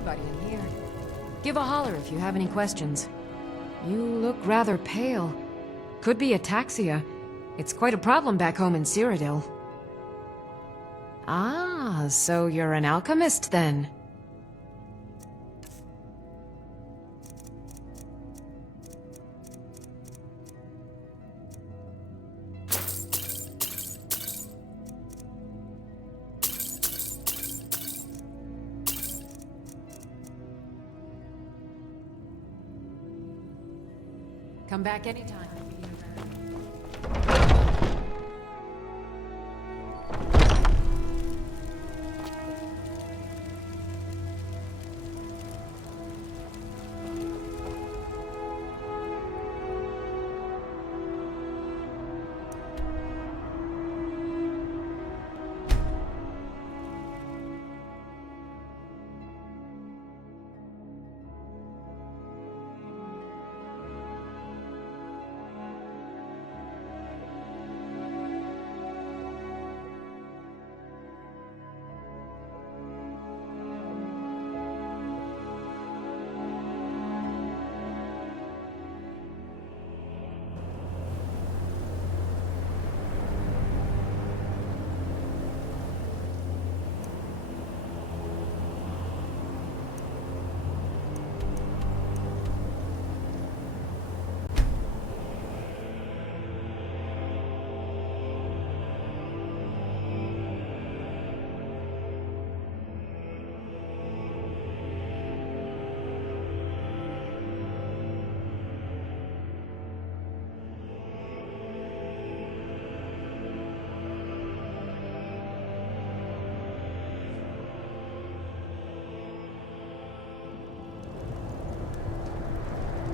everybody in here. Give a holler if you have any questions. You look rather pale. Could be ataxia. It's quite a problem back home in Cyrodiil. Ah, so you're an alchemist then? Come back anytime.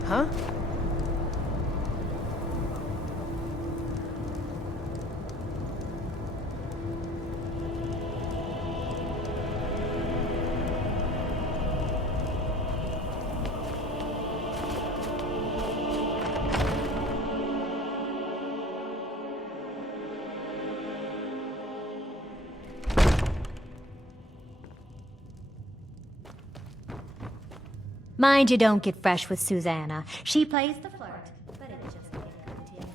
Huh? Mind you don't get fresh with Susanna. She plays the flirt, but it's just the way it is.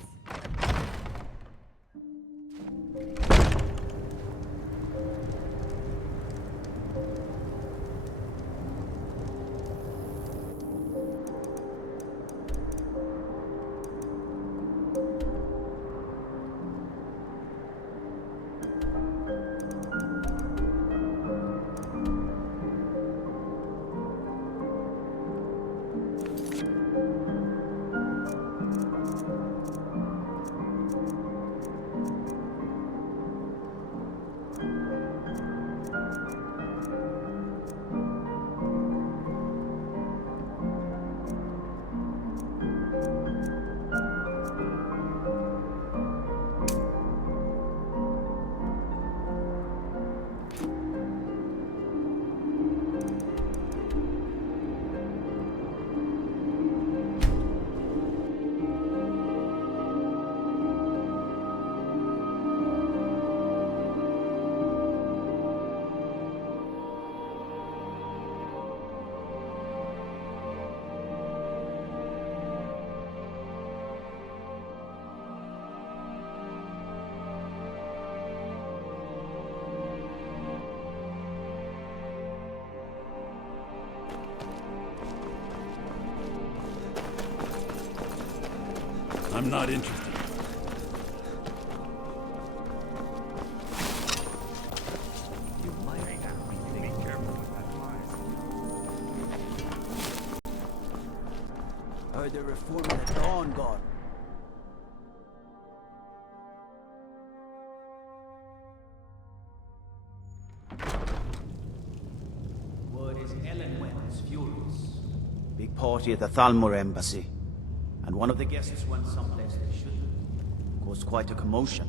I'm not interested. You might be careful with that lie. Heard they're reforming the Dawn Guard. Word is Ellen Went's furious. Big party at the Thalmor embassy. And one of the guests went someplace they shouldn't. Caused quite a commotion.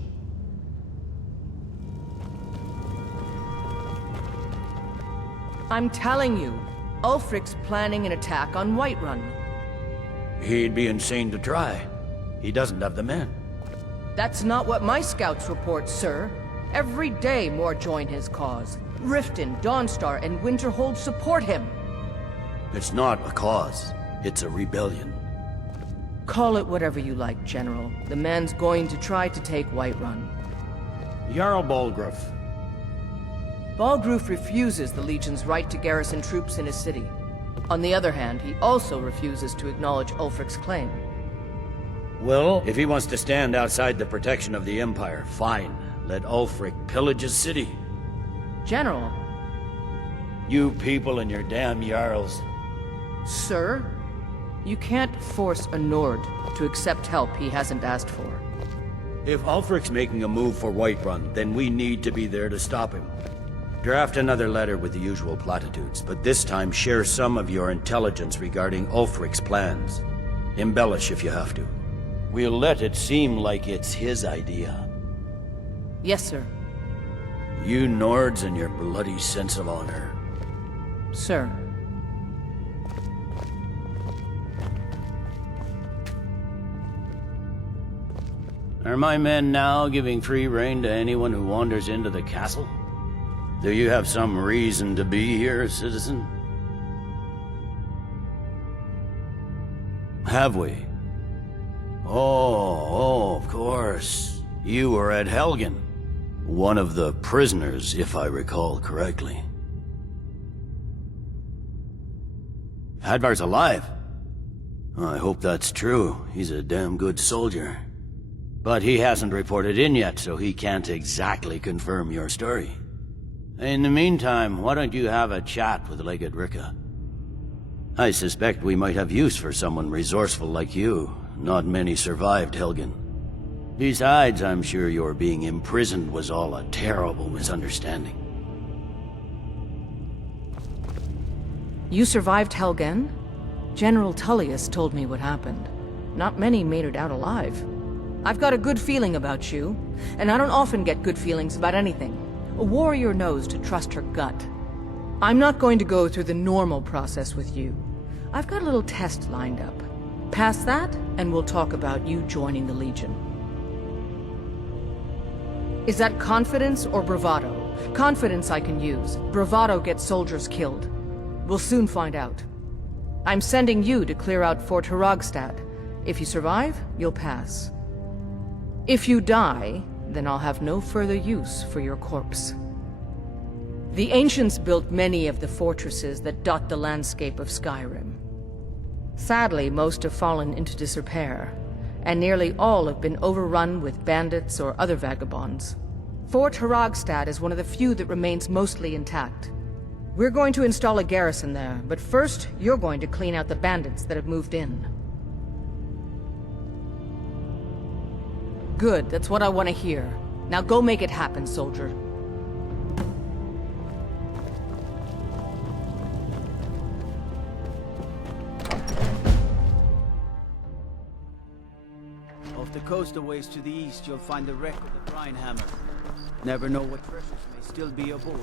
I'm telling you, Ulfric's planning an attack on Whiterun. He'd be insane to try. He doesn't have the men. That's not what my scouts report, sir. Every day more join his cause. Riften, Dawnstar, and Winterhold support him. It's not a cause. It's a rebellion. Call it whatever you like, General. The man's going to try to take Whiterun. Jarl Balgruuf. Balgruuf refuses the Legion's right to garrison troops in his city. On the other hand, he also refuses to acknowledge Ulfric's claim. Well, if he wants to stand outside the protection of the Empire, fine. Let Ulfric pillage his city. General, You people and your damn Jarls. sir, you can't force a Nord to accept help he hasn't asked for. If Ulfric's making a move for Whiterun, then we need to be there to stop him. Draft another letter with the usual platitudes, but this time share some of your intelligence regarding Ulfric's plans. Embellish if you have to. We'll let it seem like it's his idea. Yes, sir. You Nords and your bloody sense of honor. Sir. Are my men now giving free rein to anyone who wanders into the castle? Do you have some reason to be here, citizen? Have we? Oh, of course. You were at Helgen. One of the prisoners, if I recall correctly. Hadvar's alive. I hope that's true. He's a damn good soldier. But he hasn't reported in yet, so he can't exactly confirm your story. In the meantime, why don't you have a chat with Legate Ricka? I suspect we might have use for someone resourceful like you. Not many survived Helgen. Besides, I'm sure your being imprisoned was all a terrible misunderstanding. You survived Helgen? General Tullius told me what happened. Not many made it out alive. I've got a good feeling about you, and I don't often get good feelings about anything. A warrior knows to trust her gut. I'm not going to go through the normal process with you. I've got a little test lined up. Pass that, and we'll talk about you joining the Legion. Is that confidence or bravado? Confidence I can use. Bravado gets soldiers killed. We'll soon find out. I'm sending you to clear out Fort Hrogstad. If you survive, you'll pass. If you die, then I'll have no further use for your corpse. The ancients built many of the fortresses that dot the landscape of Skyrim. Sadly, most have fallen into disrepair, and nearly all have been overrun with bandits or other vagabonds. Fort Hrogstad is one of the few that remains mostly intact. We're going to install a garrison there, but first, you're going to clean out the bandits that have moved in. Good, that's what I want to hear. Now go make it happen, soldier. Off the coast a ways to the east, you'll find the wreck of the Brine Hammer. Never know what treasures may still be aboard.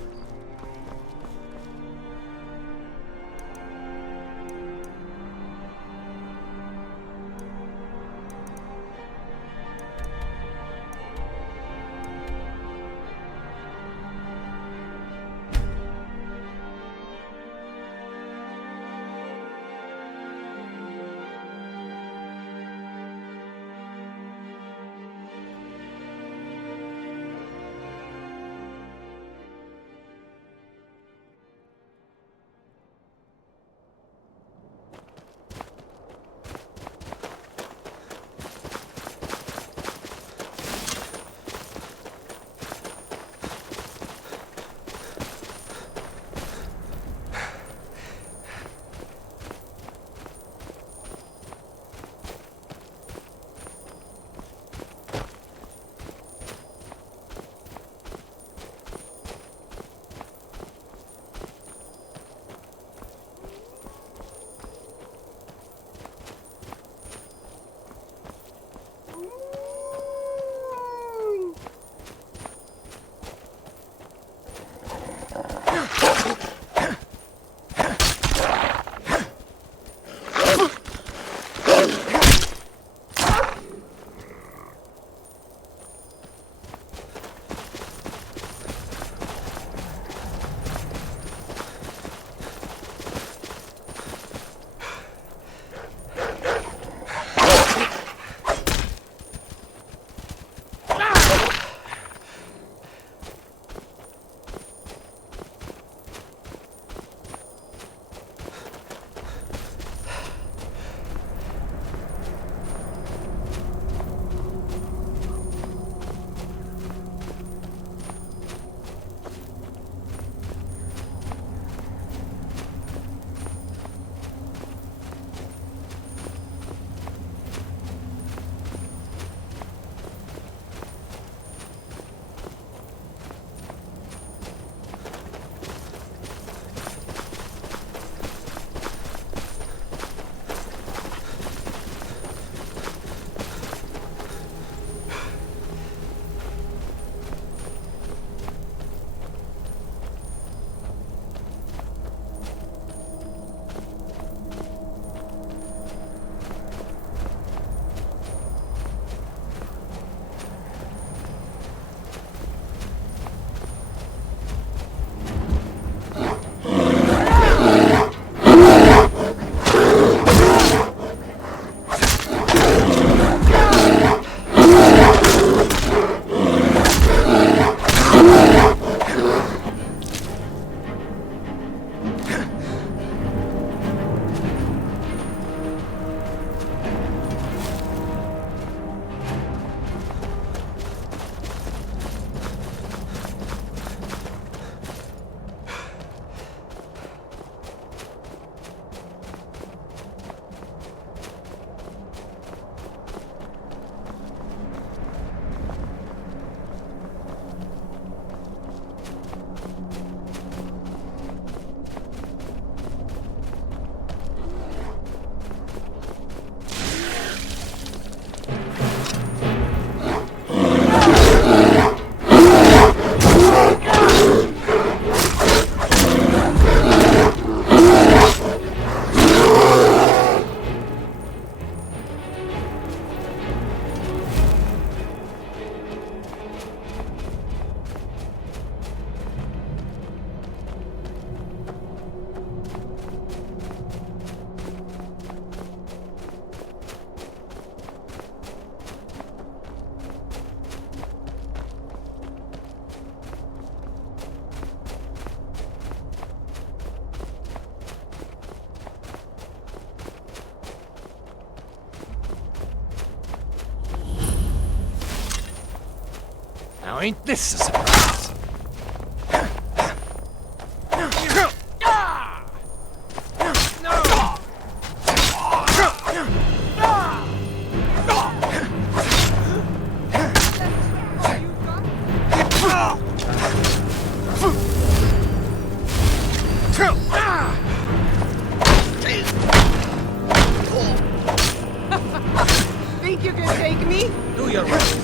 Now ain't this a surprise? Think you can take me? Do your worst.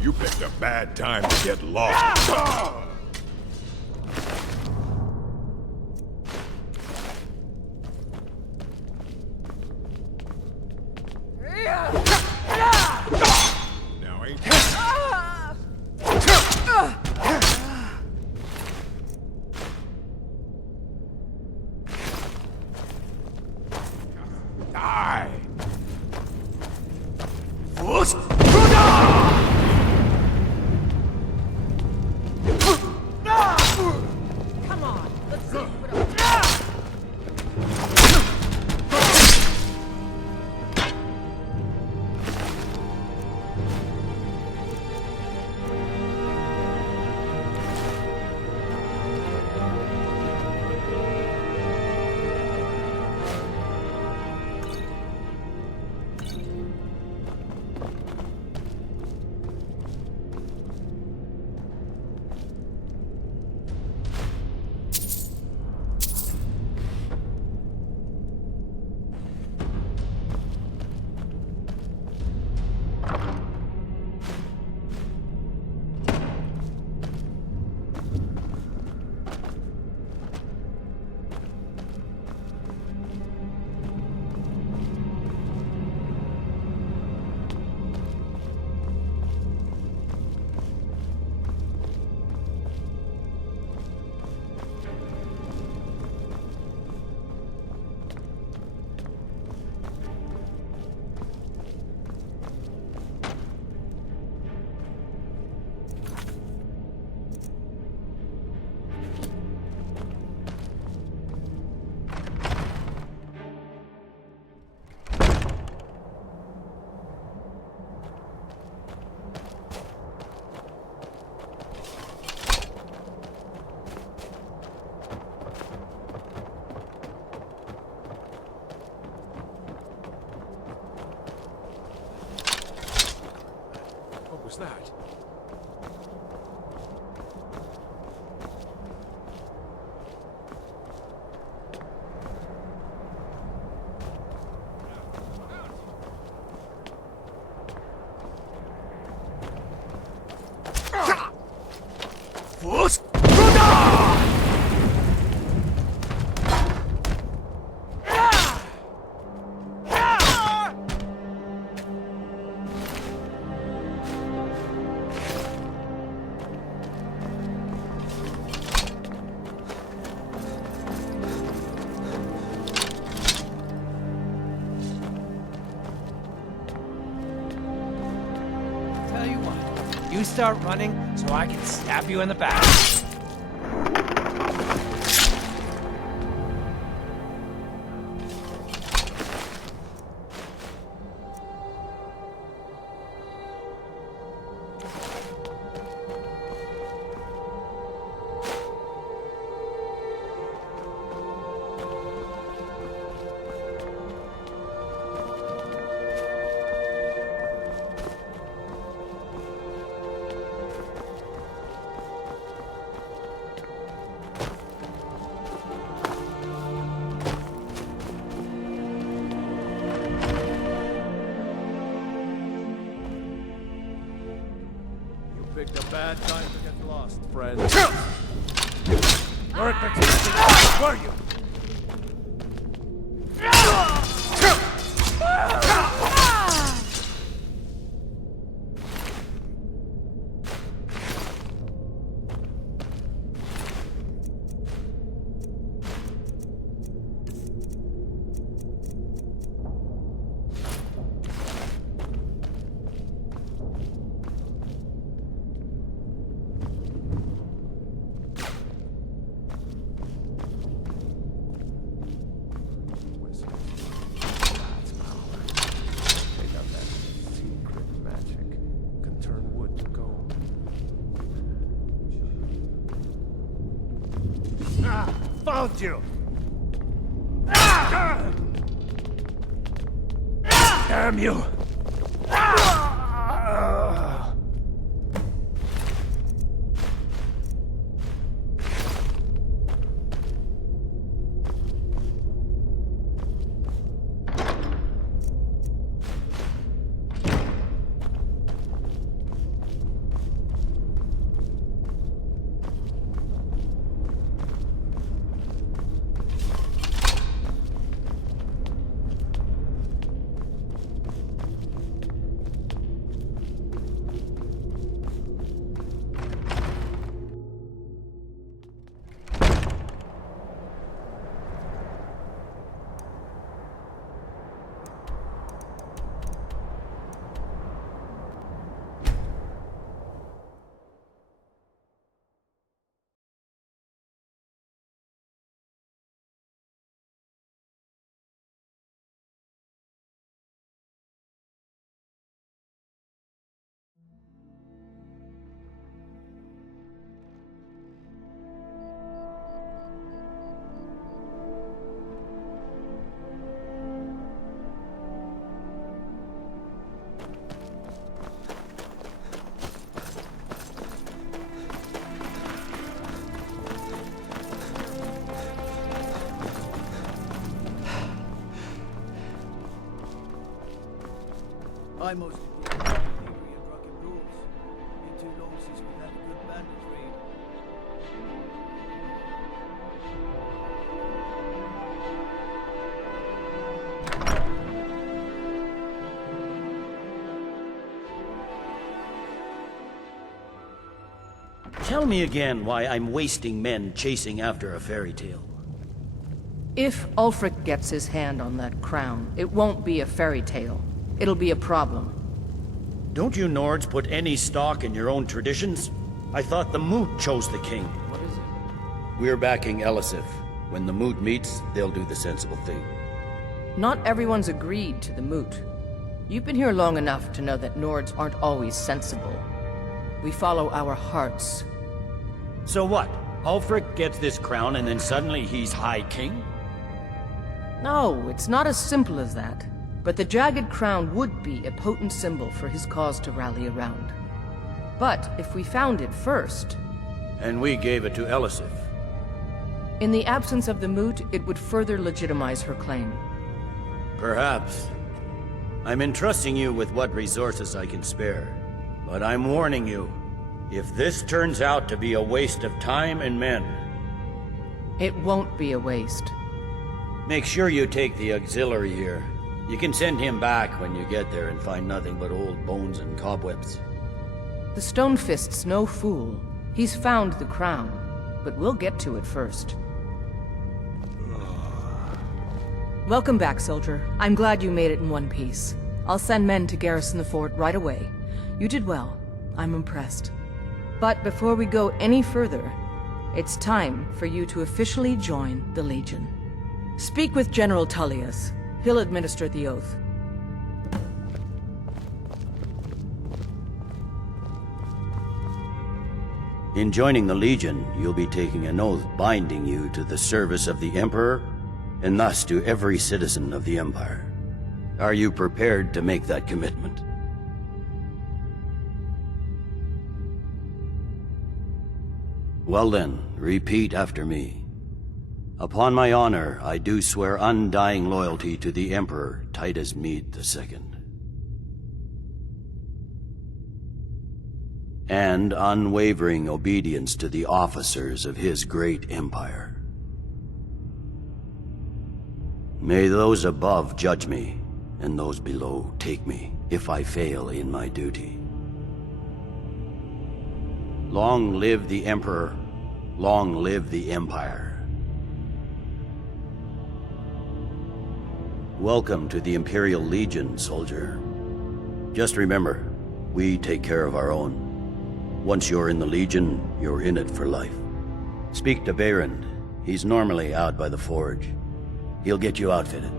You picked a bad time to get lost. Now ain't die! Come on, let's see what what was that? You start running so I can stab you in the back. Picked a bad time to get lost, friend. Weren't expecting, were you? That's power. They got that secret magic. Can turn wood to gold. Ah, found you! Damn you! I mostly believe in theory of rock and rolls. Been too long since we had a good bandit raid. Tell me again why I'm wasting men chasing after a fairy tale. If Ulfric gets his hand on that crown, it won't be a fairy tale. It'll be a problem. Don't you Nords put any stock in your own traditions? I thought the Moot chose the king. What is it? We're backing Elisif. When the Moot meets, they'll do the sensible thing. Not everyone's agreed to the moot. You've been here long enough to know that Nords aren't always sensible. We follow our hearts. So what? Ulfric gets this crown and then suddenly he's High King? No, it's not as simple as that. But the jagged crown would be a potent symbol for his cause to rally around. But if we found it first... And we gave it to Elisif. In the absence of the moot, it would further legitimize her claim. Perhaps. I'm entrusting you with what resources I can spare. But I'm warning you, if this turns out to be a waste of time and men... It won't be a waste. Make sure you take the auxiliary here. You can send him back when you get there and find nothing but old bones and cobwebs. The Stonefist's no fool. He's found the crown, but we'll get to it first. Welcome back, soldier. I'm glad you made it in one piece. I'll send men to garrison the fort right away. You did well. I'm impressed. But before we go any further, it's time for you to officially join the Legion. Speak with General Tullius. He'll administer the oath. In joining the Legion, you'll be taking an oath binding you to the service of the Emperor, and thus to every citizen of the Empire. Are you prepared to make that commitment? Well then, repeat after me. Upon my honor, I do swear undying loyalty to the Emperor Titus Mede II. And unwavering obedience to the officers of his great empire. May those above judge me, and those below take me, if I fail in my duty. Long live the Emperor, long live the Empire. Welcome to the Imperial Legion, soldier. Just remember, we take care of our own. Once you're in the Legion, you're in it for life. Speak to Behrend. He's normally out by the forge. He'll get you outfitted.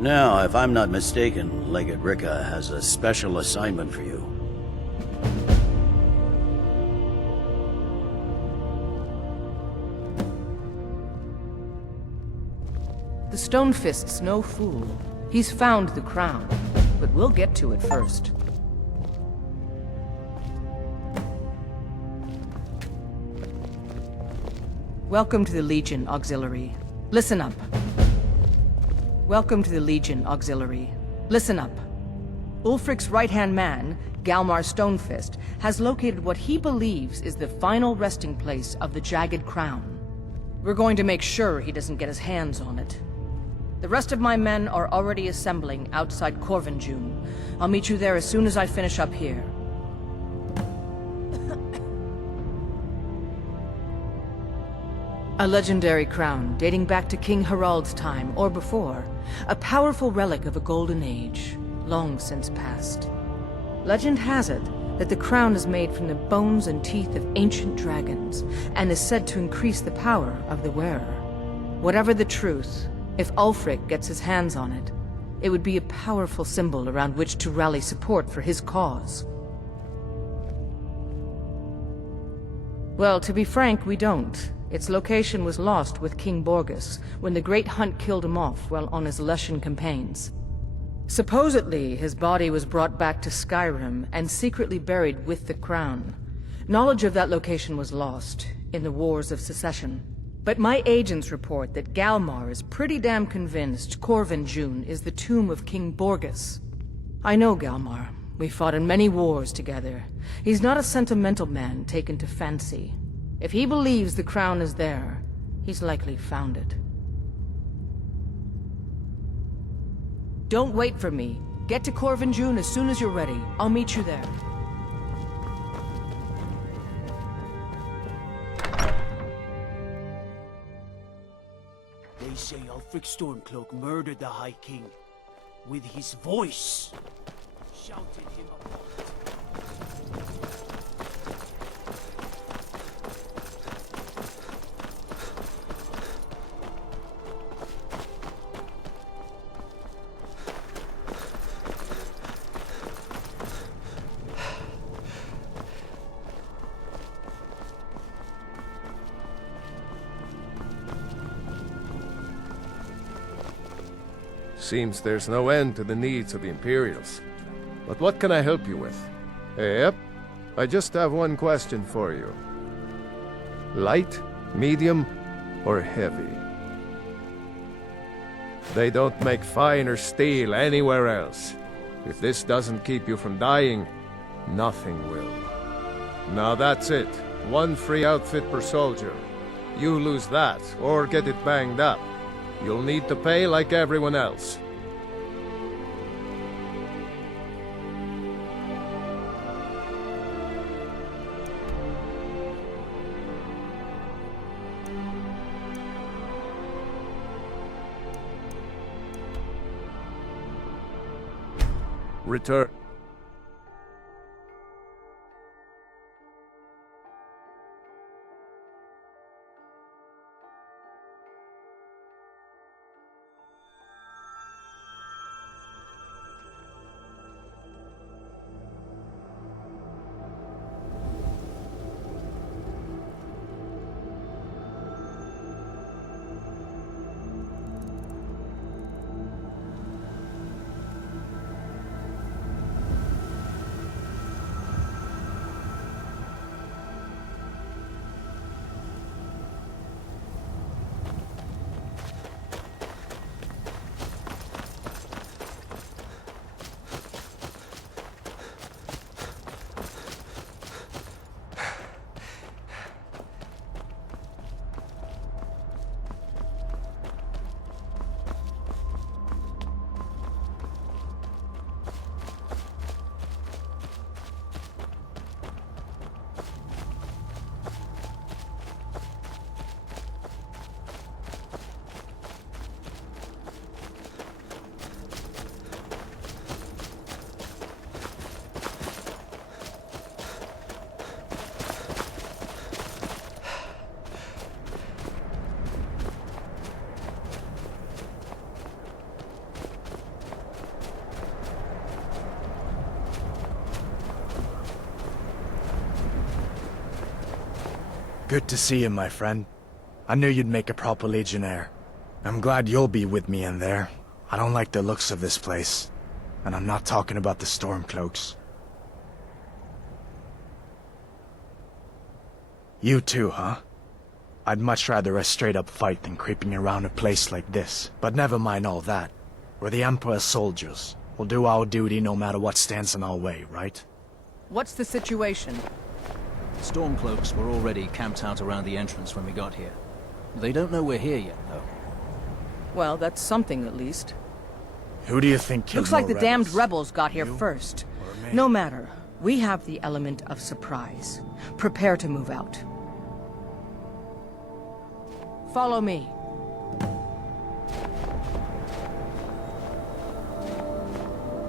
Now, if I'm not mistaken, Legate Ricka has a special assignment for you. The Stonefist's no fool. He's found the crown, but we'll get to it first. Welcome to the Legion, Auxiliary. Listen up. Welcome to the Legion, Auxiliary. Listen up. Ulfric's right-hand man, Galmar Stonefist, has located what he believes is the final resting place of the Jagged Crown. We're going to make sure he doesn't get his hands on it. The rest of my men are already assembling outside Corvinjune. I'll meet you there as soon as I finish up here. A legendary crown dating back to King Harald's time, or before. A powerful relic of a golden age, long since past. Legend has it that the crown is made from the bones and teeth of ancient dragons, and is said to increase the power of the wearer. Whatever the truth, if Ulfric gets his hands on it, it would be a powerful symbol around which to rally support for his cause. Well, to be frank, we don't. Its location was lost with King Borgus, when the Great Hunt killed him off while on his Lushan campaigns. Supposedly, his body was brought back to Skyrim and secretly buried with the crown. Knowledge of that location was lost in the Wars of Secession. But my agents report that Galmar is pretty damn convinced Corvinjune is the tomb of King Borgus. I know Galmar. We fought in many wars together. He's not a sentimental man taken to fancy. If he believes the crown is there, he's likely found it. Don't wait for me. Get to Corvinjune as soon as you're ready. I'll meet you there. They say Ulfric Stormcloak murdered the High King with his voice. Shouted him apart. Seems there's no end to the needs of the Imperials. But what can I help you with? Yep, I just have one question for you. Light, medium, or heavy? They don't make finer steel anywhere else. If this doesn't keep you from dying, nothing will. Now that's it. One free outfit per soldier. You lose that, or get it banged up, you'll need to pay like everyone else. Return. Good to see you, my friend. I knew you'd make a proper legionnaire. I'm glad you'll be with me in there. I don't like the looks of this place. And I'm not talking about the Stormcloaks. You too, huh? I'd much rather a straight-up fight than creeping around a place like this. But never mind all that. We're the Emperor's soldiers. We'll do our duty no matter what stands in our way, right? What's the situation? Stormcloaks were already camped out around the entrance when we got here. They don't know we're here yet, though. Well, that's something at least. Who do you think killed Looks like the more damned rebels got here You first. or me? No matter. We have the element of surprise. Prepare to move out. Follow me.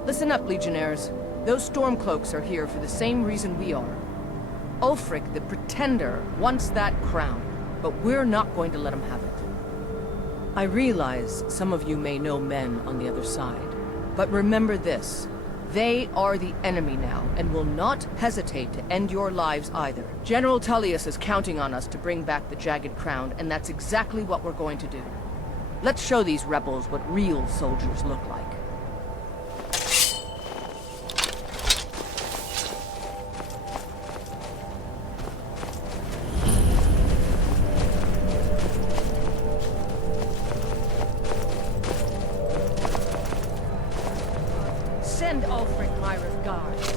Listen up, Legionnaires. Those Stormcloaks are here for the same reason we are. Ulfric, the Pretender, wants that crown, but we're not going to let him have it. I realize some of you may know men on the other side, but remember this. They are the enemy now, and will not hesitate to end your lives either. General Tullius is counting on us to bring back the Jagged Crown, and that's exactly what we're going to do. Let's show these rebels what real soldiers look like. Send Ulfric my regards.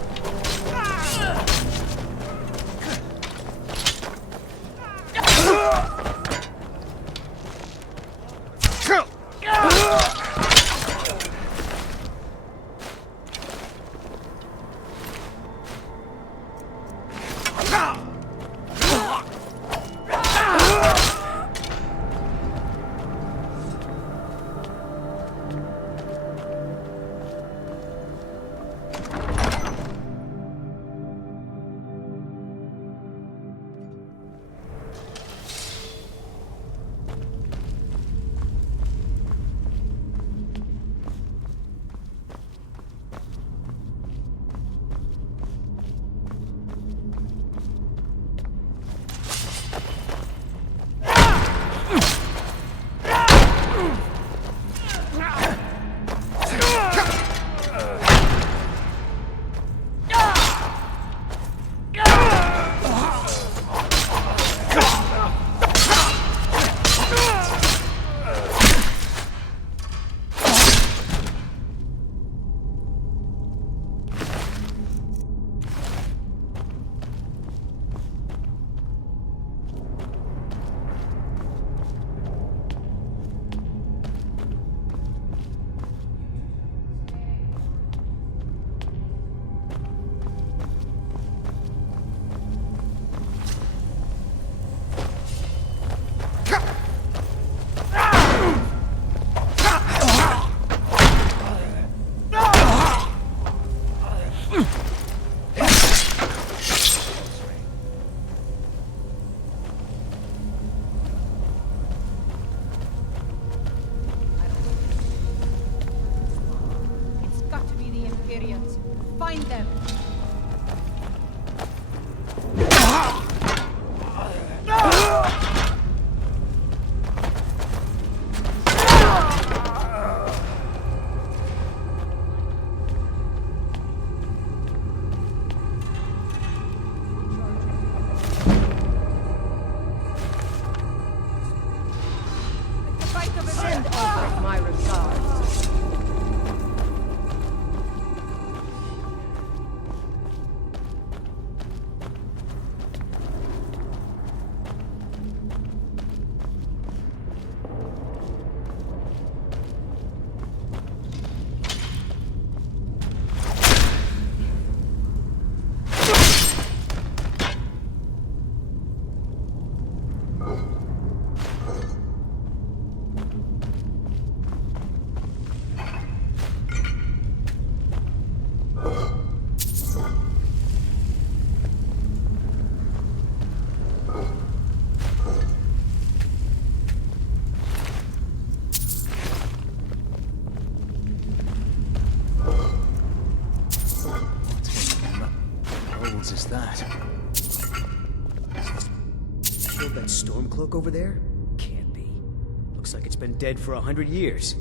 Find them! Send Ulfric my regards. killed that Stormcloak over there? Can't be. Looks like it's been dead for 100 years.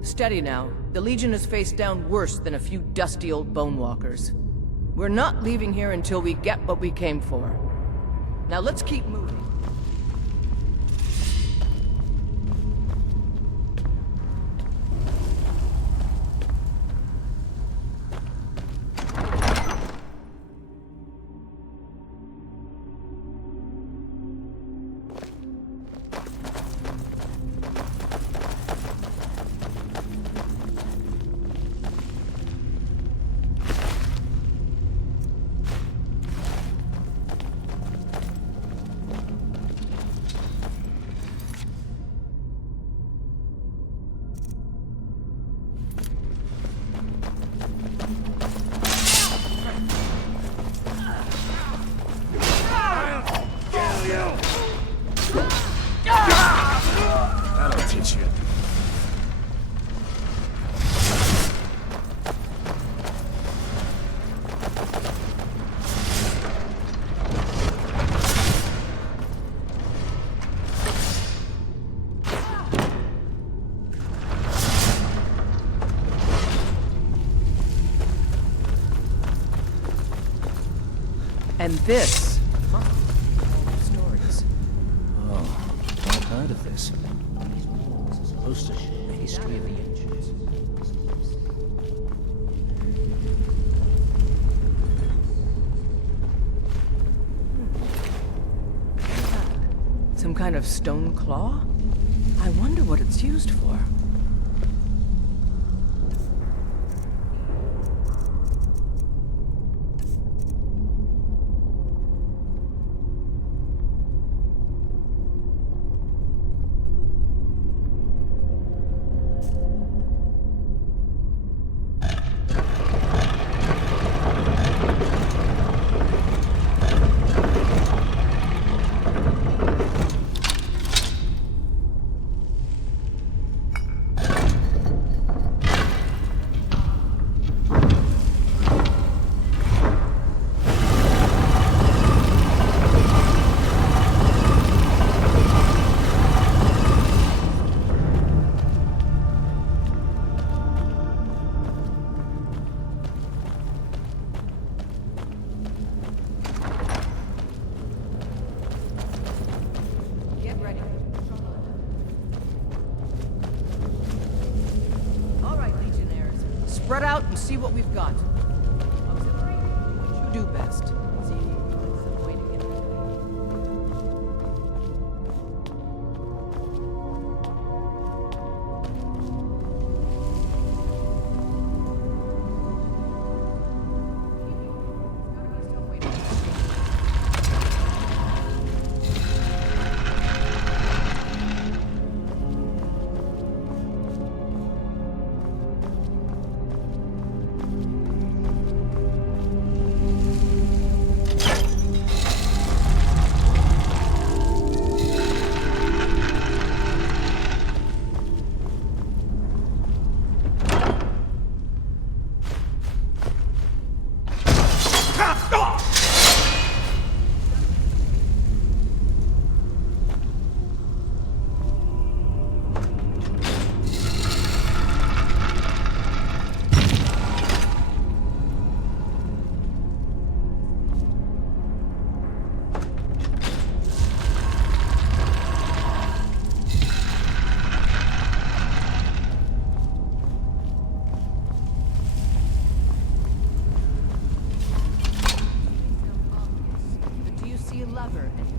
Steady now. The Legion is faced down worse than a few dusty old bonewalkers. We're not leaving here until we get what we came for. Now let's keep moving. That'll teach you. And this must be all the stories. Oh, I've heard of this. These walls are supposed to show the history of the ancients. Some kind of stone claw? I wonder what it's used for. Get ready. All right, Legionnaires. Spread out and see what we've got. Auxiliary, what you do best. See if you can find some way to get rid of it. But do you see a lever anywhere?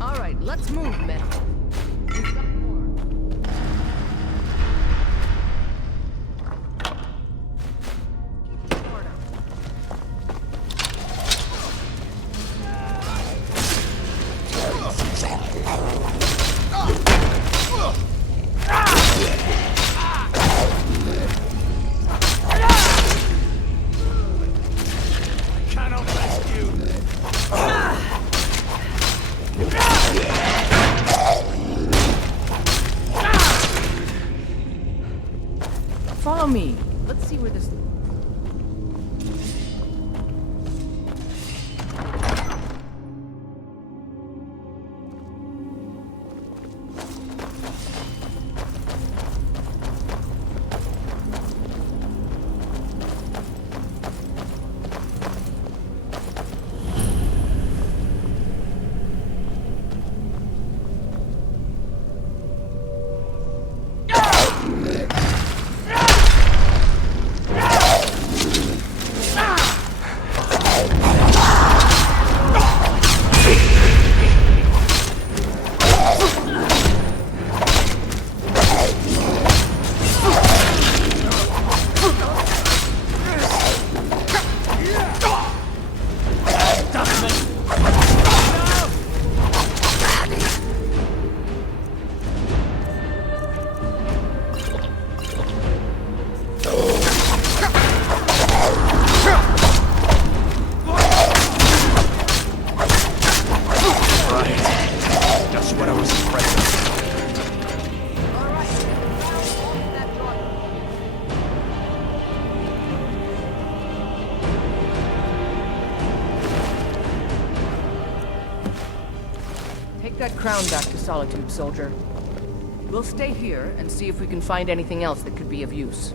All right, let's move, men. We've got more. Keep the order. Cannot rescue! Follow me. Let's see where this... Take that crown back to Solitude, soldier. We'll stay here and see if we can find anything else that could be of use.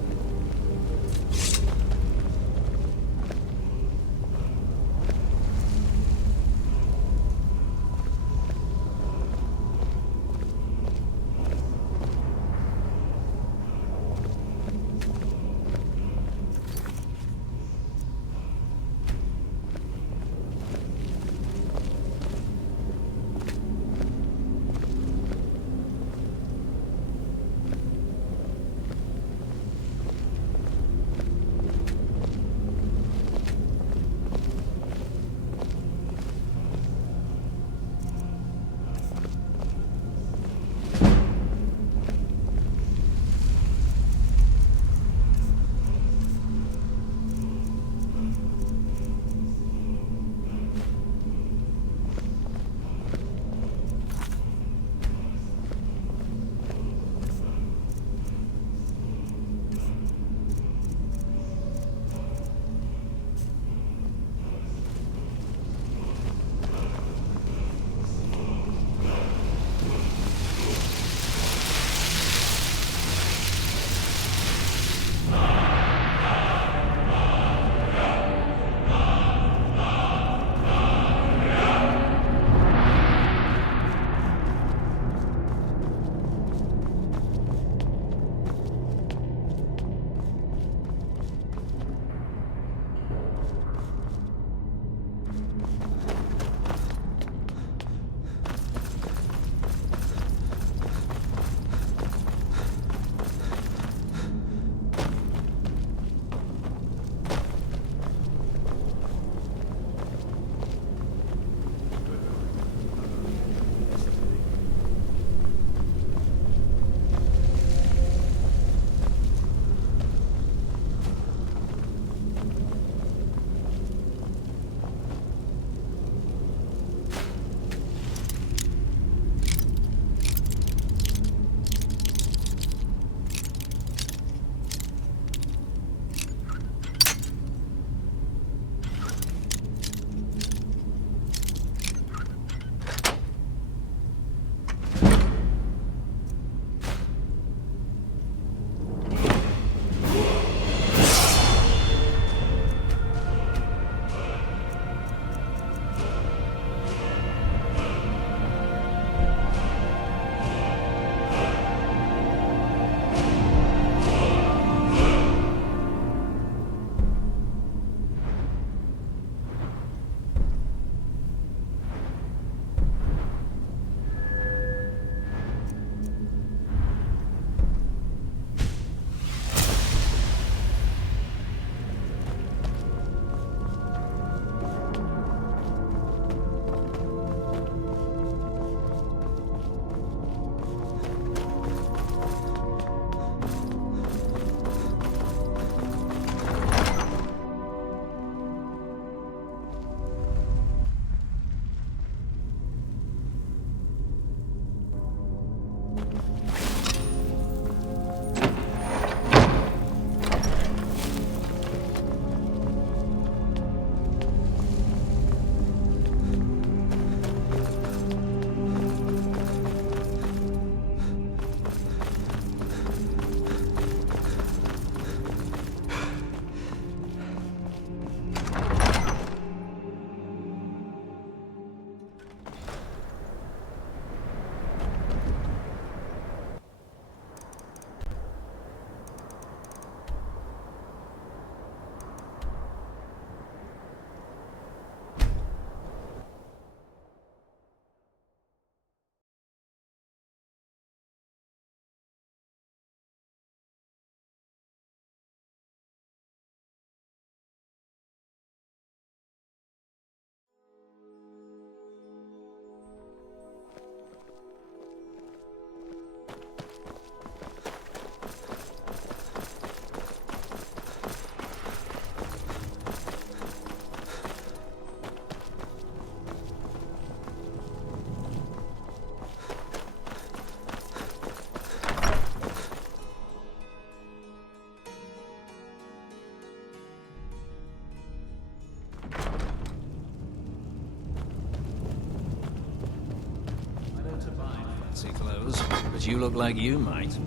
you look like you might.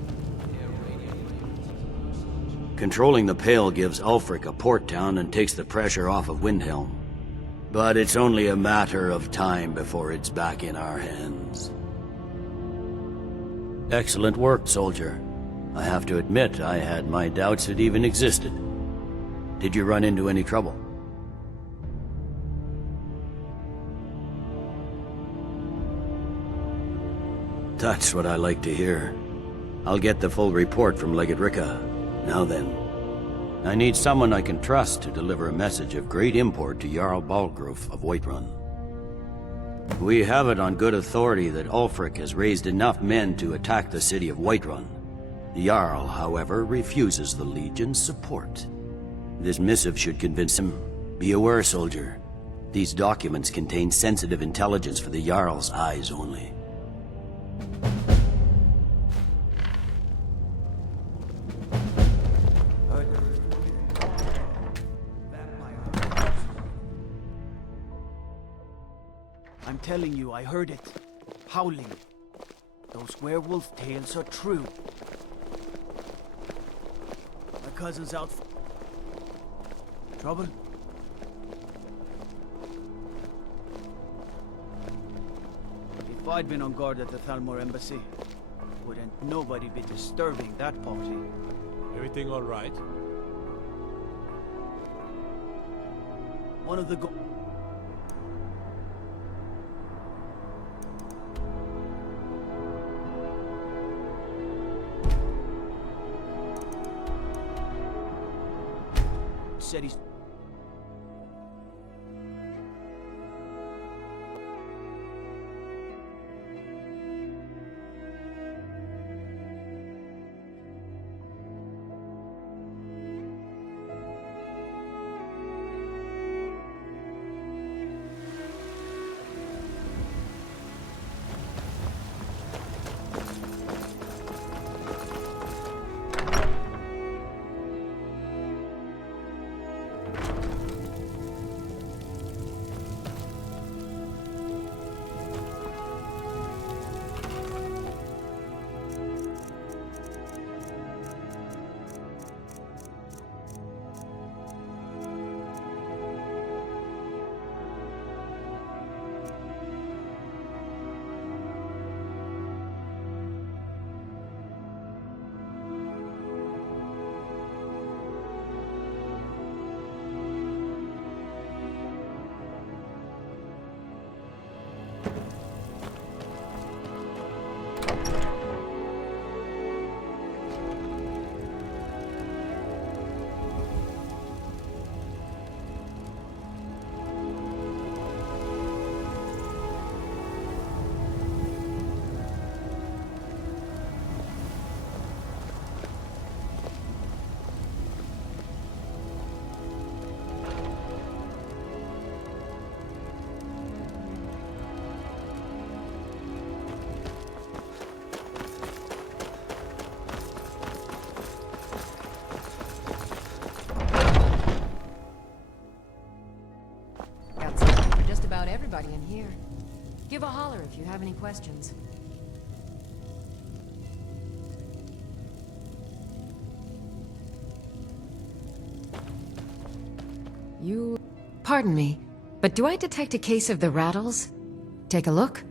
Controlling the Pale gives Ulfric a port town and takes the pressure off of Windhelm. But it's only a matter of time before it's back in our hands. Excellent work, soldier. I have to admit, I had my doubts it even existed. Did you run into any trouble? That's what I like to hear. I'll get the full report from Legate Ricca. Now then, I need someone I can trust to deliver a message of great import to Jarl Balgruf of Whiterun. We have it on good authority that Ulfric has raised enough men to attack the city of Whiterun. The Jarl, however, refuses the Legion's support. This missive should convince him. Be aware, soldier. These documents contain sensitive intelligence for the Jarl's eyes only. I'm telling you, I heard it. Howling. Those werewolf tales are true. My cousin's out for trouble. If I'd been on guard at the Thalmor embassy, wouldn't nobody be disturbing that party. Everything all right? One of the said he's... About everybody in here. Give a holler if you have any questions. Pardon me, but do I detect a case of the rattles? Take a look.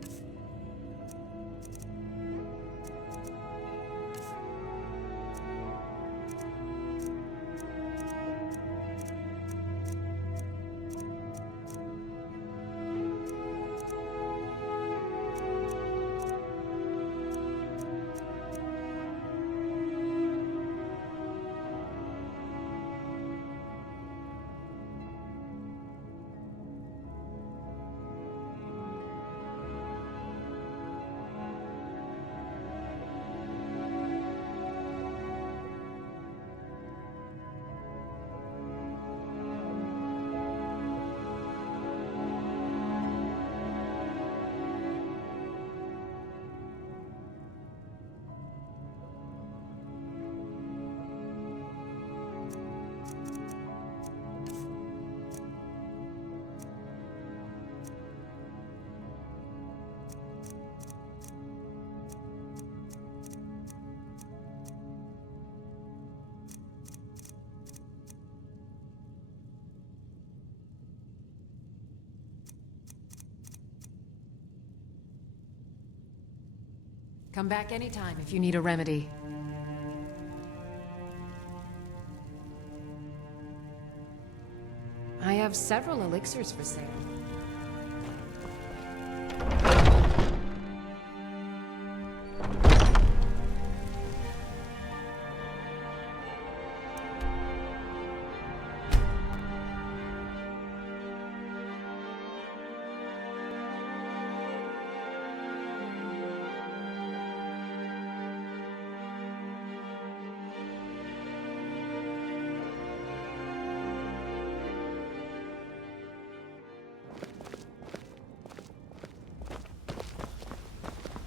Come back anytime if you need a remedy. I have several elixirs for sale.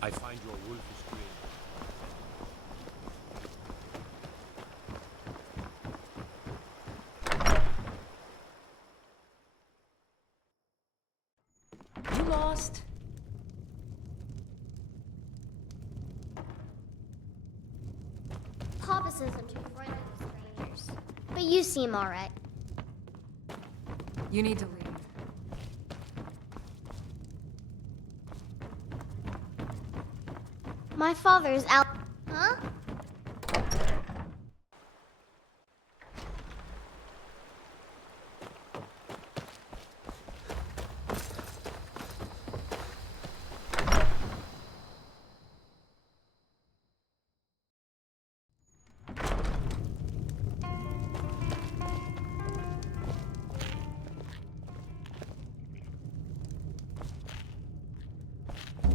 I find your wolfish grin. You lost. Papa says I'm too friendly with strangers. But you seem alright. You need to leave. My father is out. Huh?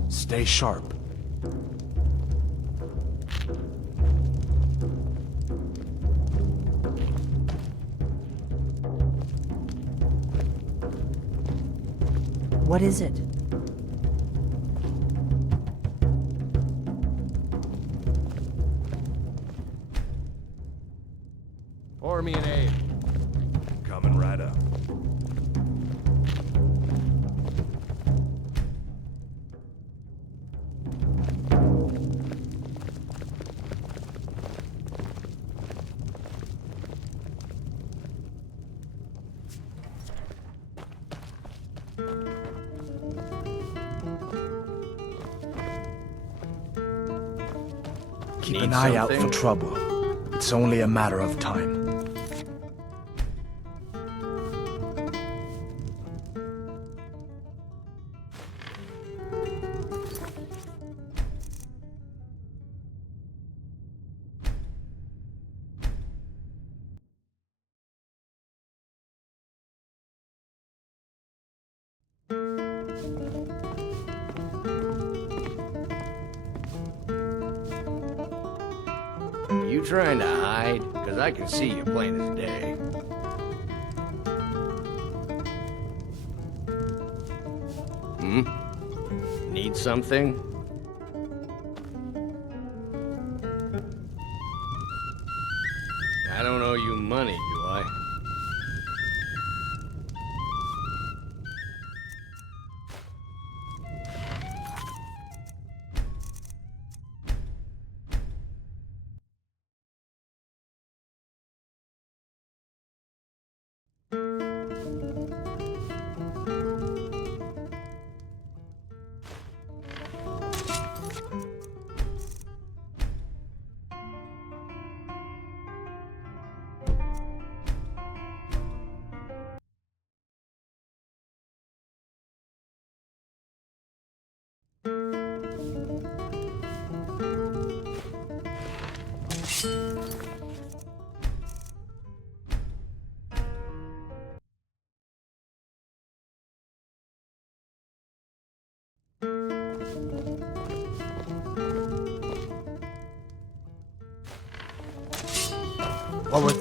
Stay sharp. What is it? Pour me an aid. Coming right up. Keep an eye out for trouble. It's only a matter of time. You trying to hide? Because I can see you plain as day. Need something? I don't owe you money, do I? What was...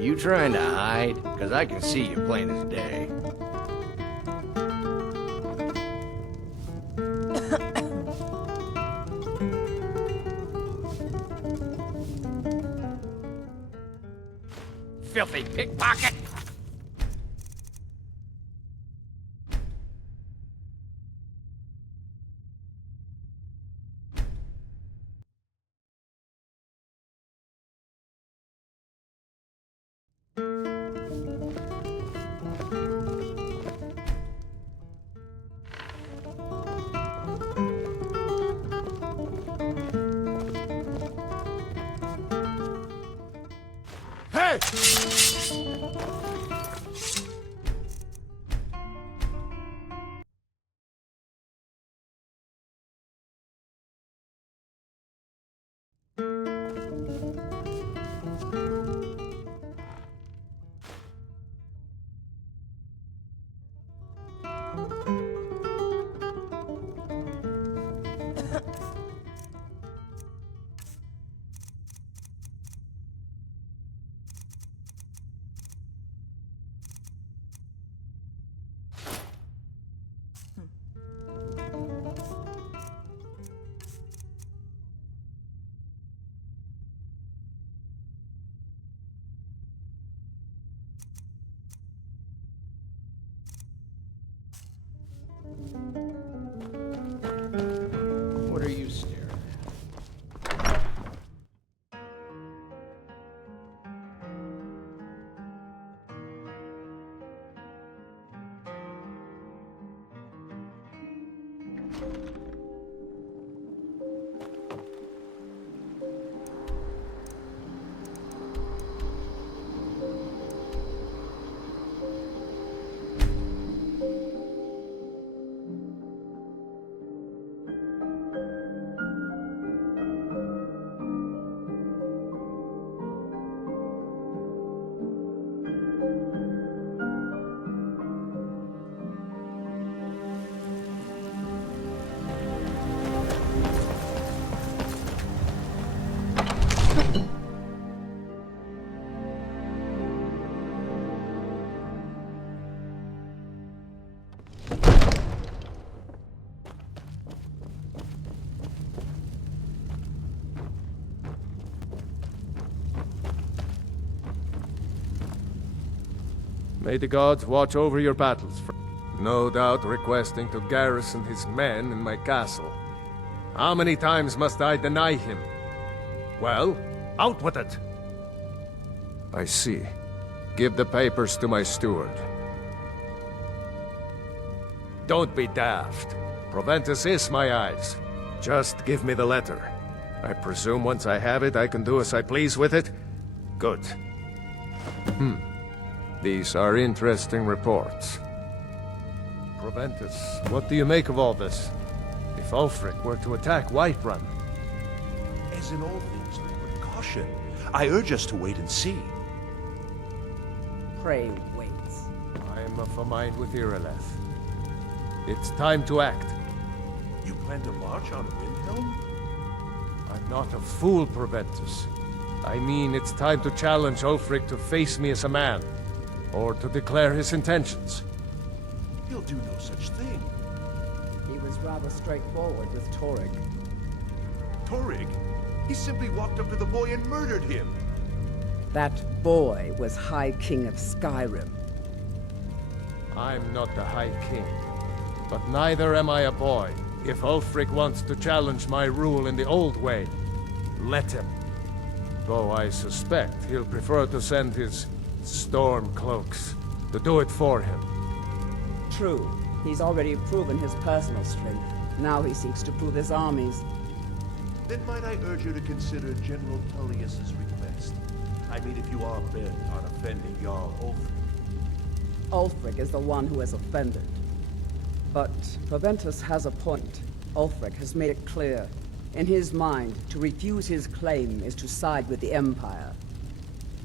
You trying to hide? Because I can see you plain as day. Filthy pickpocket! Hey! What are you staring at? May the gods watch over your battles. No doubt requesting to garrison his men in my castle. How many times must I deny him? Well, out with it! I see. Give the papers to my steward. Don't be daft. Proventus is my eyes. Just give me the letter. I presume once I have it, I can do as I please with it? Good. These are interesting reports. Proventus, what do you make of all this? If Ulfric were to attack Whiterun? As in all things, with caution. I urge us to wait and see. Pray wait. I am of a mind with Irileth. It's time to act. You plan to march on Windhelm? I'm not a fool, Proventus. I mean, it's time to challenge Ulfric to face me as a man. Or to declare his intentions. He'll do no such thing. He was rather straightforward with Torrig. Torrig? He simply walked up to the boy and murdered him. That boy was High King of Skyrim. I'm not the High King. But neither am I a boy. If Ulfric wants to challenge my rule in the old way, let him. Though I suspect he'll prefer to send his storm cloaks to do it for him. True. He's already proven his personal strength. Now he seeks to prove his armies. Then might I urge you to consider General Tullius's request? I mean, if you are bent on offending Jarl Ulfric. Ulfric is the one who has offended. But Proventus has a point. Ulfric has made it clear. In his mind, to refuse his claim is to side with the Empire.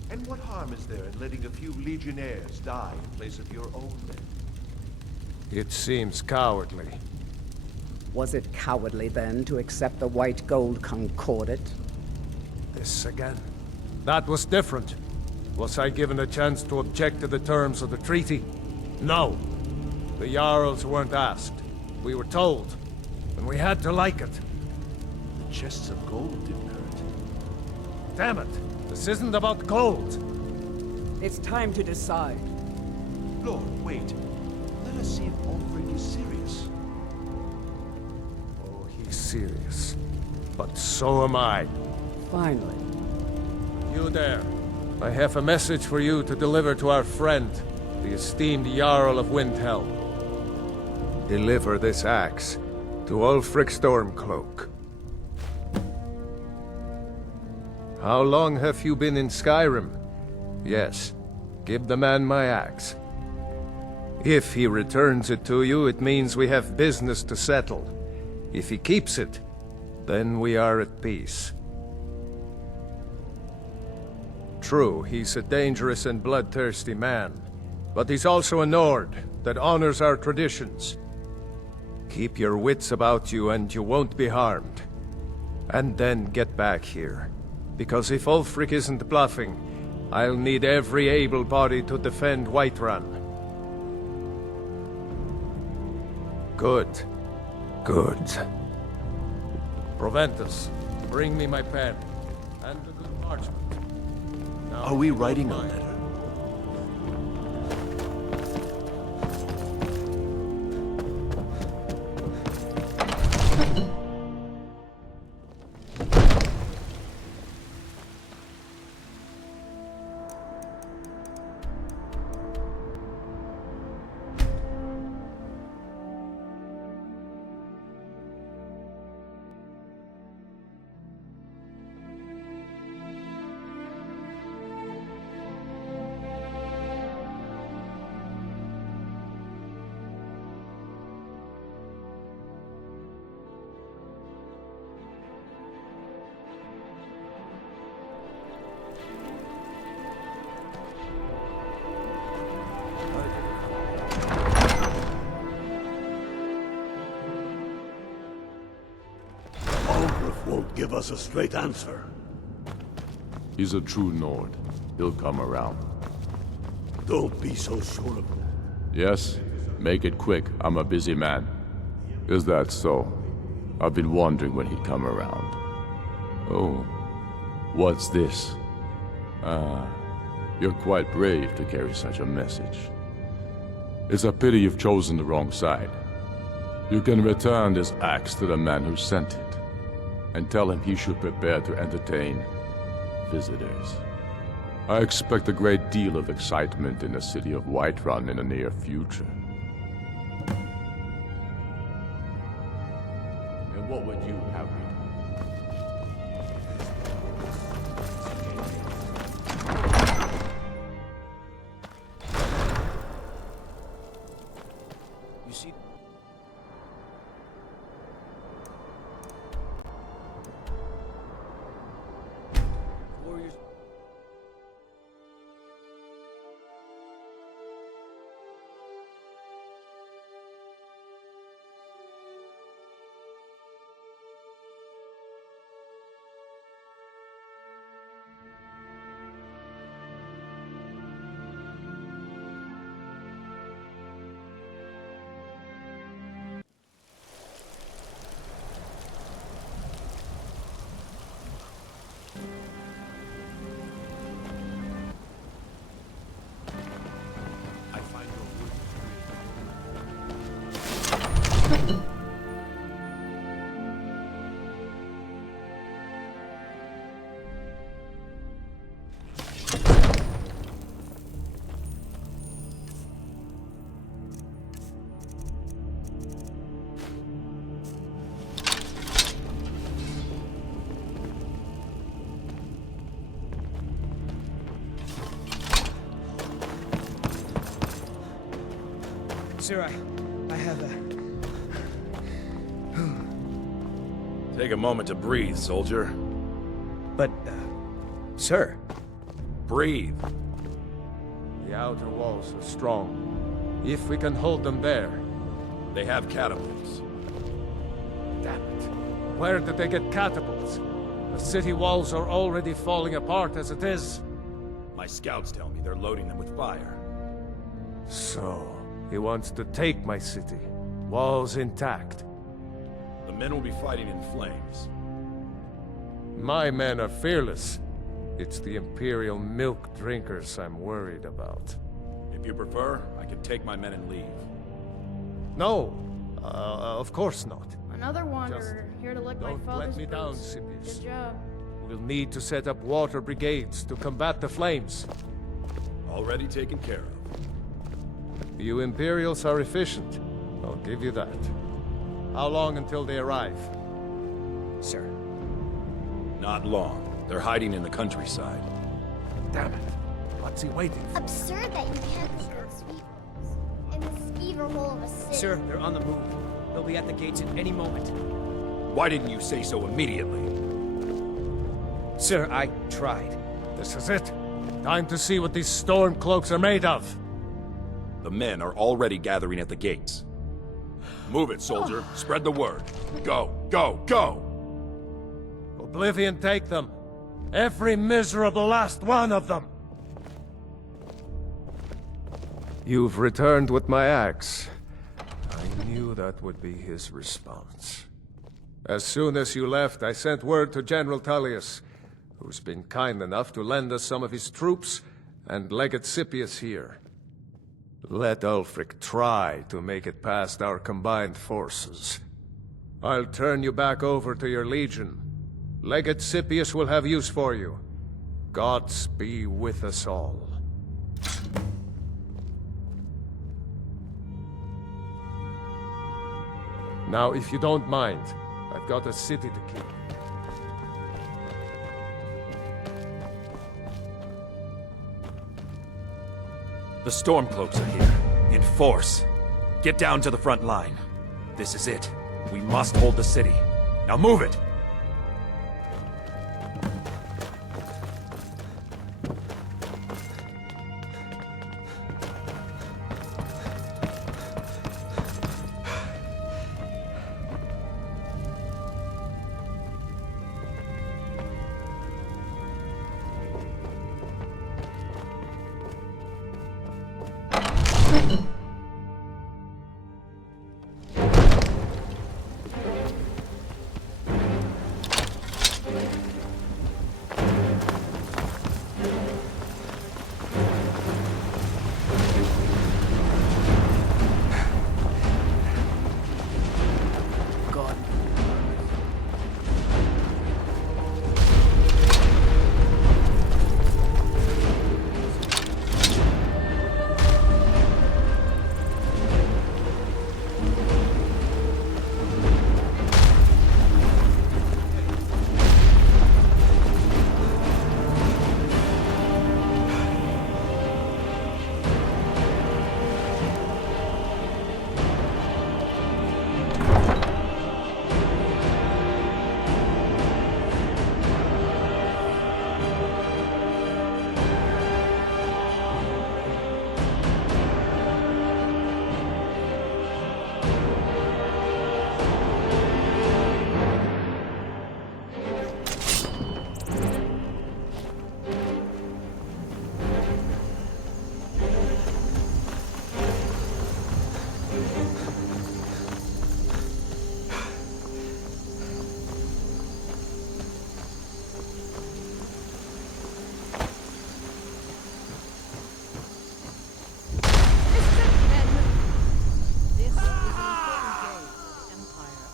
And what harm is there in letting a few legionnaires die in place of your own men? It seems cowardly. Was it cowardly, then, to accept the white gold concordat? This again. That was different. Was I given a chance to object to the terms of the treaty? No. The Jarls weren't asked. We were told. And we had to like it. The chests of gold didn't hurt. Damn it! This isn't about gold! It's time to decide. Lord, wait. Let us see if Ulfric is serious. Oh, he's serious. But so am I. Finally. You there. I have a message for you to deliver to our friend, the esteemed Jarl of Windhelm. Deliver this axe to Ulfric Stormcloak. How long have you been in Skyrim? Yes. Give the man my axe. If he returns it to you, it means we have business to settle. If he keeps it, then we are at peace. True, he's a dangerous and bloodthirsty man, but he's also a Nord that honors our traditions. Keep your wits about you and you won't be harmed. And then get back here. Because if Ulfric isn't bluffing, I'll need every able body to defend Whiterun. Good. Good. Proventus, bring me my pen. And a good parchment. Now, Are we writing a letter? Won't give us a straight answer. He's a true Nord. He'll come around. Don't be so sure of that. Yes? Make it quick. I'm a busy man. Is that so? I've been wondering when he'd come around. Oh. What's this? You're quite brave to carry such a message. It's a pity you've chosen the wrong side. You can return this axe to the man who sent it, and tell him he should prepare to entertain visitors. I expect a great deal of excitement in the city of Whiterun in the near future. And what would you have me do? You see... Warriors... Sir, I have a... Take a moment to breathe, soldier. But, sir... Breathe. The outer walls are strong. If we can hold them there... They have catapults. Where did they get catapults? The city walls are already falling apart as it is. My scouts tell me they're loading them with fire. So, he wants to take my city. Walls intact. The men will be fighting in flames. My men are fearless. It's the Imperial milk drinkers I'm worried about. If you prefer, I can take my men and leave. No, of course not. Another wanderer, here to lick my Don't father's let me down, boots. Scipius. Good job. We'll need to set up water brigades to combat the flames. Already taken care of. You Imperials are efficient. I'll give you that. How long until they arrive? Sir. Not long. They're hiding in the countryside. Damn it. What's he waiting for? Absurd that you can't make good sweet rolls in the skeever hole of a city. Sir, they're on the move. They'll be at the gates at any moment. Why didn't you say so immediately? Sir, I tried. This is it. Time to see what these storm cloaks are made of. The men are already gathering at the gates. Move it, soldier. Spread the word. Go, go, go! Oblivion take them. Every miserable last one of them. You've returned with my axe. I knew that would be his response. As soon as you left, I sent word to General Tullius, who's been kind enough to lend us some of his troops, and Legate Scipius here. Let Ulfric try to make it past our combined forces. I'll turn you back over to your legion. Legate Scipius will have use for you. Gods be with us all. Now, if you don't mind, I've got a city to keep. The Stormcloaks are here, in force. Get down to the front line. This is it. We must hold the city. Now move it!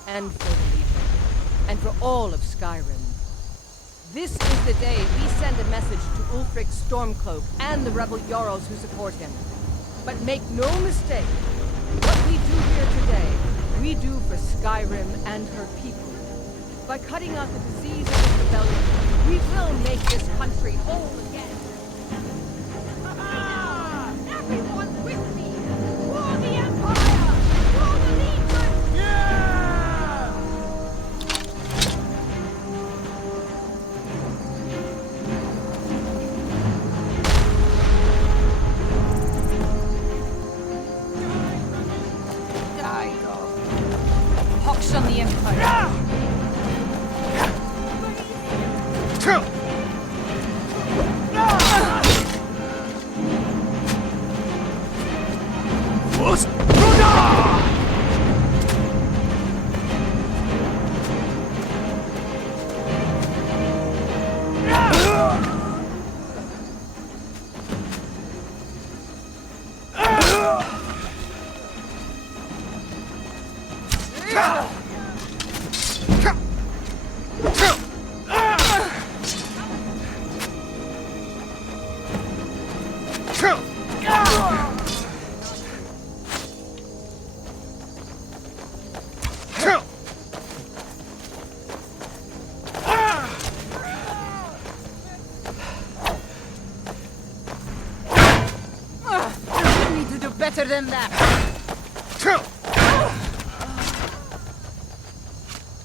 And for the Legion, and for all of Skyrim. This is the day we send a message to Ulfric Stormcloak and the rebel Jarls who support him. But make no mistake, what we do here today, we do for Skyrim and her people. By cutting out the disease of this rebellion, we will make this country whole again. Everyone with me! For the Empire! For the Legion! Yeah! Die, God. Pox on the Empire. Better than that.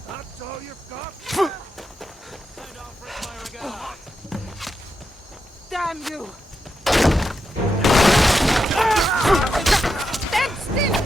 That's all you've got? Damn you! Stand still!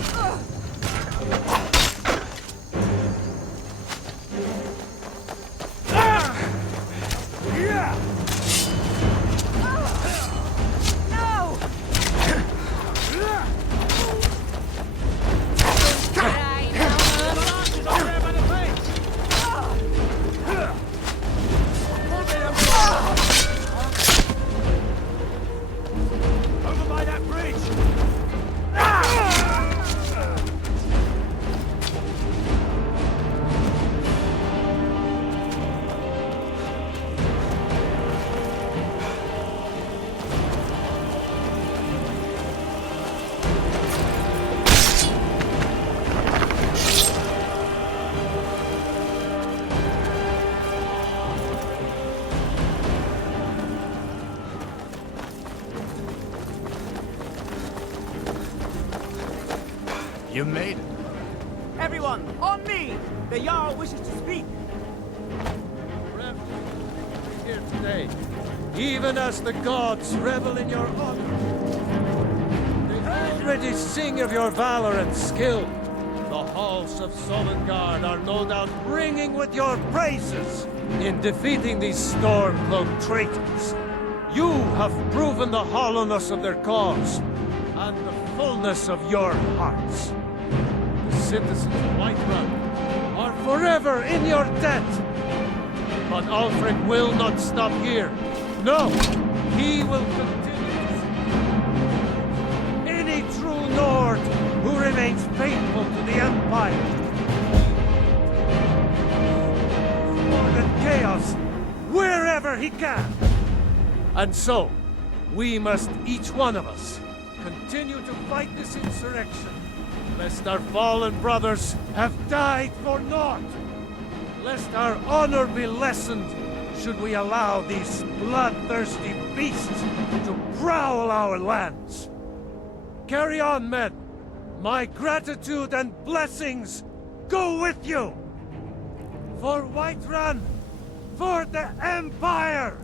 You made it. Everyone, on me! The Jarl wishes to speak. Here today, even as the gods revel in your honor. They already sing of your valor and skill. The halls of Sovngarde are no doubt ringing with your praises. In defeating these storm-cloaked traitors, you have proven the hollowness of their cause and the fullness of your hearts. The citizens of Whiterun are forever in your debt. But Ulfric will not stop here. No, he will continue. Any true Nord who remains faithful to the Empire. More than chaos, wherever he can. And so, we must, each one of us, continue to fight this insurrection, lest our fallen brothers have died for naught. Lest our honor be lessened, should we allow these bloodthirsty beasts to prowl our lands. Carry on, men. My gratitude and blessings go with you. For Whiterun, for the Empire!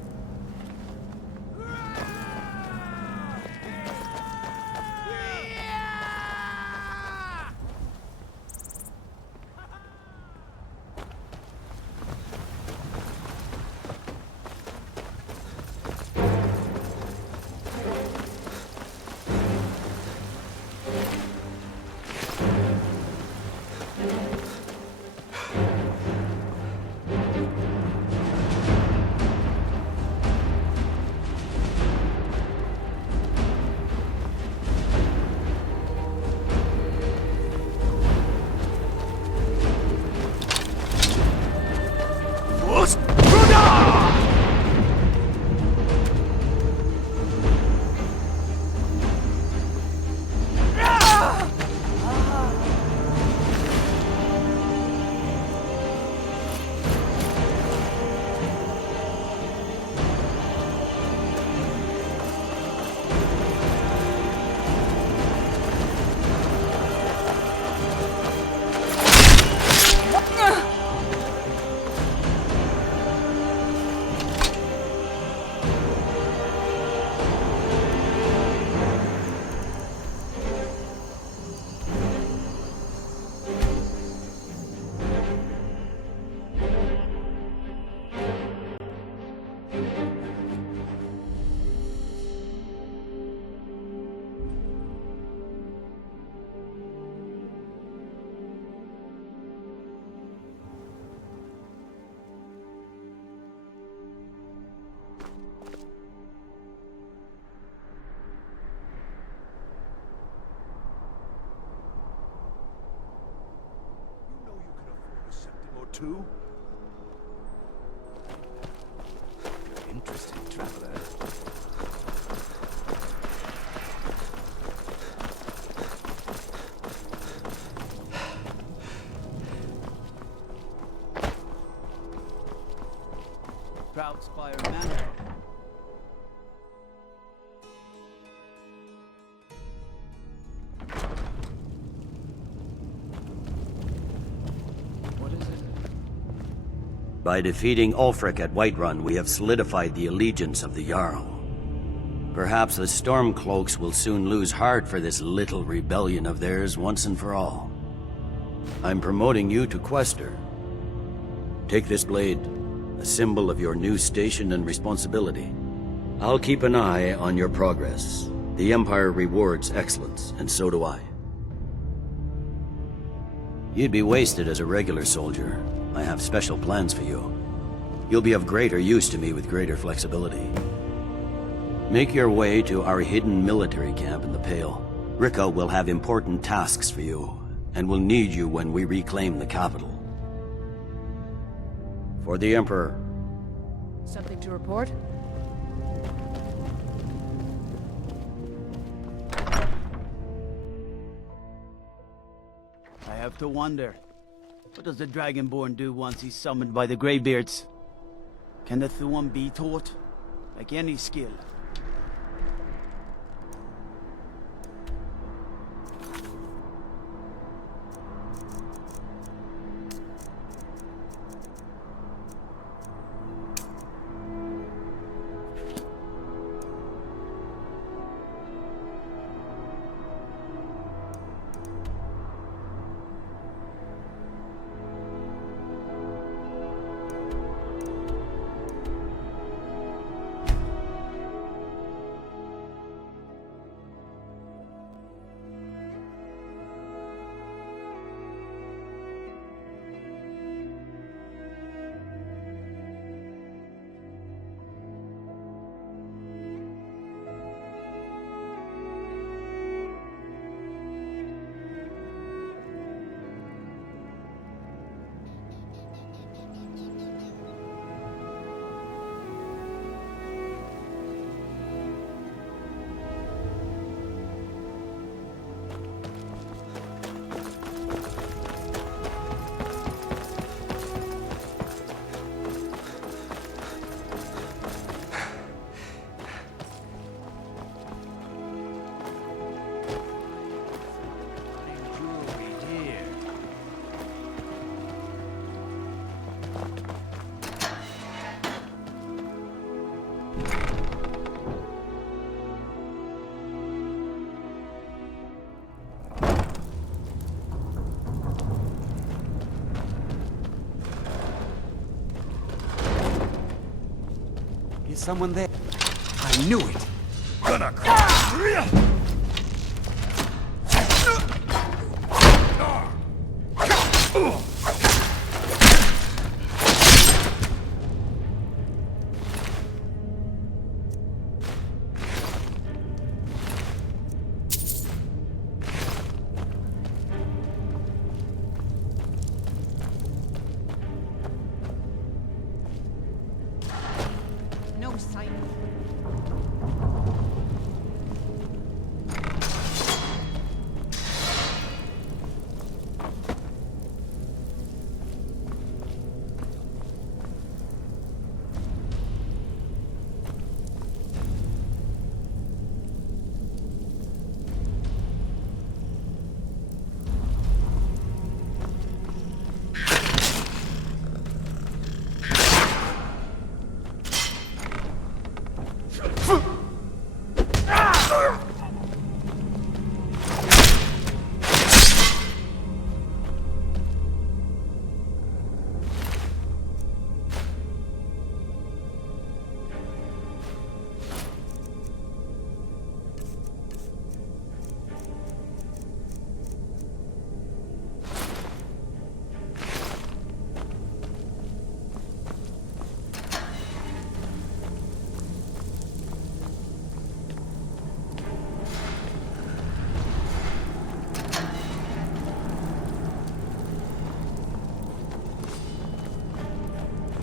too? Interesting, traveler. Proud Spire Manor. What is it? By defeating Ulfric at Whiterun, we have solidified the allegiance of the Jarl. Perhaps the Stormcloaks will soon lose heart for this little rebellion of theirs once and for all. I'm promoting you to Quester. Take this blade, a symbol of your new station and responsibility. I'll keep an eye on your progress. The Empire rewards excellence, and so do I. You'd be wasted as a regular soldier. I have special plans for you. You'll be of greater use to me with greater flexibility. Make your way to our hidden military camp in the Pale. Rika will have important tasks for you, and will need you when we reclaim the capital. For the Emperor. Something to report? I have to wonder, what does the Dragonborn do once he's summoned by the Greybeards? Can the Thuan be taught? Like any skill? Is someone there? I knew it! Gonna crash! No sign.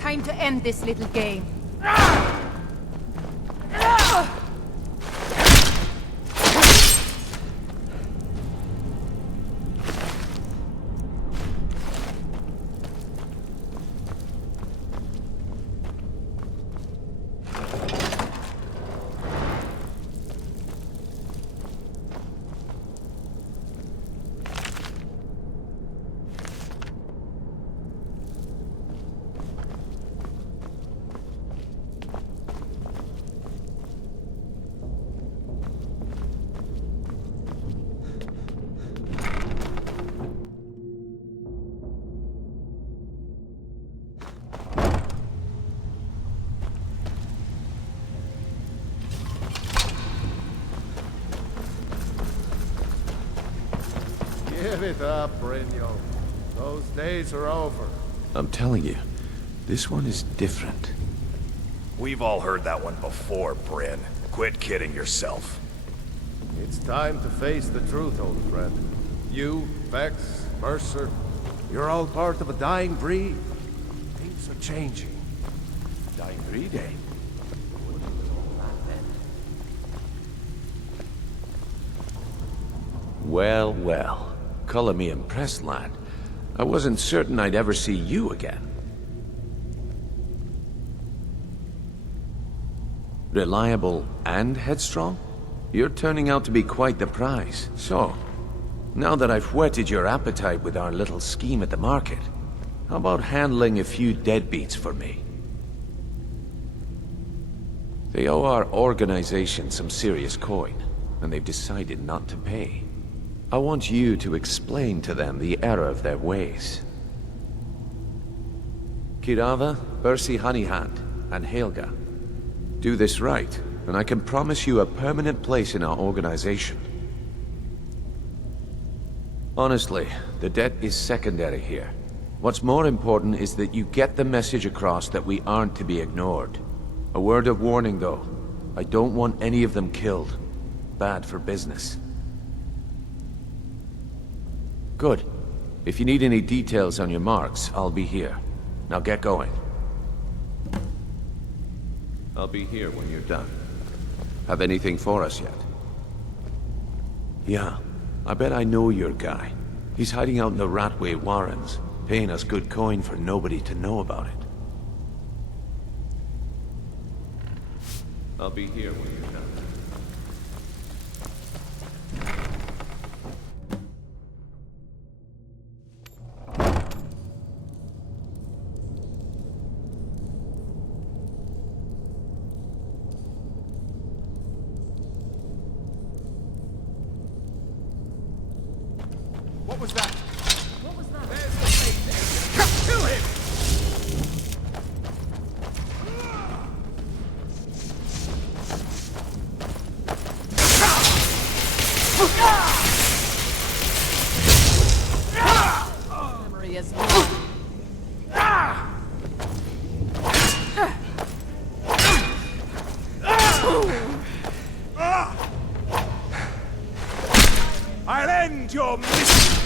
time to end this little game. Give it up, Brynjo. Those days are over. I'm telling you, this one is different. We've all heard that one before, Bryn. Quit kidding yourself. It's time to face the truth, old friend. You, Vex, Mercer, you're all part of a dying breed. Things are changing. Dying breed, eh? Well, well. Color me impressed, lad. I wasn't certain I'd ever see you again. Reliable and headstrong? You're turning out to be quite the prize. So, now that I've whetted your appetite with our little scheme at the market, how about handling a few deadbeats for me? They owe our organization some serious coin, and they've decided not to pay. I want you to explain to them the error of their ways. Kirava, Bersi Honeyhand, and Helga. Do this right, and I can promise you a permanent place in our organization. Honestly, the debt is secondary here. What's more important is that you get the message across that we aren't to be ignored. A word of warning, though. I don't want any of them killed. Bad for business. Good. If you need any details on your marks, I'll be here. Now get going. I'll be here when you're done. Have anything for us yet? Yeah, I bet I know your guy. He's hiding out in the Ratway Warrens, paying us good coin for nobody to know about it. I'll be here when you're done. What was that? What was that? There's the thing. Kill him! Memory is long. I'll end your mission!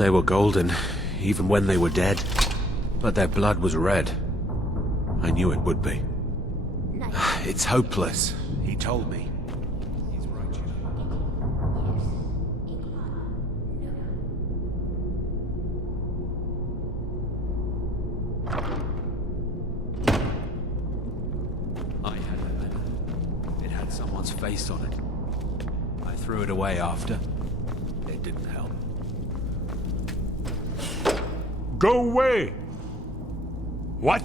They were golden, even when they were dead. But their blood was red. I knew it would be. It's hopeless, he told me. He's right, you I had the medal. It had someone's face on it. I threw it away after. It didn't help. Go away! What?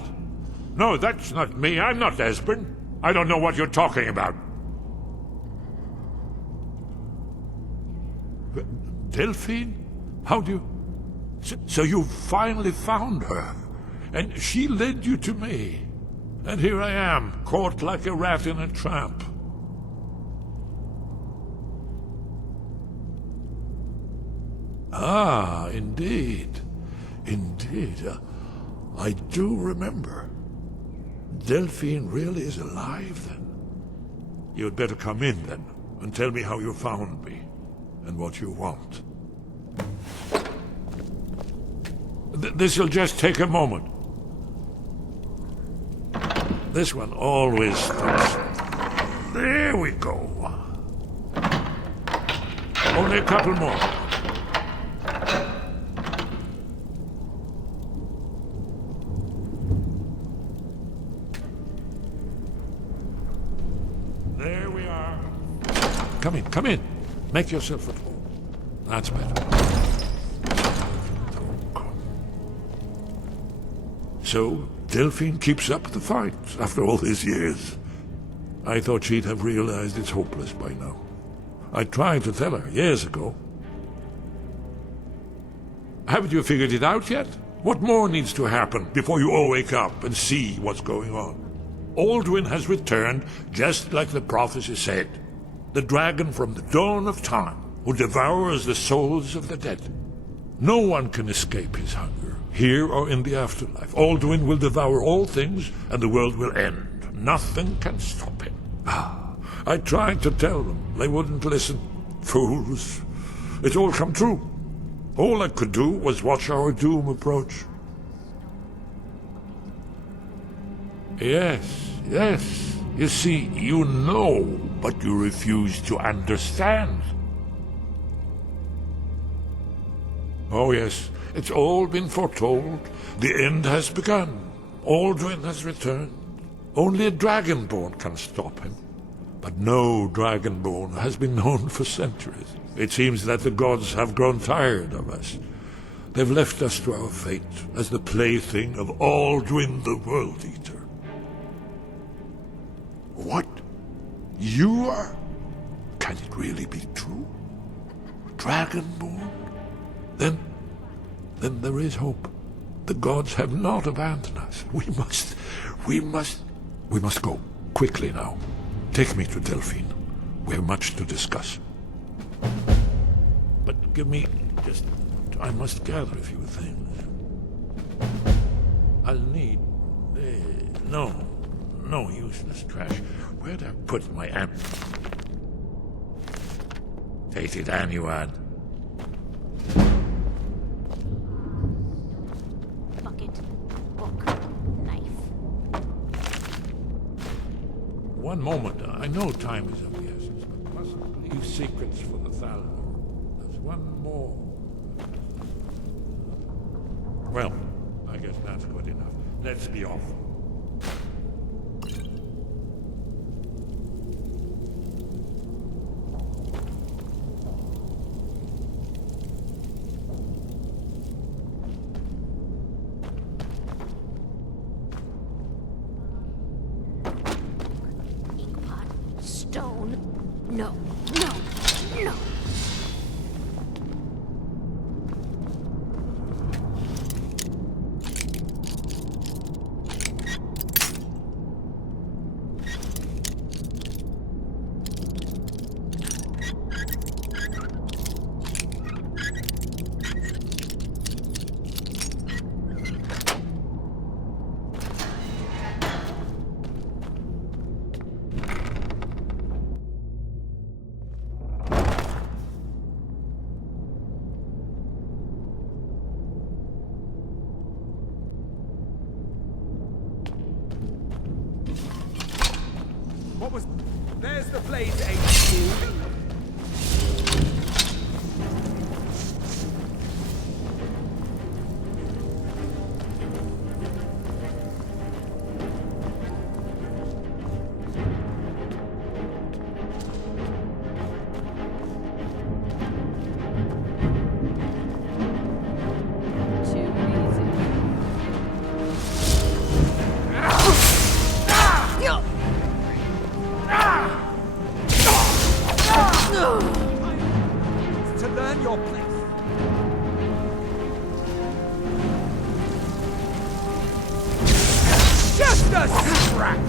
No, that's not me. I'm not Esbern. I don't know what you're talking about. Delphine? How do you... So you finally found her, and she led you to me. And here I am, caught like a rat in a trap. Ah, indeed. Indeed. I do remember. Delphine really is alive, then? You'd better come in, then, and tell me how you found me, and what you want. This'll just take a moment. This one always sticks. There we go. Only a couple more. There we are. Come in, come in. Make yourself at home. That's better. So, Delphine keeps up the fight after all these years. I thought she'd have realized it's hopeless by now. I tried to tell her years ago. Haven't you figured it out yet? What more needs to happen before you all wake up and see what's going on? Alduin has returned just like the prophecy said. The dragon from the dawn of time who devours the souls of the dead. No one can escape his hunger, here or in the afterlife. Alduin will devour all things and the world will end. Nothing can stop him. I tried to tell them. They wouldn't listen. Fools. It's all come true. All I could do was watch our doom approach. Yes, yes. You see, you know, but you refuse to understand. Oh yes, it's all been foretold. The end has begun. Alduin has returned. Only a Dragonborn can stop him. But no Dragonborn has been known for centuries. It seems that the gods have grown tired of us. They've left us to our fate as the plaything of Alduin the World Eater. What? You are? Can it really be true? Dragonborn? Then there is hope. The gods have not abandoned us. We must go. Quickly now. Take me to Delphine. We have much to discuss. But give me I must gather a few things. I'll need... No useless trash. Where'd I put my Take it, Anuad. Bucket, book, knife. One moment. I know time is of the essence, but mustn't leave secrets for the Thalmor. There's one more. Well, I guess that's good enough. Let's be off. Stone. No. What was... There's the Blades HQ. To learn your place. Just a scratch!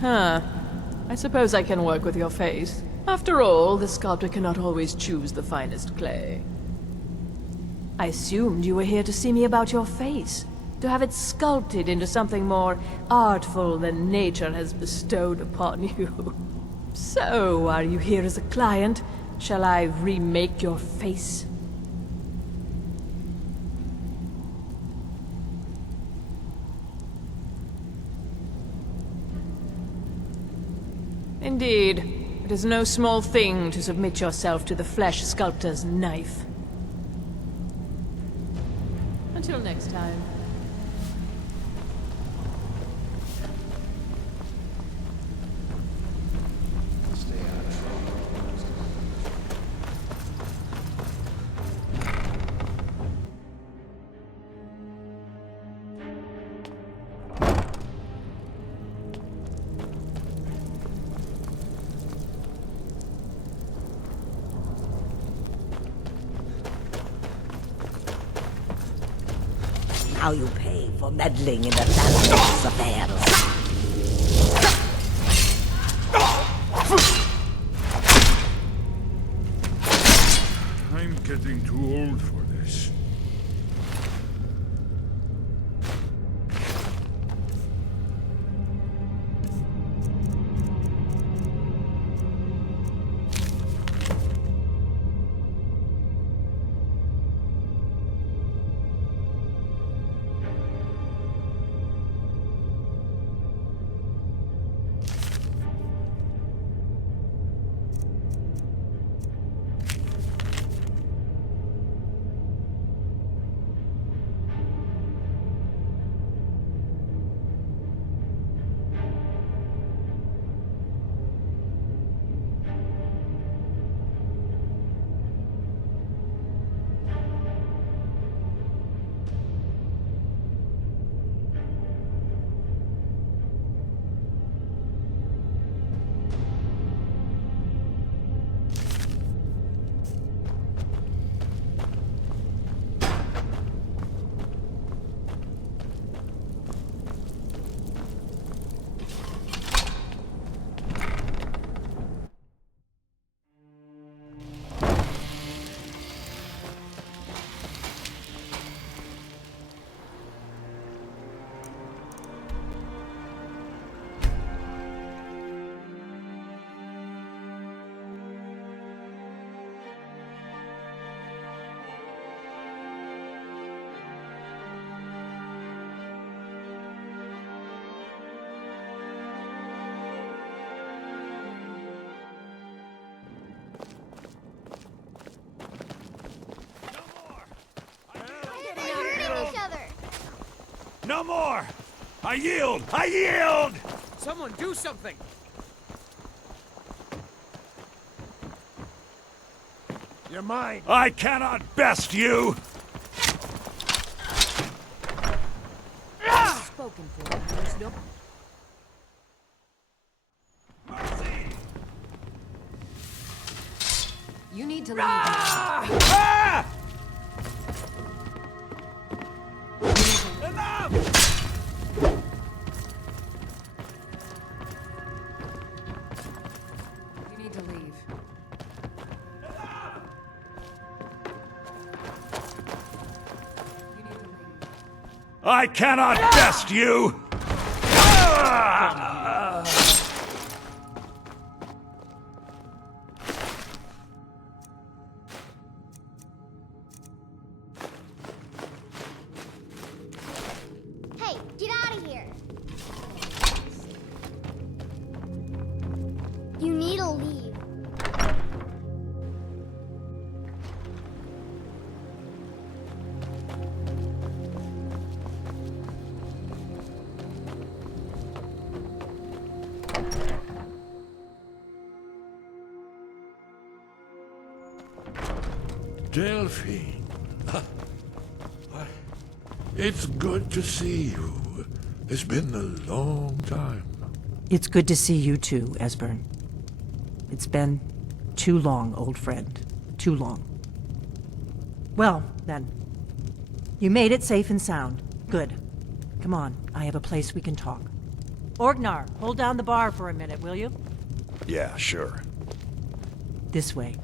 Huh. I suppose I can work with your face. After all, the sculptor cannot always choose the finest clay. I assumed you were here to see me about your face, to have it sculpted into something more artful than nature has bestowed upon you. So, are you here as a client? Shall I remake your face? Indeed. It is no small thing to submit yourself to the flesh sculptor's knife. Until next time. Now you pay for meddling in the Thanos affairs. I'm getting too old for this. No more! I yield! I yield! Someone do something! You're mine! I cannot best you! looking for. There's no... You need to leave. Ah! Enough! You need to leave. I cannot best you! Hey, get out of here! You need to leave. Delphine. It's good to see you. It's been a long time. It's good to see you too, Esbern. It's been too long, old friend. Too long. Well, then. You made it safe and sound. Good. Come on, I have a place we can talk. Orgnar, hold down the bar for a minute, will you? Yeah, sure. This way.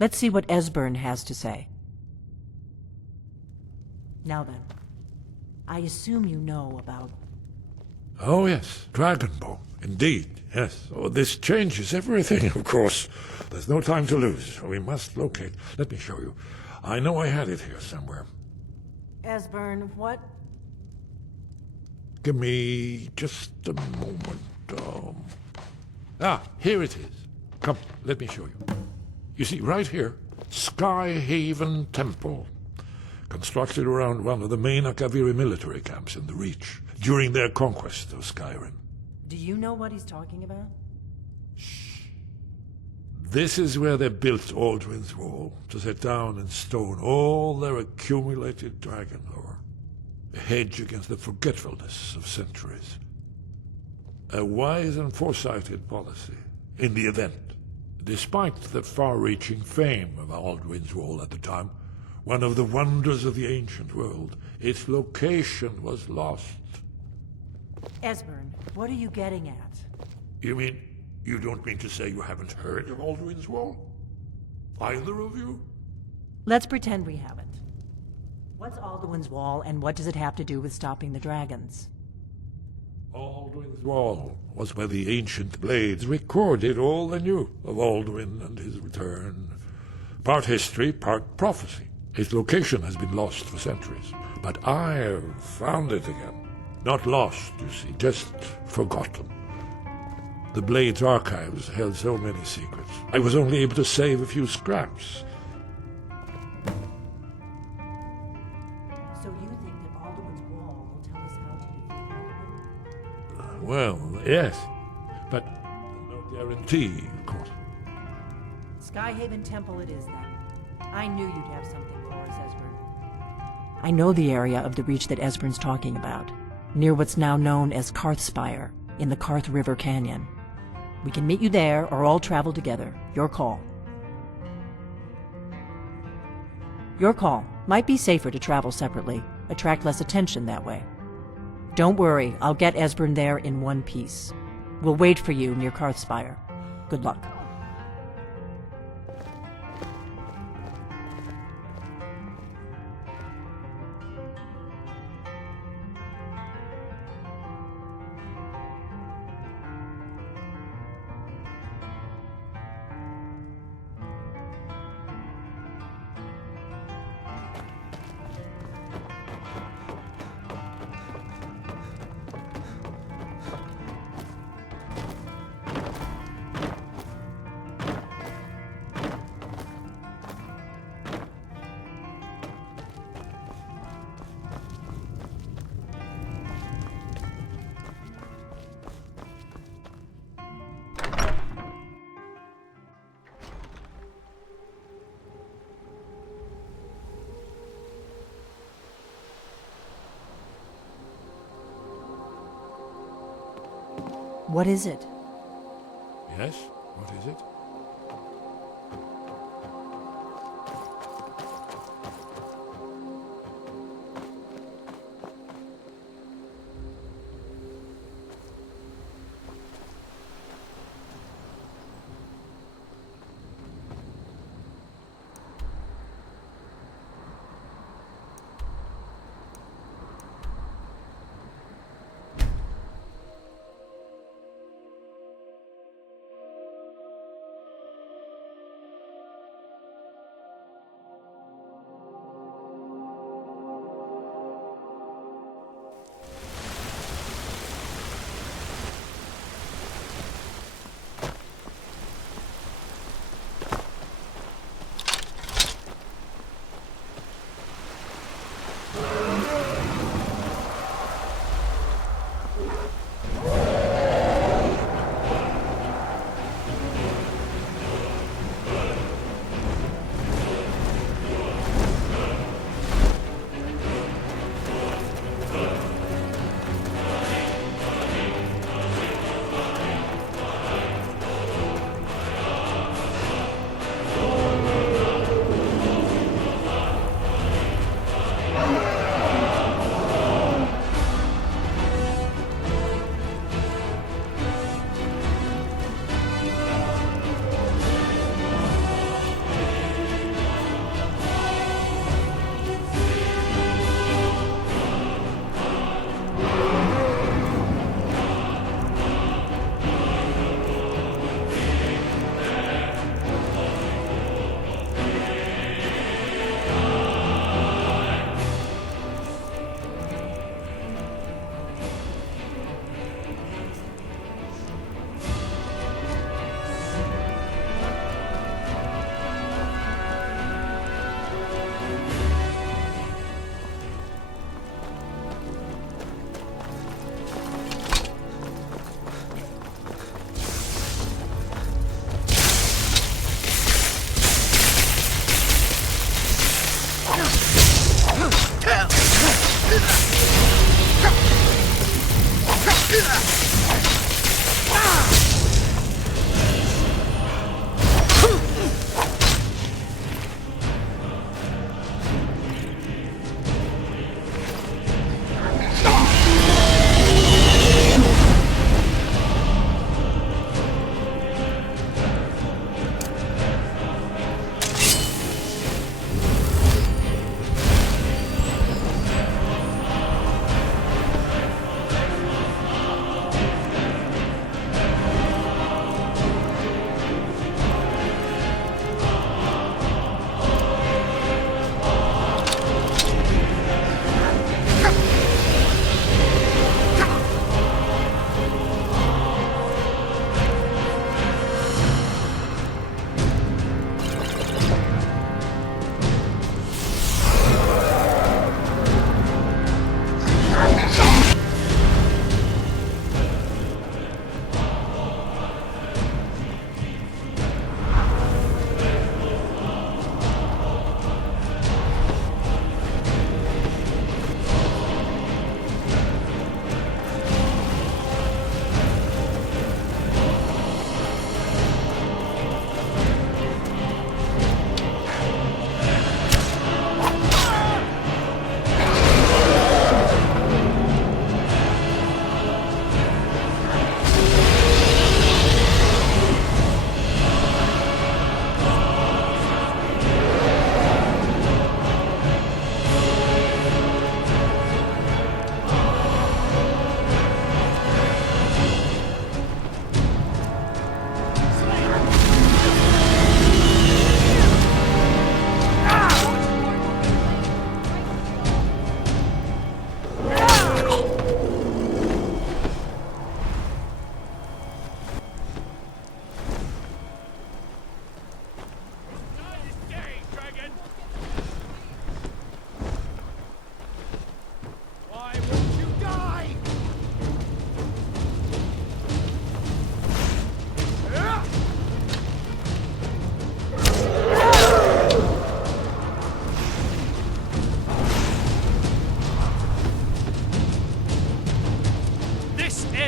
Let's see what Esbern has to say. Now then, I assume you know about... Oh, yes, Dragonbone. Indeed, yes. Oh, this changes everything, of course. There's no time to lose. We must locate. Let me show you. I know I had it here somewhere. Esbern, what? Give me just a moment. Here it is. Come, let me show you. You see, right here, Skyhaven Temple, constructed around one of the main Akaviri military camps in the Reach during their conquest of Skyrim. Do you know what he's talking about? This is where they built Alduin's Wall, to set down in stone all their accumulated dragon lore, a hedge against the forgetfulness of centuries. A wise and foresighted policy, in the event. Despite the far-reaching fame of Alduin's Wall at the time, one of the wonders of the ancient world, its location was lost. Esbern, what are you getting at? You mean, you don't mean to say you haven't heard of Alduin's Wall? Either of you? Let's pretend we haven't. What's Alduin's Wall, and what does it have to do with stopping the dragons? Alduin's Wall was where the ancient blades recorded all they knew of Alduin and his return. Part history, part prophecy. Its location has been lost for centuries, but I've found it again. Not lost, you see, just forgotten. The Blade's archives held so many secrets. I was only able to save a few scraps. So you think that Alduin's Wall will tell us how to defeat Alduin? Well, yes, but no guarantee, of course. Skyhaven Temple it is, then. I knew you'd have something for us, Esbern. I know the area of the Reach that Esbern's talking about, near what's now known as Karthspire, in the Karth River Canyon. We can meet you there, or all travel together. Your call. Your call. Might be safer to travel separately. Attract less attention that way. Don't worry, I'll get Esbern there in one piece. We'll wait for you near Karthspire. Good luck. What is it? Yes? What is it?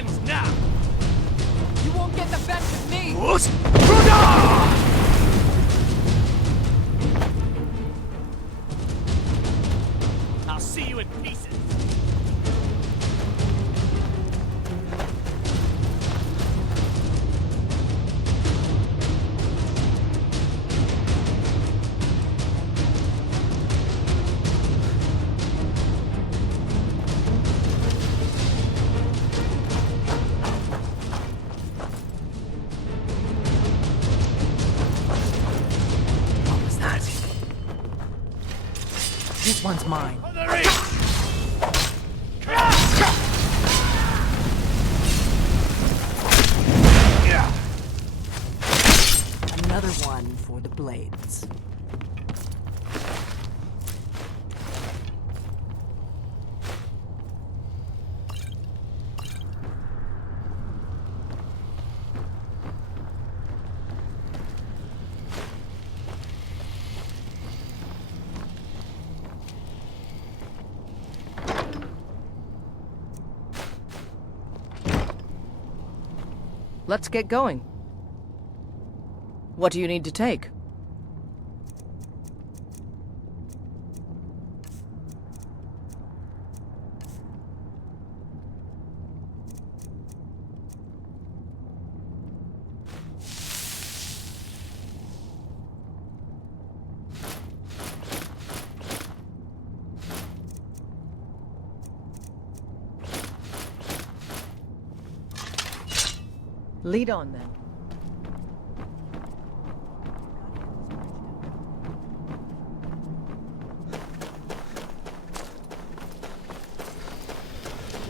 ends now! You won't get the best of me! I'll see you in pieces. What was that? This one's mine. Another one for the blades. Let's get going. What do you need to take? Lead on, then.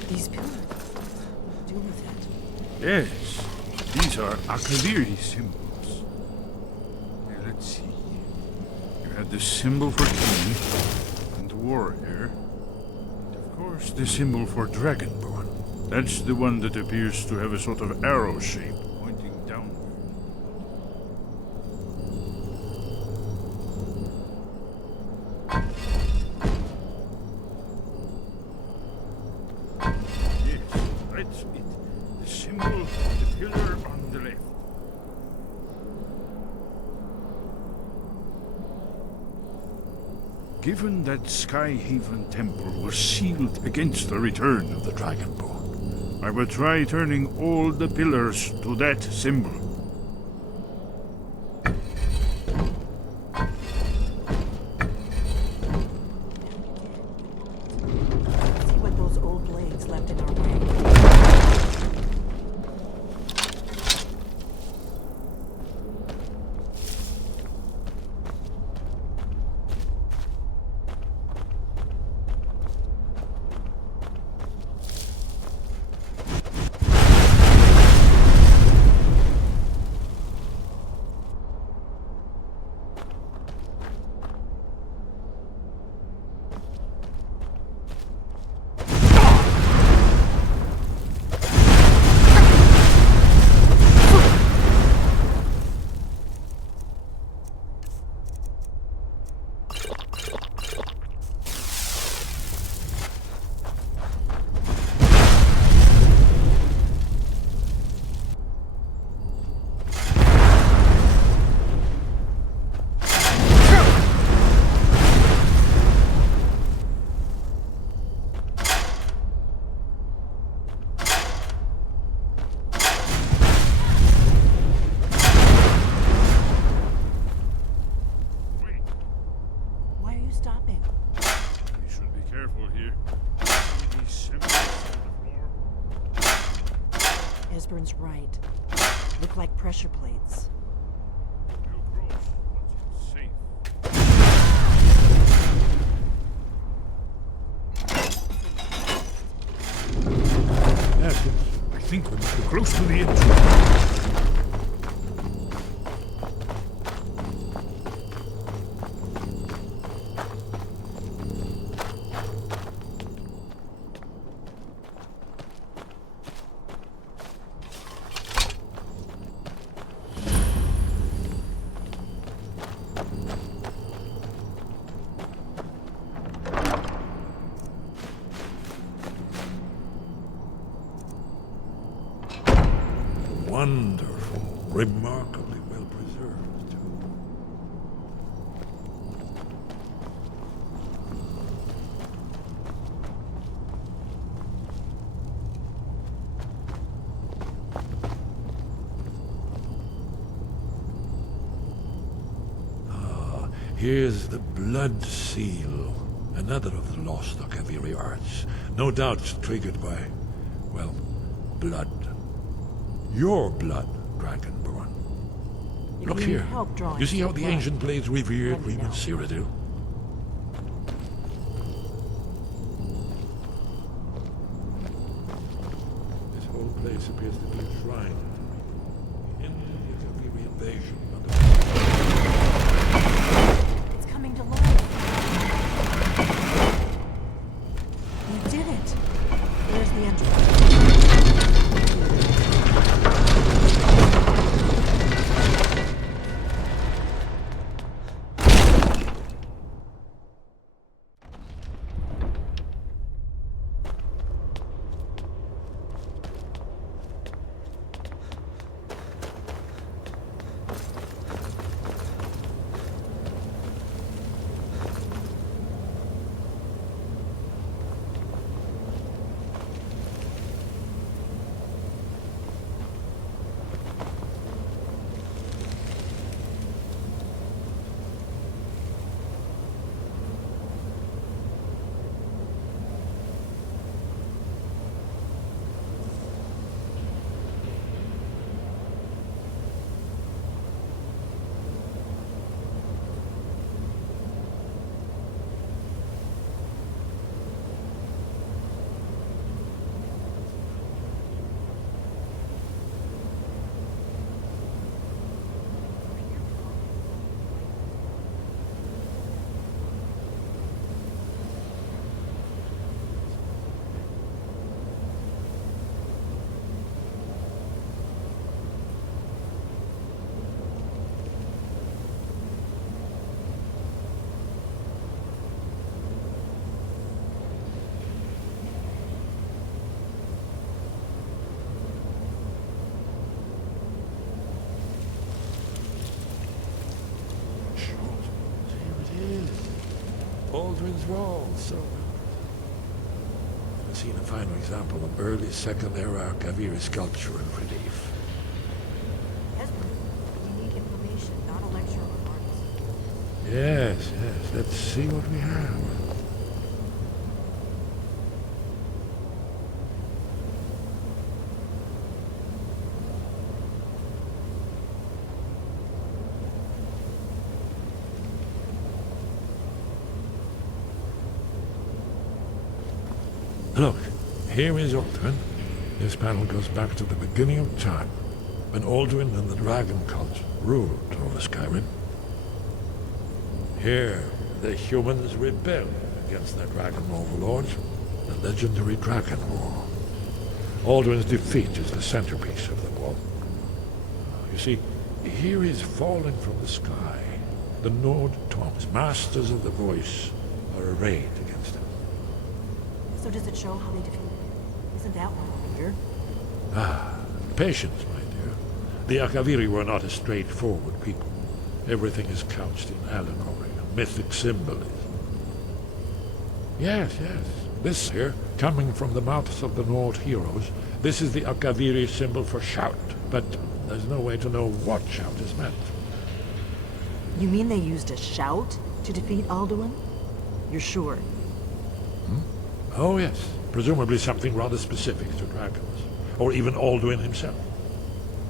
These pillars. What do with it? Yes, these are Akaviri symbols. Now, let's see. You have the symbol for king and warrior. And of course, the symbol for dragonborn. That's the one that appears to have a sort of arrow shape pointing downward. Yes, that's it. The symbol, the pillar on the left. Given that Skyhaven Temple was sealed against the return of the Dragonborn, I will try turning all the pillars to that symbol. See what those old blades left in our way. Esbern's right. Look like pressure plates. That's it. I think we're close to the entrance. Wonderful. Remarkably well preserved, too. Here's the Blood Seal, another of the lost Akaviri arts. No doubt triggered by, well, blood. Your blood, Dragonborn. Look here. You see how the ancient blades revered even Cyrodiil? This whole place appears to be a shrine. The end of the Akaviri invasion under coming to life. You did it. There's the entrance. Aldrin's Wall, so... I've seen a final example of early Second Era Akaviri sculpture in relief. We need information, not a lecture on arts. Yes, yes, let's see what we have. Look, here is Aldrin. This panel goes back to the beginning of time, when Aldrin and the Dragon Cult ruled over Skyrim. Here, the humans rebelled against their dragon overlords, the legendary Dragon War. Aldrin's defeat is the centerpiece of the wall. You see, here is falling from the sky. The Nord Toms, masters of the voice, are arrayed against him. So does it show how they defeated him? Isn't that one here? Ah, patience, my dear. The Akaviri were not a straightforward people. Everything is couched in allegory and mythic symbolism. Yes, yes. This here, coming from the mouths of the Nord heroes, this is the Akaviri symbol for shout, but there's no way to know what shout is meant. You mean they used a shout to defeat Alduin? You're sure? Oh, yes. Presumably something rather specific to dragons. Or even Alduin himself.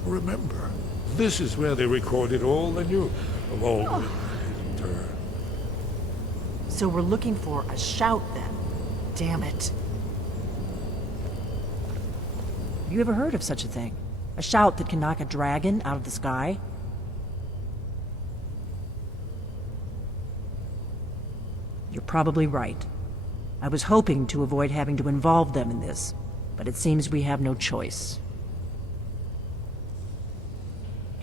Remember, this is where they recorded all they knew of Alduin and his turn. So we're looking for a shout, then. Damn it. Have you ever heard of such a thing? A shout that can knock a dragon out of the sky? You're probably right. I was hoping to avoid having to involve them in this, but it seems we have no choice.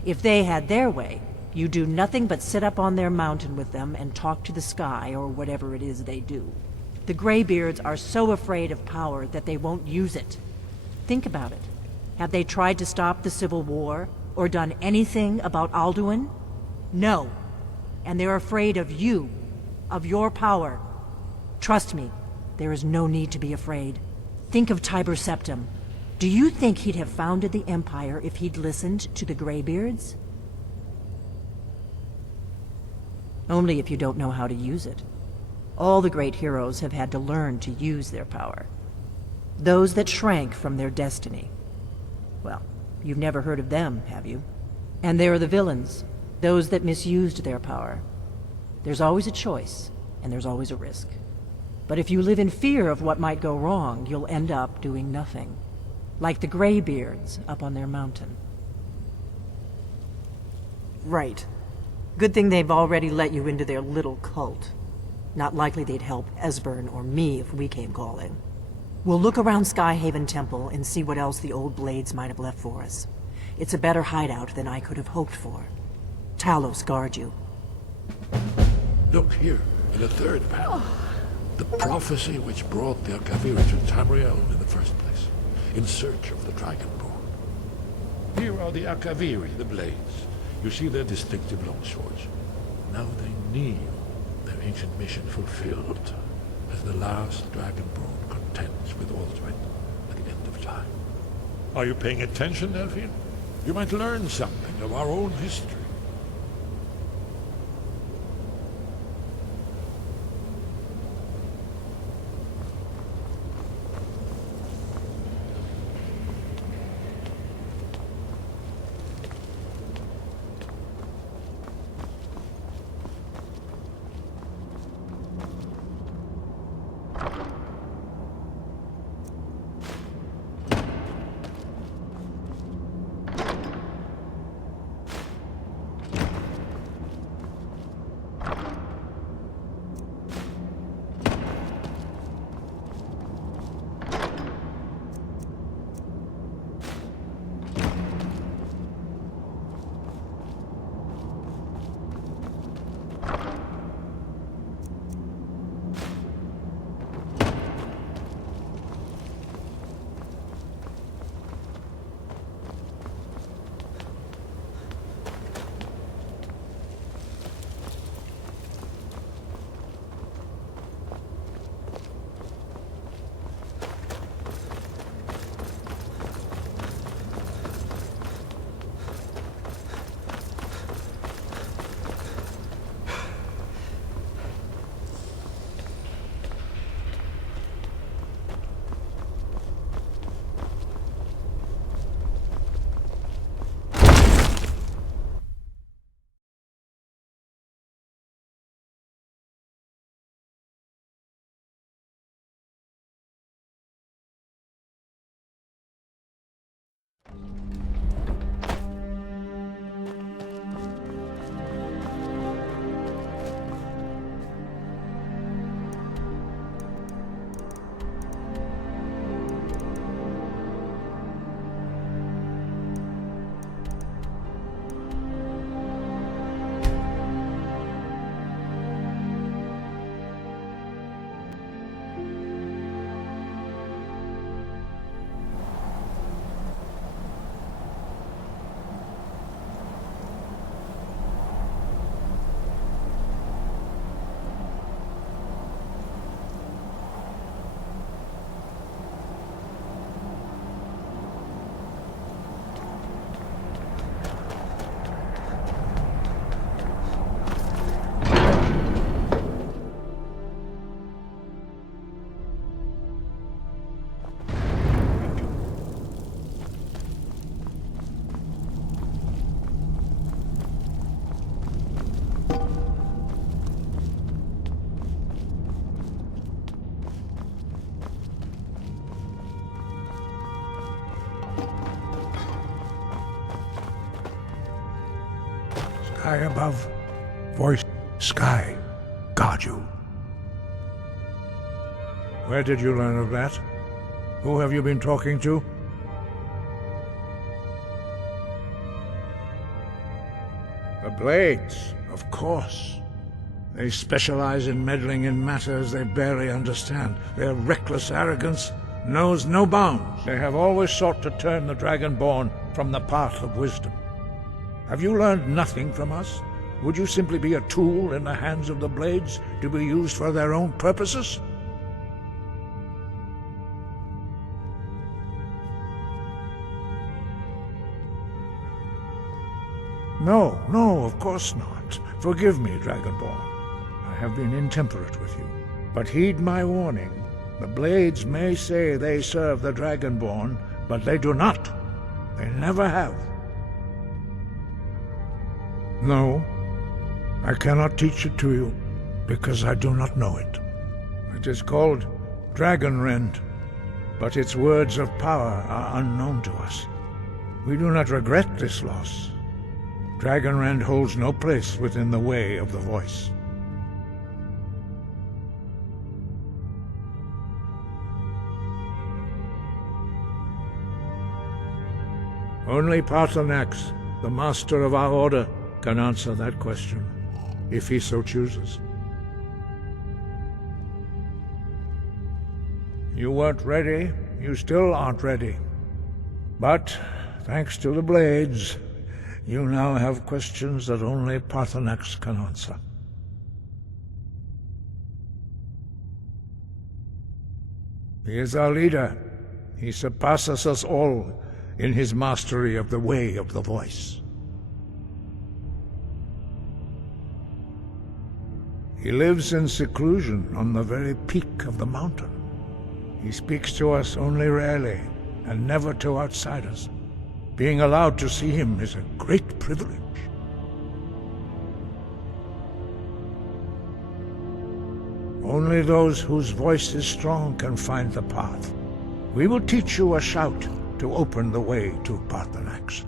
If they had their way, you do nothing but sit up on their mountain with them and talk to the sky or whatever it is they do. The Greybeards are so afraid of power that they won't use it. Think about it. Have they tried to stop the Civil War, or done anything about Alduin? No. And they're afraid of you, of your power. Trust me, there is no need to be afraid. Think of Tiber Septim. Do you think he'd have founded the Empire if he'd listened to the Greybeards? Only if you don't know how to use it. All the great heroes have had to learn to use their power. Those that shrank from their destiny. Well, you've never heard of them, have you? And there are the villains, those that misused their power. There's always a choice, and there's always a risk. But if you live in fear of what might go wrong, you'll end up doing nothing. Like the Greybeards up on their mountain. Right. Good thing they've already let you into their little cult. Not likely they'd help Esbern or me if we came calling. We'll look around Skyhaven Temple and see what else the old Blades might have left for us. It's a better hideout than I could have hoped for. Talos guard you. Look here, in the third panel. The prophecy which brought the Akaviri to Tamriel in the first place, in search of the Dragonborn. Here are the Akaviri, the Blades. You see their distinctive longswords. Now they kneel, their ancient mission fulfilled, as the last Dragonborn contends with Aldrin at the end of time. Are you paying attention, Delphine? You might learn something of our own history. Sky above, voice sky, guard you. Where did you learn of that? Who have you been talking to? The Blades, of course. They specialize in meddling in matters they barely understand. Their reckless arrogance knows no bounds. They have always sought to turn the Dragonborn from the path of wisdom. Have you learned nothing from us? Would you simply be a tool in the hands of the Blades to be used for their own purposes? No, no, of course not. Forgive me, Dragonborn. I have been intemperate with you. But heed my warning. The Blades may say they serve the Dragonborn, but they do not. They never have. No, I cannot teach it to you, because I do not know it. It is called Dragonrend, but its words of power are unknown to us. We do not regret this loss. Dragonrend holds no place within the way of the voice. Only Paarthurnax, the master of our order, can answer that question, if he so chooses. You weren't ready, you still aren't ready. But, thanks to the Blades, you now have questions that only Paarthurnax can answer. He is our leader. He surpasses us all in his mastery of the way of the voice. He lives in seclusion on the very peak of the mountain. He speaks to us only rarely, and never to outsiders. Being allowed to see him is a great privilege. Only those whose voice is strong can find the path. We will teach you a shout to open the way to Paarthurnax.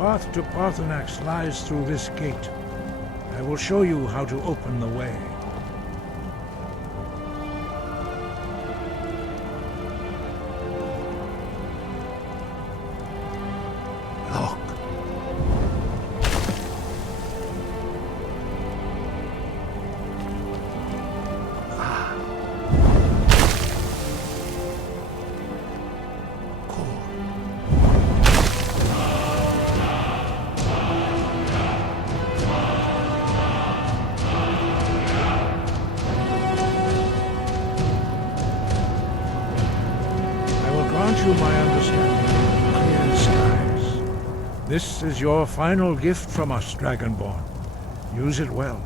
The path to Paarthurnax lies through this gate. I will show you how to open the way. Look. You my understanding, clear skies. This is your final gift from us, Dragonborn. Use it well.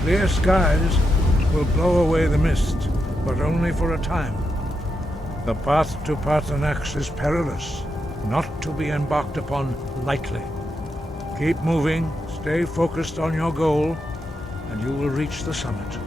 Clear skies will blow away the mist, but only for a time. The path to Paarthurnax is perilous, not to be embarked upon lightly. Keep moving, stay focused on your goal, and you will reach the summit.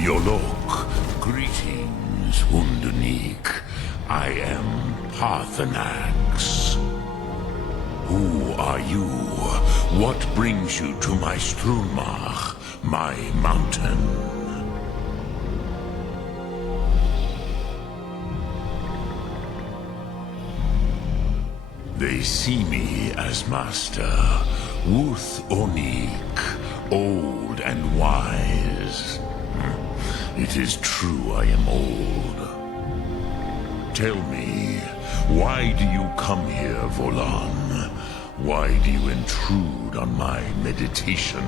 Yolok, greetings, Undunik. I am Parthenax. Who are you? What brings you to my Strunmach, my mountain? They see me as master, Wuth Onik, old and wise. It is true I am old. Tell me, why do you come here, Volan? Why do you intrude on my meditation?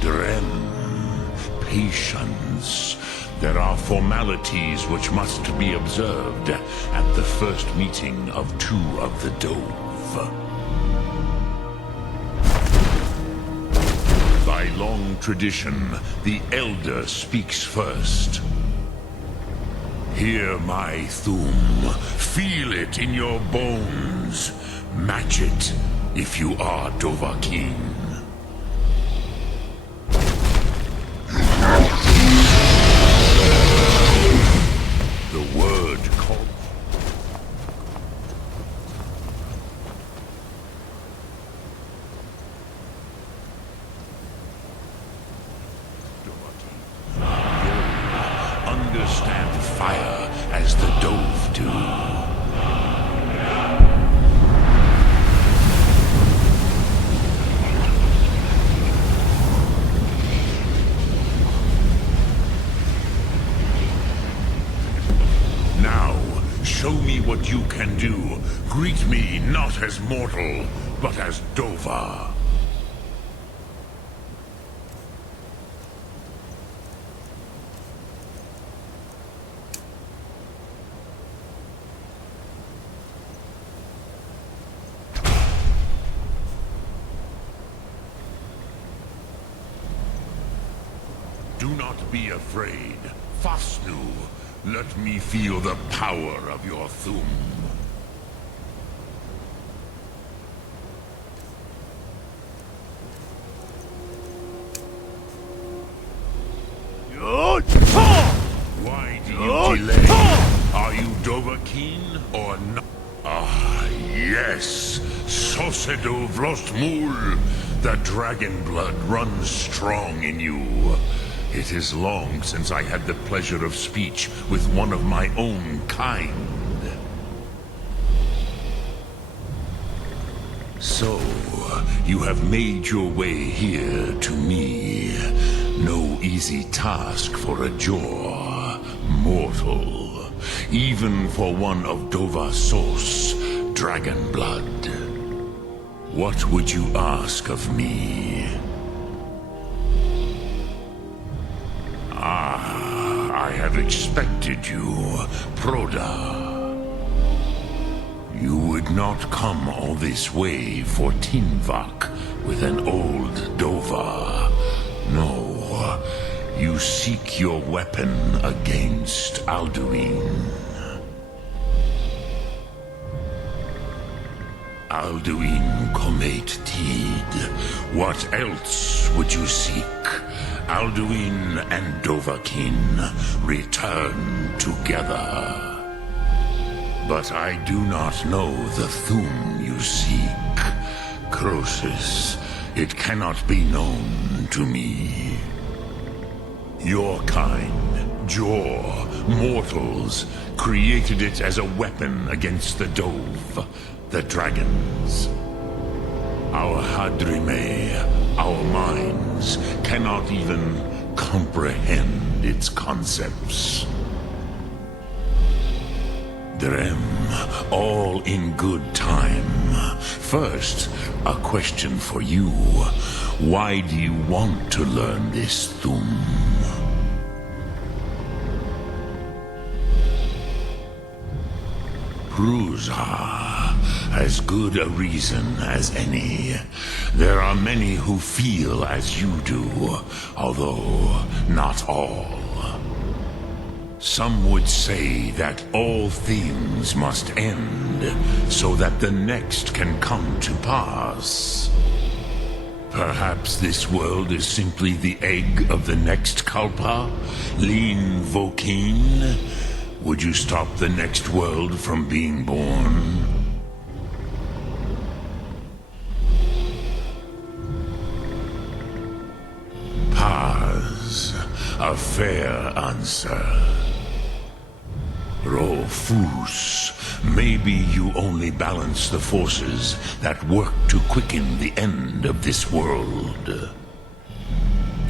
Drem, patience. There are formalities which must be observed at the first meeting of two of the Dove. By long tradition, the Elder speaks first. Hear my Thum. Feel it in your bones. Match it if you are Dovahkiin. The word called. Understand fire as the Dove do. Now, show me what you can do. Greet me not as mortal, but as Dova. Do not be afraid. Fasnu, let me feel the power of your Thum. Why do you delay? Are you Dovahkiin or not? Ah, yes. Sosedo Vrostmul. The dragon blood runs strong in you. It is long since I had the pleasure of speech with one of my own kind. So, you have made your way here to me. No easy task for a jaw, mortal. Even for one of Dova's source, dragon blood. What would you ask of me? I have expected you, Proda. You would not come all this way for Tinvak with an old Dova. No, you seek your weapon against Alduin. Alduin Comate Tid. What else would you seek? Alduin and Dovahkiin return together. But I do not know the Thum you seek. Croesus, it cannot be known to me. Your kind, Jor, mortals, created it as a weapon against the Dove, the dragons. Our Hadrime, our minds, cannot even comprehend its concepts. Drem, all in good time. First, a question for you. Why do you want to learn this Thum? Prusa, as good a reason as any. There are many who feel as you do, although not all. Some would say that all things must end, so that the next can come to pass. Perhaps this world is simply the egg of the next Kalpa, Lin Vokin. Would you stop the next world from being born? Paz, a fair answer. Rofus, maybe you only balance the forces that work to quicken the end of this world.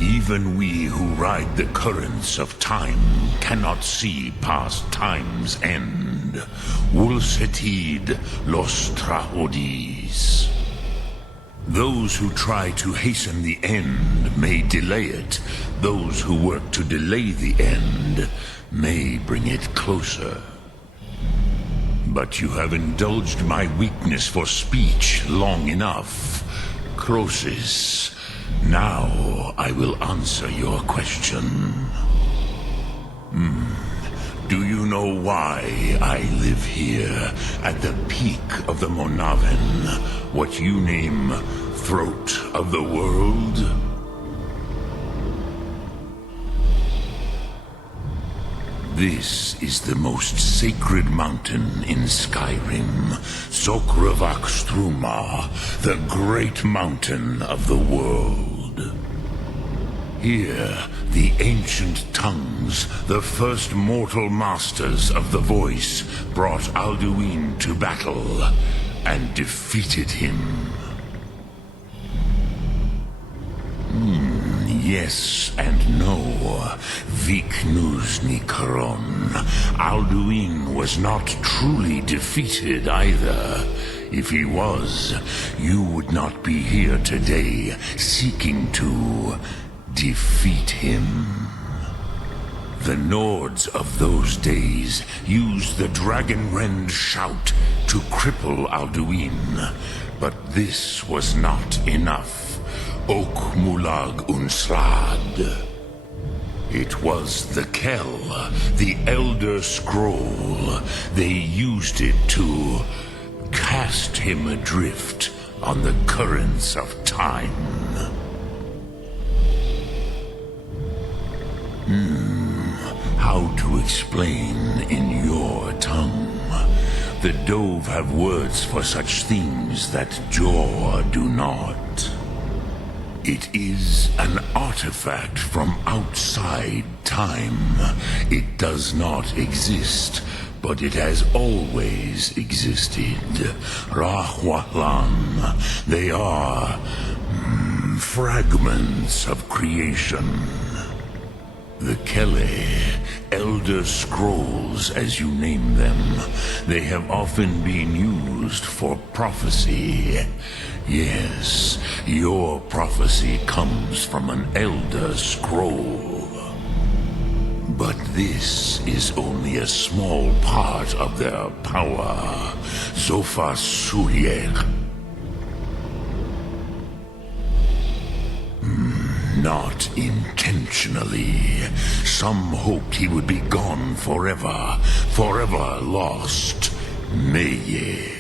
Even we who ride the currents of time cannot see past time's end. Wulsetid los trahodis. Those who try to hasten the end may delay it. Those who work to delay the end may bring it closer. But you have indulged my weakness for speech long enough. Croesus, now I will answer your question. Do you know why I live here at the peak of the Monaven, what you name Throat of the World? This is the most sacred mountain in Skyrim, Sokravak Struma, the great mountain of the world. Here, the ancient tongues, the first mortal masters of the voice, brought Alduin to battle and defeated him. Yes and no. Viknusni Karon. Alduin was not truly defeated either. If he was, you would not be here today seeking to defeat him. The Nords of those days used the Dragonrend shout to cripple Alduin, but this was not enough. Ok Mulag Unslad. It was the Kell, the Elder Scroll. They used it to cast him adrift on the currents of time. How to explain in your tongue? The Dove have words for such things that Jor do not. It is an artifact from outside time. It does not exist, but it has always existed. Rahwalan. They are fragments of creation. The Kele, Elder Scrolls as you name them, they have often been used for prophecy. Yes, your prophecy comes from an Elder Scroll. But this is only a small part of their power. Zofa Surier. Not intentionally. Some hoped he would be gone forever. Forever lost. Meye.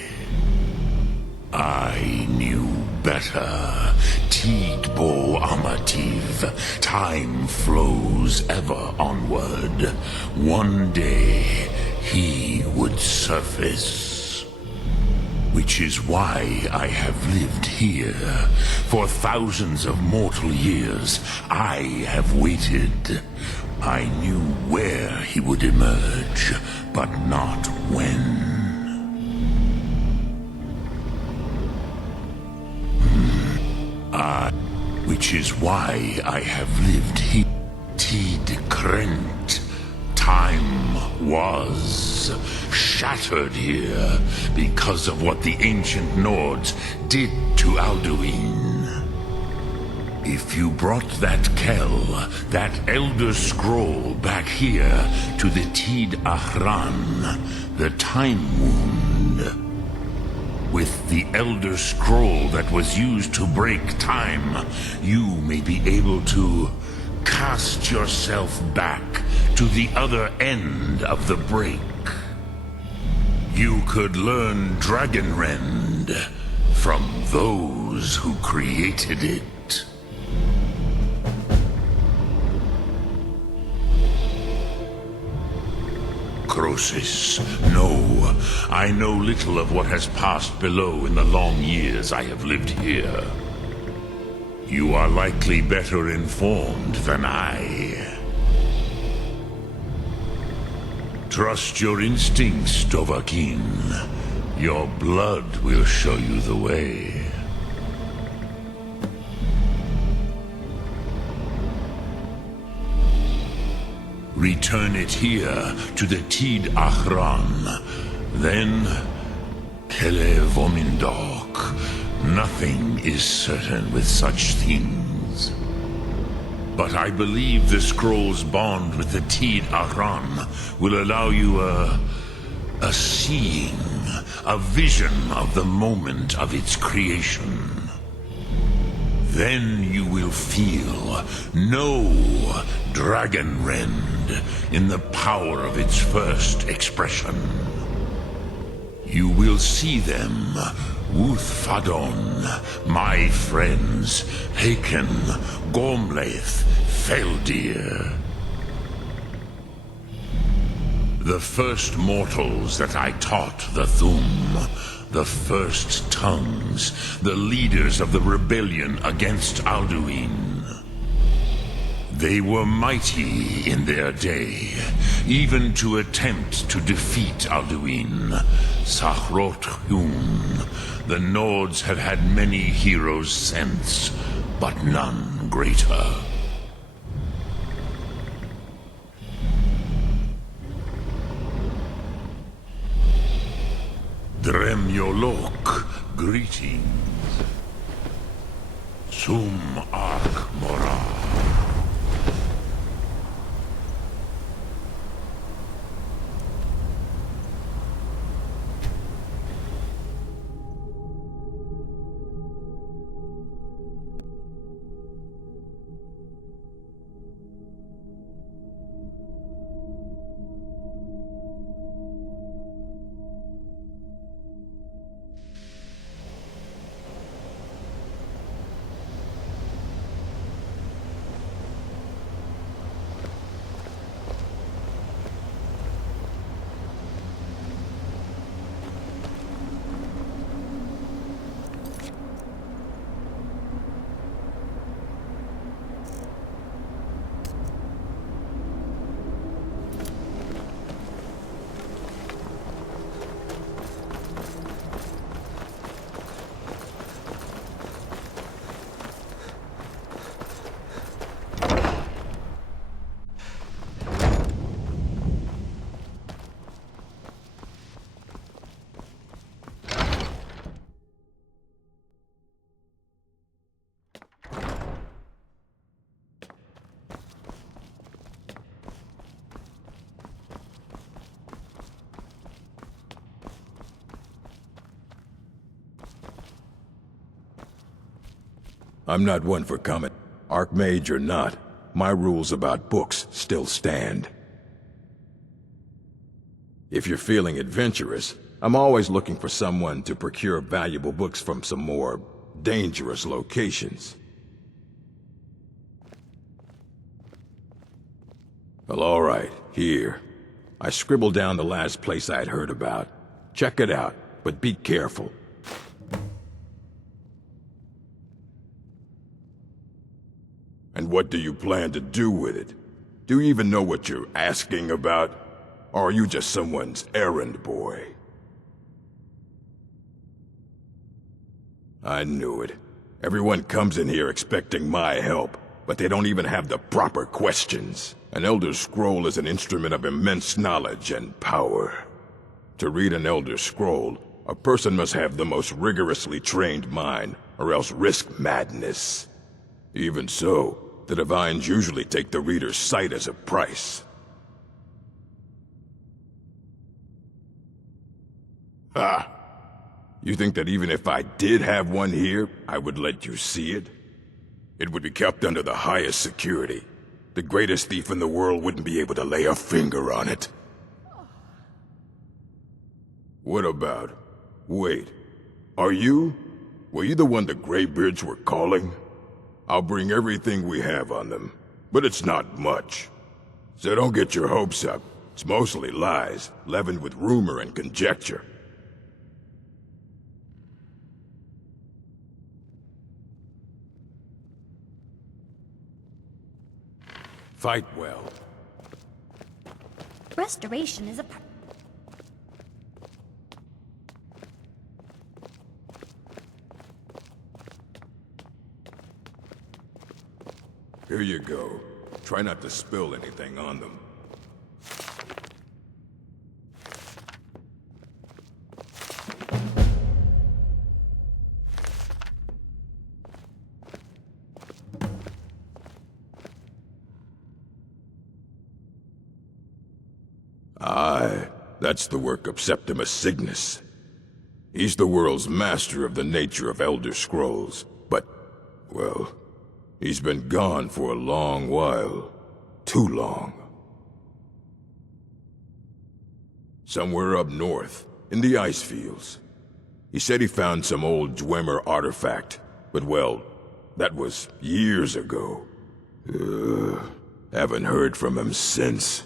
I knew better. Tidbo Amativ. Time flows ever onward. One day, he would surface. Which is why I have lived here. For thousands of mortal years, I have waited. I knew where he would emerge, but not when. Which is why I have lived here. Tid Krent. Time was shattered here because of what the ancient Nords did to Alduin. If you brought that Kel, that Elder Scroll back here to the Tid Ahran, the Time Wound, with the Elder Scroll that was used to break time, you may be able to cast yourself back to the other end of the break. You could learn Dragonrend from those who created it. Crosis, no. I know little of what has passed below in the long years I have lived here. You are likely better informed than I. Trust your instincts, Dovahkiin. Your blood will show you the way. Return it here to the Tid Ahran. Then, Kele Vomindok. Nothing is certain with such things. But I believe the scroll's bond with the Tid Ahran will allow you a seeing, a vision of the moment of its creation. Then you will feel, know Dragonrend in the power of its first expression. You will see them, Wuthfadon, my friends, Haken, Gormlaith, Feldir. The first mortals that I taught the Thum, the first tongues, the leaders of the rebellion against Alduin. They were mighty in their day, even to attempt to defeat Alduin. Sahrot Hun. The Nords have had many heroes since, but none greater. Dremyolok, greetings. Sum Ark Mora. I'm not one for comment. Archmage or not, my rules about books still stand. If you're feeling adventurous, I'm always looking for someone to procure valuable books from some more dangerous locations. Well, all right, here. I scribbled down the last place I'd heard about. Check it out, but be careful. And what do you plan to do with it? Do you even know what you're asking about? Or are you just someone's errand boy? I knew it. Everyone comes in here expecting my help, but they don't even have the proper questions. An Elder Scroll is an instrument of immense knowledge and power. To read an Elder Scroll, a person must have the most rigorously trained mind, or else risk madness. Even so, the Divines usually take the reader's sight as a price. Ha! You think that even if I did have one here, I would let you see it? It would be kept under the highest security. The greatest thief in the world wouldn't be able to lay a finger on it. What about... Wait. Are you? Were you the one the Greybeards were calling? I'll bring everything we have on them, but it's not much. So don't get your hopes up. It's mostly lies, leavened with rumor and conjecture. Fight well. Restoration is a... Here you go. Try not to spill anything on them. Aye, that's the work of Septimus Cygnus. He's the world's master of the nature of Elder Scrolls, but, well, he's been gone for a long while. Too long. Somewhere up north, in the ice fields. He said he found some old Dwemer artifact, but well, that was years ago. Haven't heard from him since.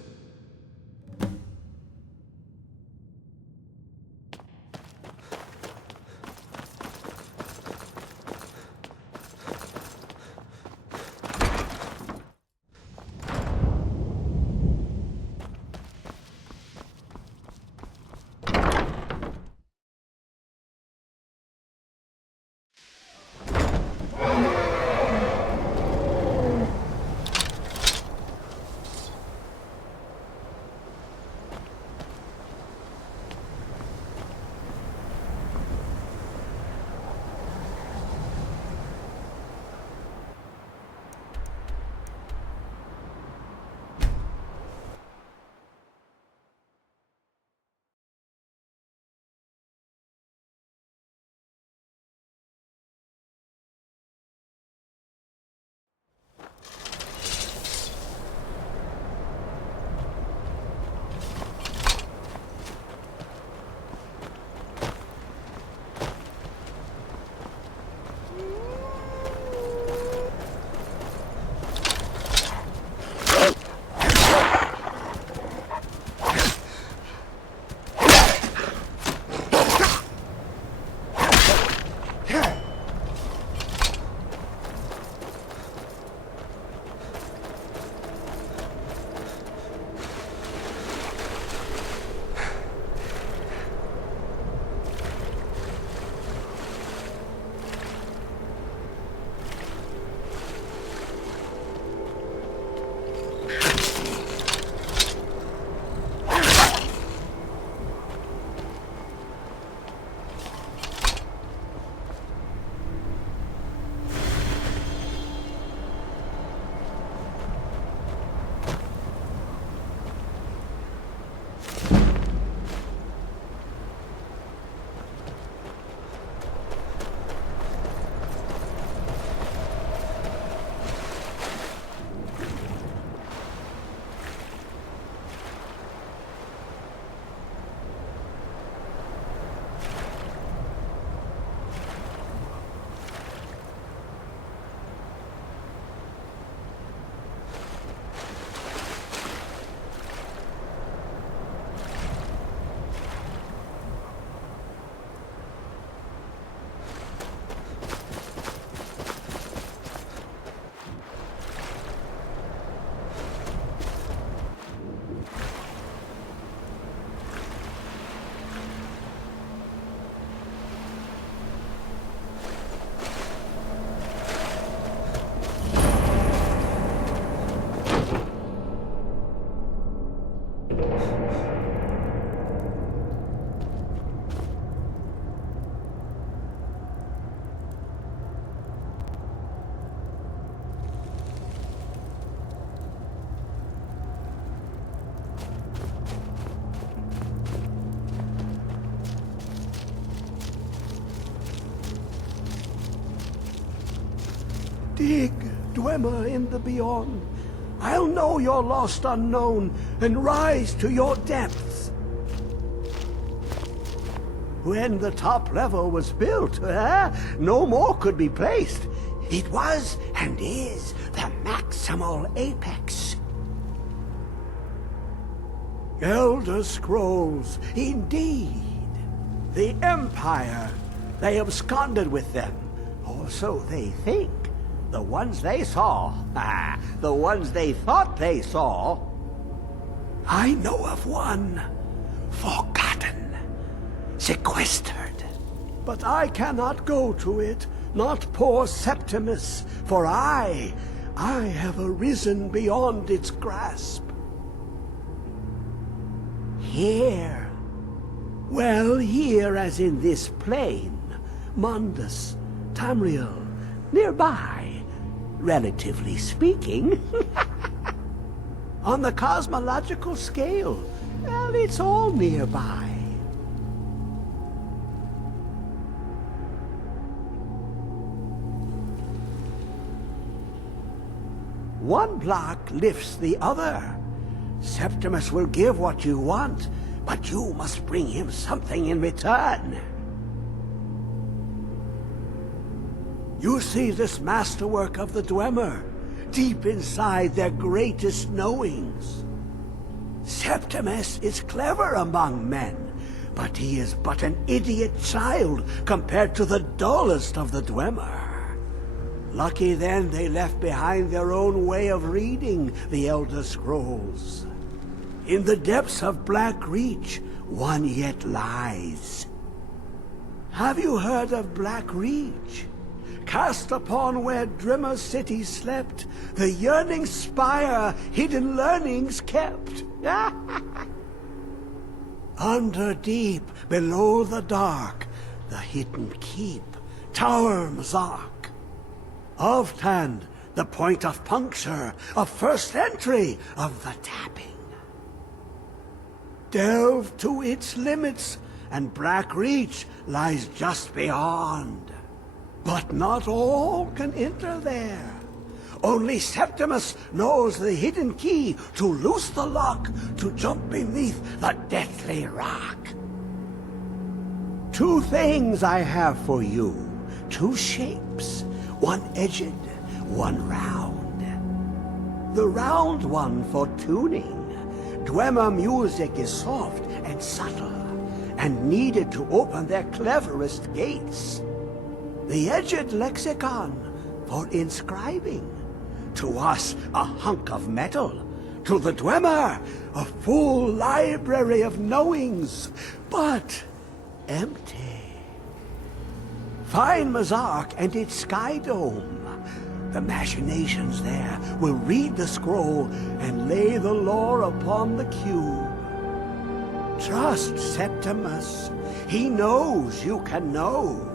big Dwemer in the beyond. I'll know your lost unknown and rise to your depths. When the top level was built, no more could be placed. It was and is the maximal apex. Elder Scrolls, indeed. The Empire. They absconded with them, or so they think. The ones they saw, the ones they thought they saw. I know of one, forgotten, sequestered. But I cannot go to it, not poor Septimus, for I have arisen beyond its grasp. Here, well, here as in this plain, Mundus, Tamriel, nearby, relatively speaking. On the cosmological scale, well, it's all nearby. One block lifts the other. Septimus will give what you want, but you must bring him something in return. You see this masterwork of the Dwemer, deep inside their greatest knowings. Septimus is clever among men, but he is but an idiot child compared to the dullest of the Dwemer. Lucky then they left behind their own way of reading the Elder Scrolls. In the depths of Black Reach, one yet lies. Have you heard of Black Reach? Cast upon where Drimmer City slept, the yearning spire hidden learnings kept. Under deep, below the dark, the hidden keep, Tower Mazark. Of Tand, the point of puncture, of first entry of the tapping. Delve to its limits, and Black Reach lies just beyond. But not all can enter there. Only Septimus knows the hidden key to loose the lock, to jump beneath the deathly rock. Two things I have for you, two shapes, one edged, one round. The round one for tuning. Dwemer music is soft and subtle, and needed to open their cleverest gates. The edged lexicon for inscribing. To us, a hunk of metal. To the Dwemer, a full library of knowings, but empty. Find Mazark and its sky dome. The machinations there will read the scroll and lay the lore upon the cube. Trust Septimus. He knows you can know.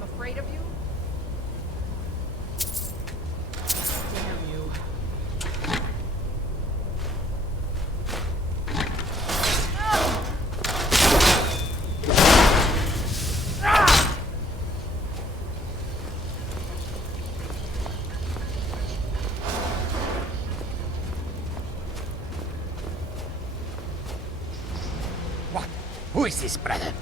I'm afraid of you? Damn you. What? Who is this, brother?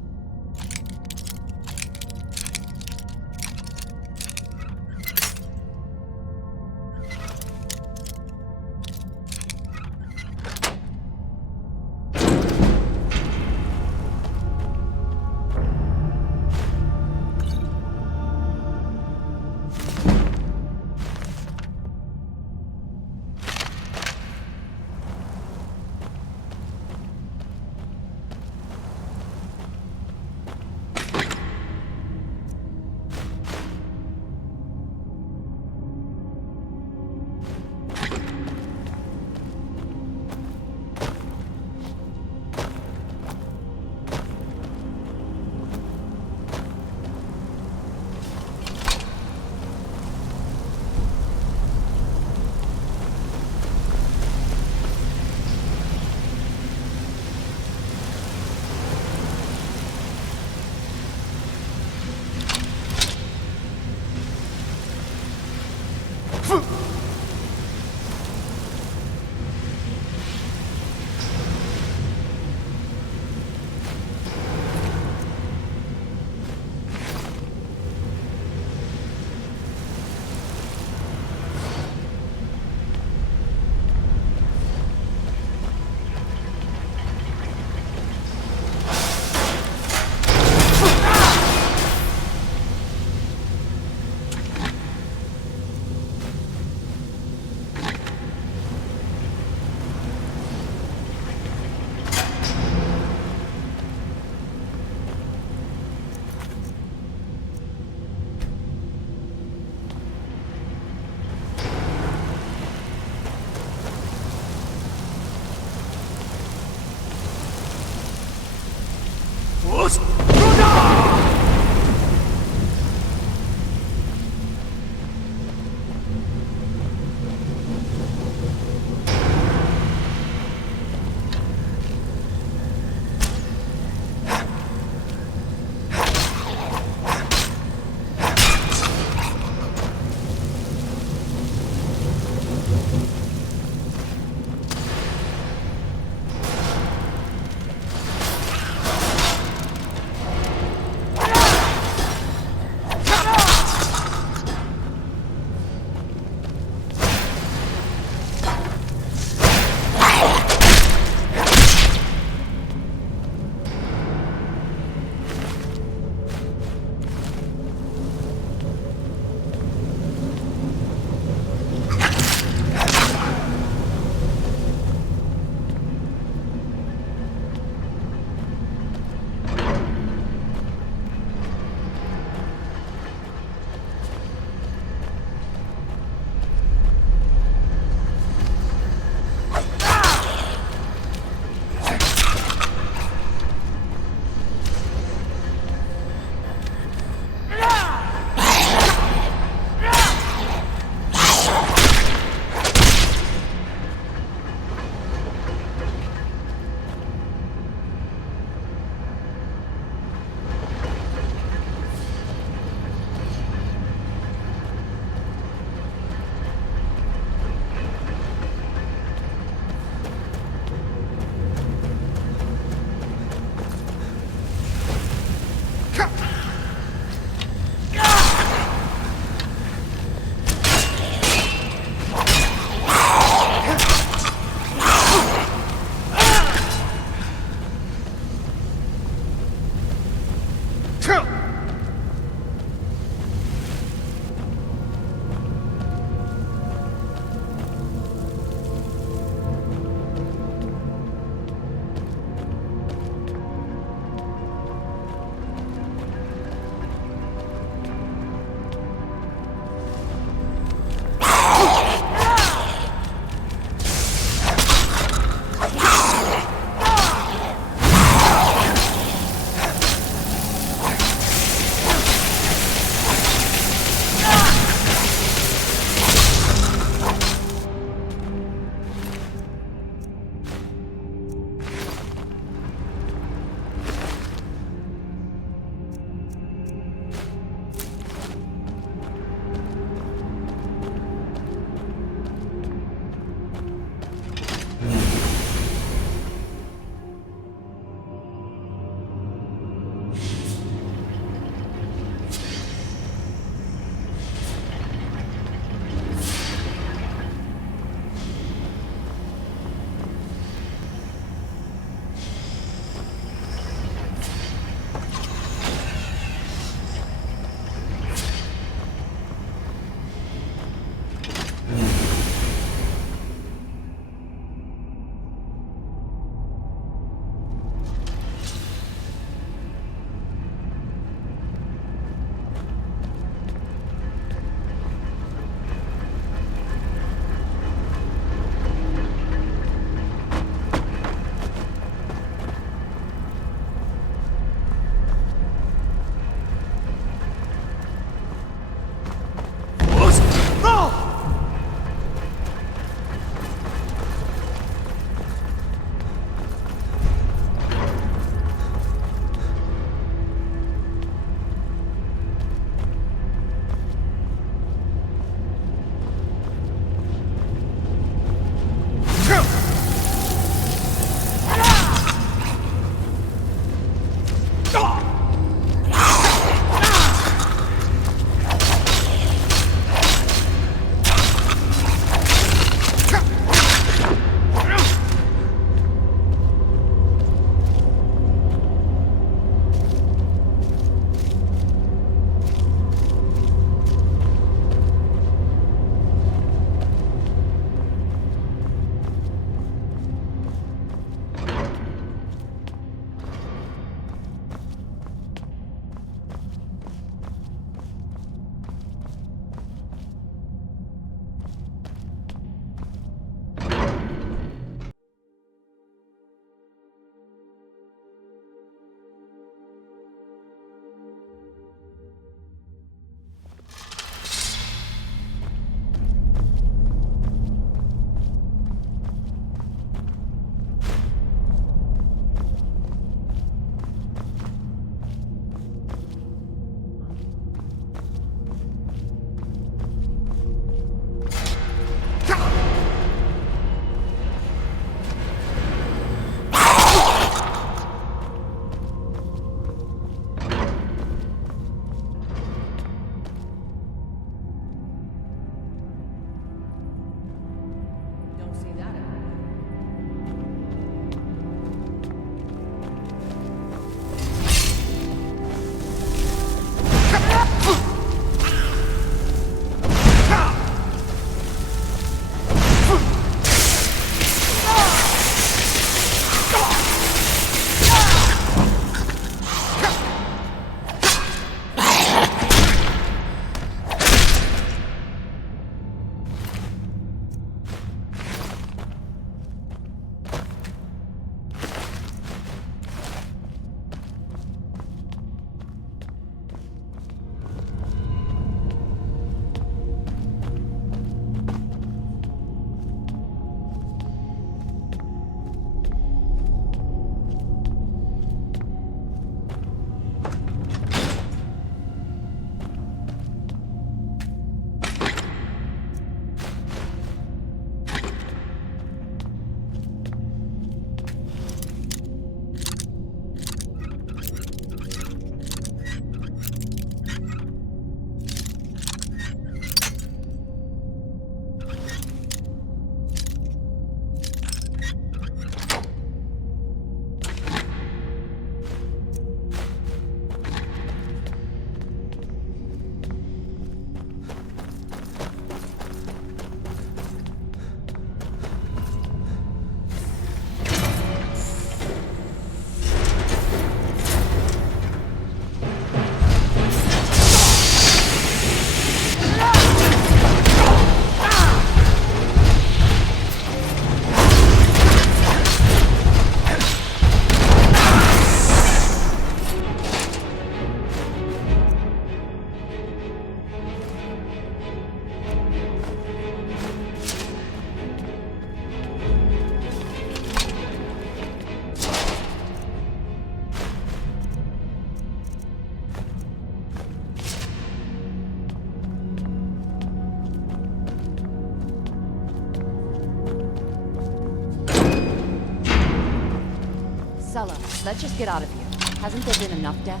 Sella, let's just get out of here. Hasn't there been enough death?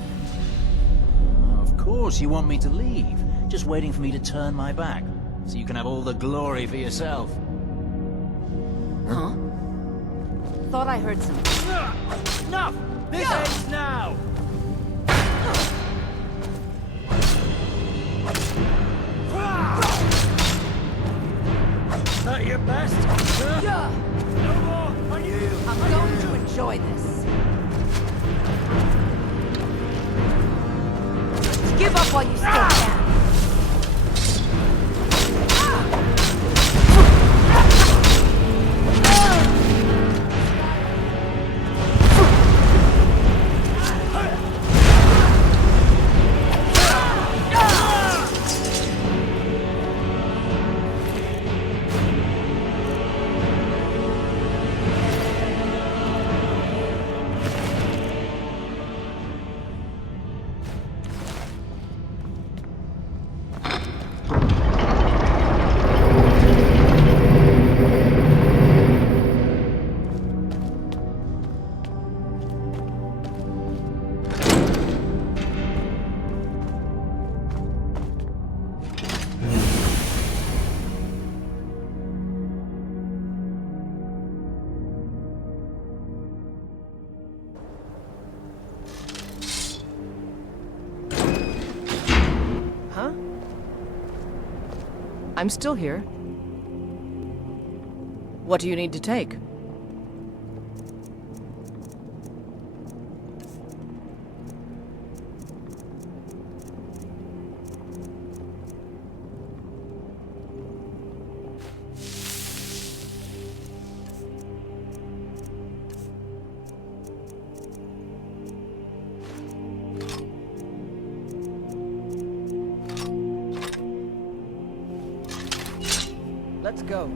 Of course you want me to leave. Just waiting for me to turn my back, so you can have all the glory for yourself. Huh? Thought I heard something. Enough! This ends now! Not your best? No more on you! I'm going to enjoy this. Give up while you still can. I'm still here. What do you need to take? Let's go.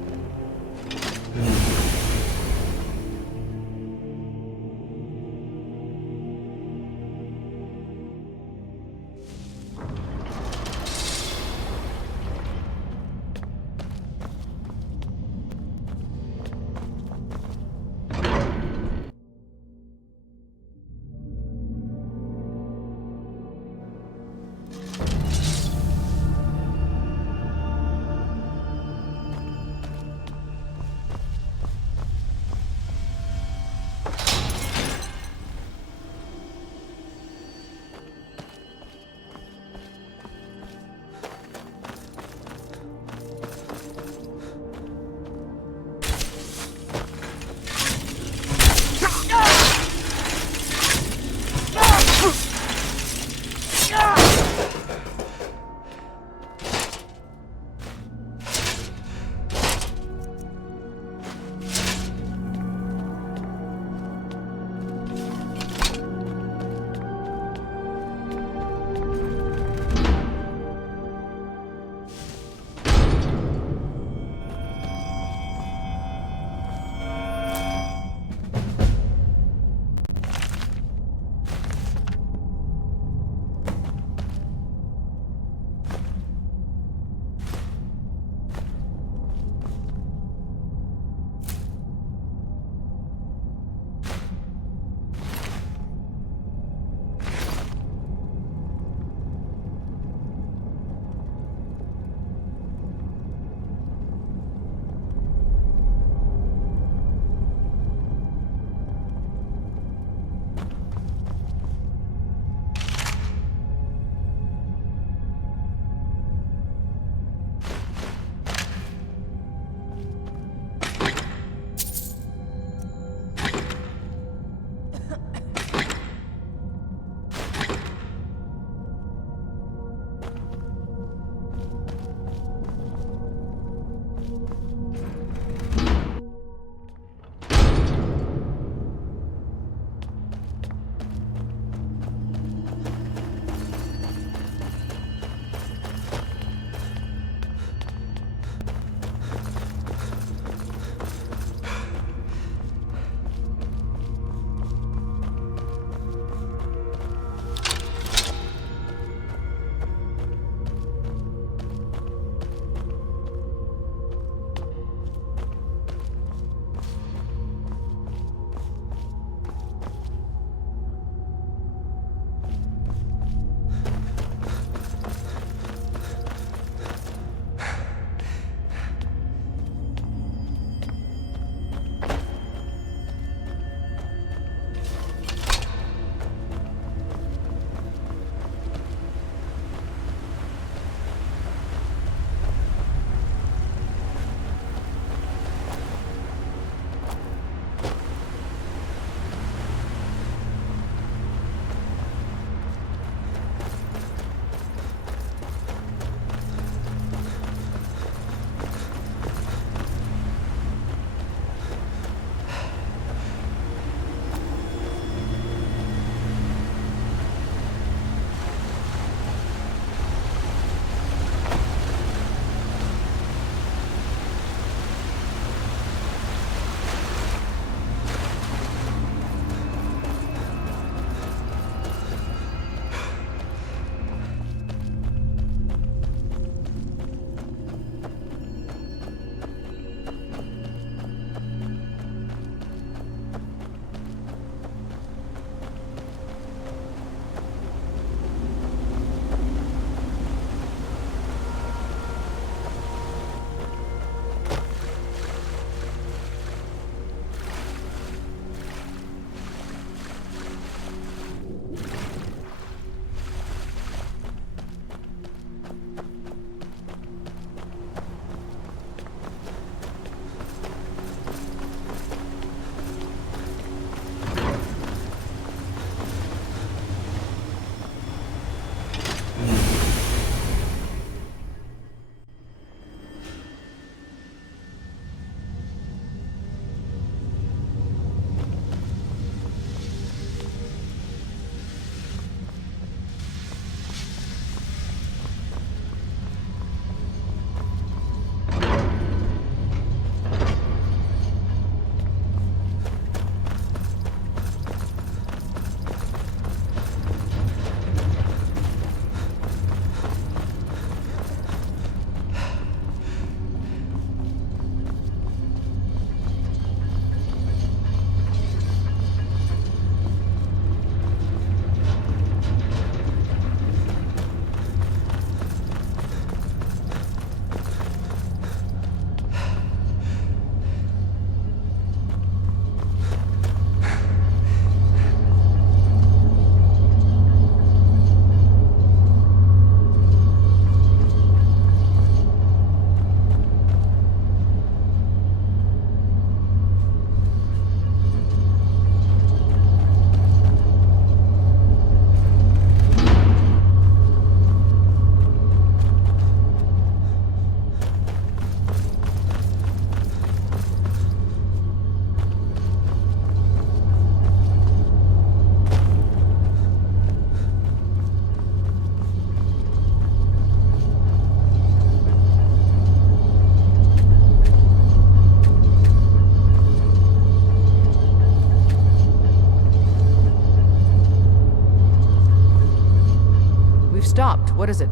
stopped. What is it?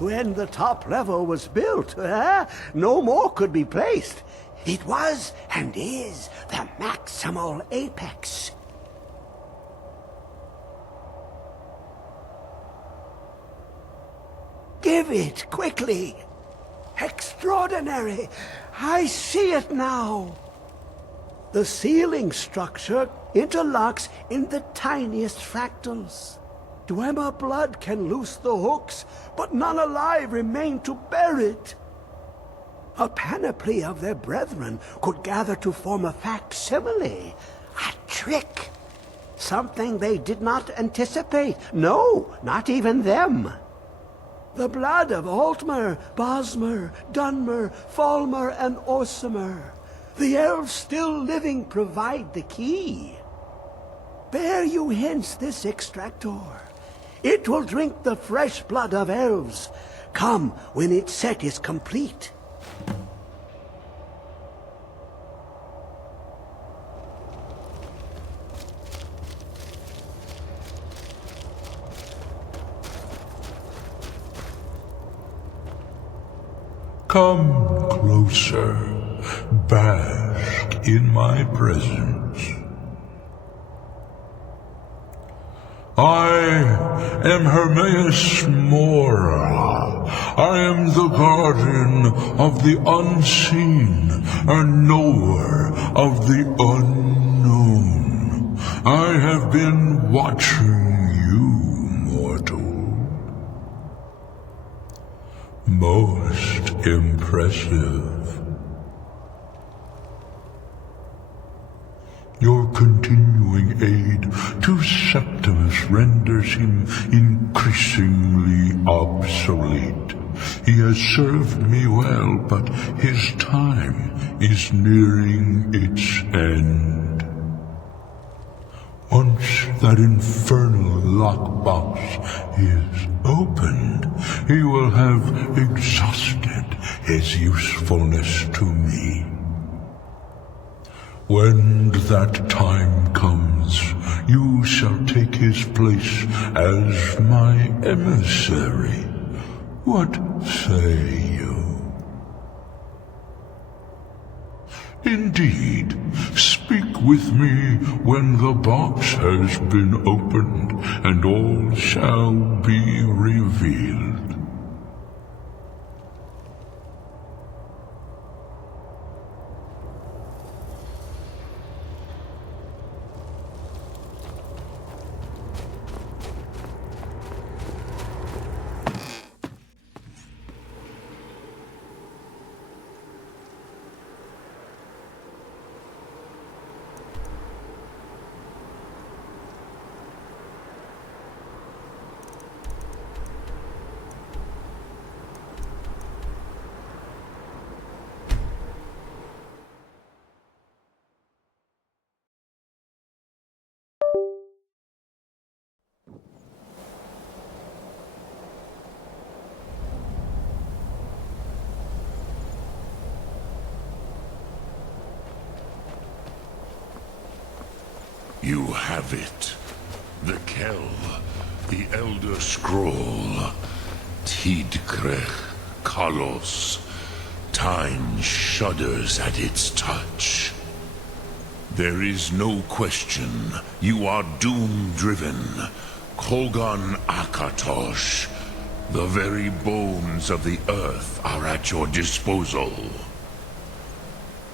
When the top level was built, no more could be placed. It was and is the maximal apex. Give it quickly. Extraordinary. I see it now. The ceiling structure interlocks in the tiniest fractals. Dwemer blood can loose the hooks, but none alive remain to bear it. A panoply of their brethren could gather to form a facsimile, a trick. Something they did not anticipate. No, not even them. The blood of Altmer, Bosmer, Dunmer, Falmer, and Orsimer. The elves still living provide the key. Bear you hence this extractor. It will drink the fresh blood of elves. Come when its set is complete. Come closer, bask in my presence. I am Hermaeus Mora. I am the guardian of the unseen, and knower of the unknown. I have been watching you, mortal. Most impressive. Your continuing aid to Septimus renders him increasingly obsolete. He has served me well, but his time is nearing its end. Once that infernal lockbox is opened, he will have exhausted his usefulness to me. When that time comes, you shall take his place as my emissary. What say you? Indeed, speak with me when the box has been opened, and all shall be revealed. You have it. The Kell, the Elder Scroll. Tidkrech Kalos. Time shudders at its touch. There is no question. You are doom-driven. Kolgan Akatosh. The very bones of the earth are at your disposal.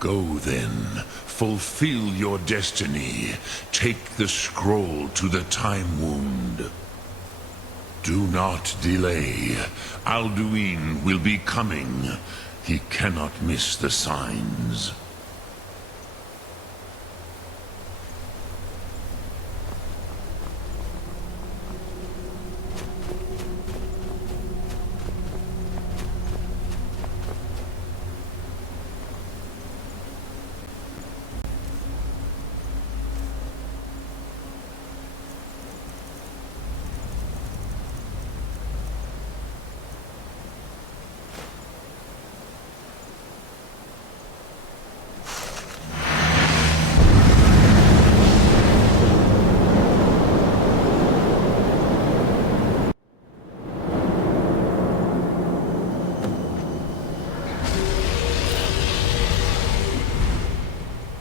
Go then, fulfill your destiny. Take the scroll to the Time Wound. Do not delay. Alduin will be coming. He cannot miss the signs.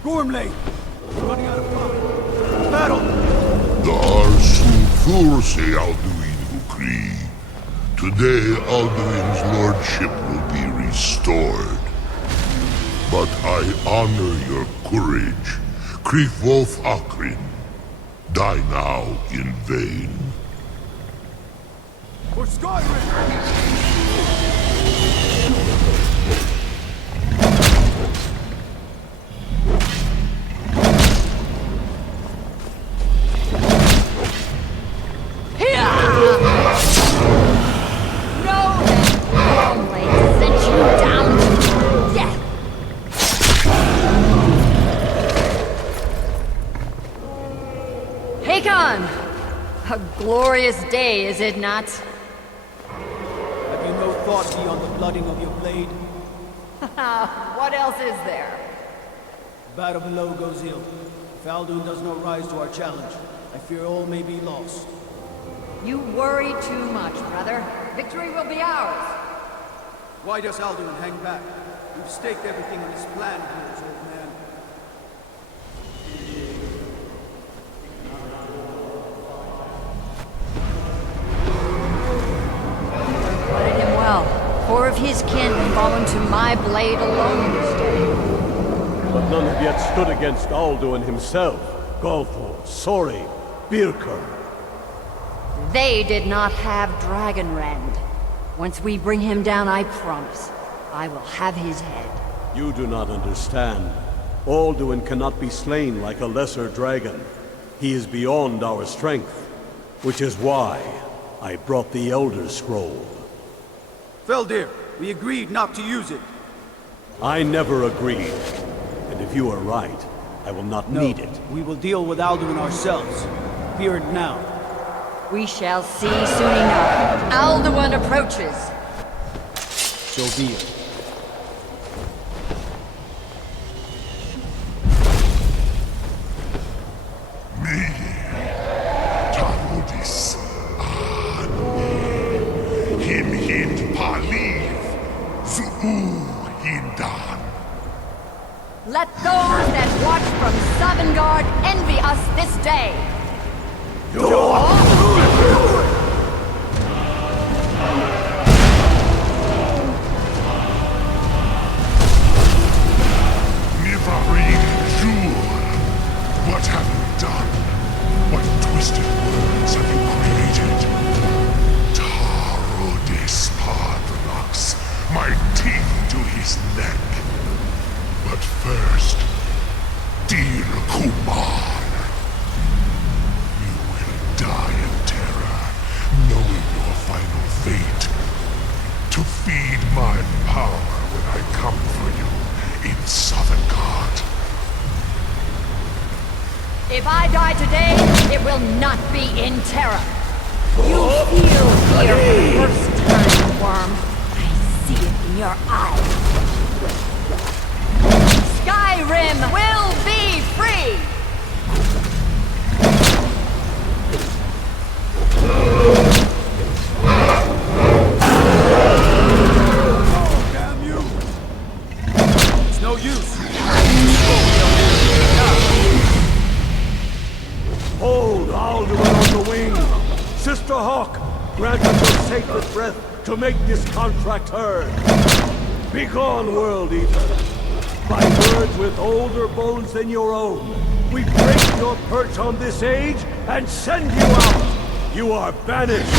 Gormley! Running out of time. Battle! Darsu Thurse Alduin Vukri. Today Alduin's lordship will be restored. But I honor your courage. Krifwolf Akrin. Die now in vain. For Skyrim! done. A glorious day, is it not? Have you no thought beyond the blooding of your blade? What else is there? Battle below goes ill. If Alduin does not rise to our challenge, I fear all may be lost. You worry too much, brother. Victory will be ours. Why does Alduin hang back? We've staked everything on his plan here, old man. Played him well. 4 of his kin have fallen to my blade alone this day. But none have yet stood against Alduin himself. Golthor, Sori, Birker. They did not have Dragonrend. Once we bring him down, I promise, I will have his head. You do not understand. Alduin cannot be slain like a lesser dragon. He is beyond our strength, which is why I brought the Elder Scroll. Feldir, we agreed not to use it. I never agreed. And if you are right, I will not need it. We will deal with Alduin ourselves. Here and now. We shall see soon enough. Alduin approaches. So be it. Tarudis Him Hind Paliv Zuu Hindan. Let those that watch from Sovngarde envy us this day. Nivarin Jur. What have you done? What twisted words have you created? Tarudis Padrax, my teeth to his neck. But first, dear Kumar, you will die in terror, knowing your final fate. To feed my power when I come for you in Sovngarde. If I die today, it will not be in terror. You feel fear for the first time, worm. I see it in your eyes. Skyrim will be free! Oh, damn you! It's no use. Hold Alduin on the wing! Sister Hawk, grant us your sacred breath to make this contract heard. Begone, World Eater! By words with older bones than your own, we break your perch on this age and send you out! You are banished!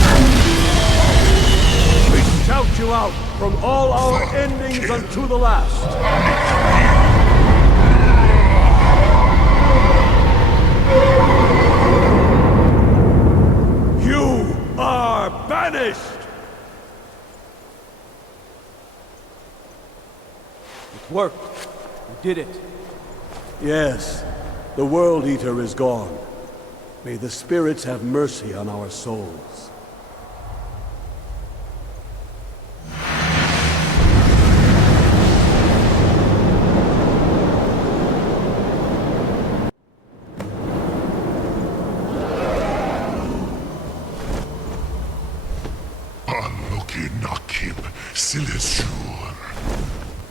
We shout you out from all our endings unto the last! You are banished! It worked. We did it. Yes, the World Eater is gone. May the spirits have mercy on our souls. Nakib Silesur.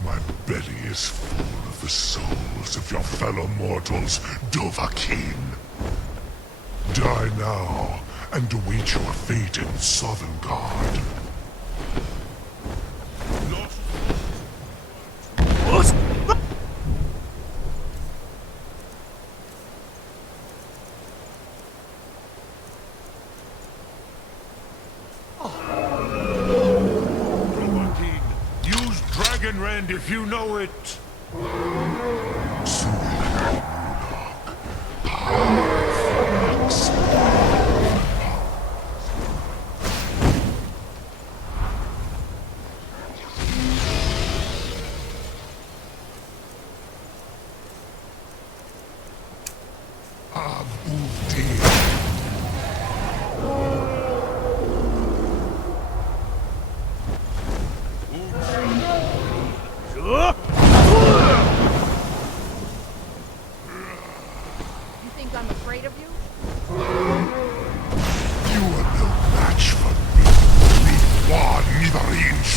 My belly is full of the souls of your fellow mortals, Dovahkiin. Die now, and await your fate in Sovngarde. Use Dragonrend if you know it. I'm afraid of you? You are no match for me. War niederinch.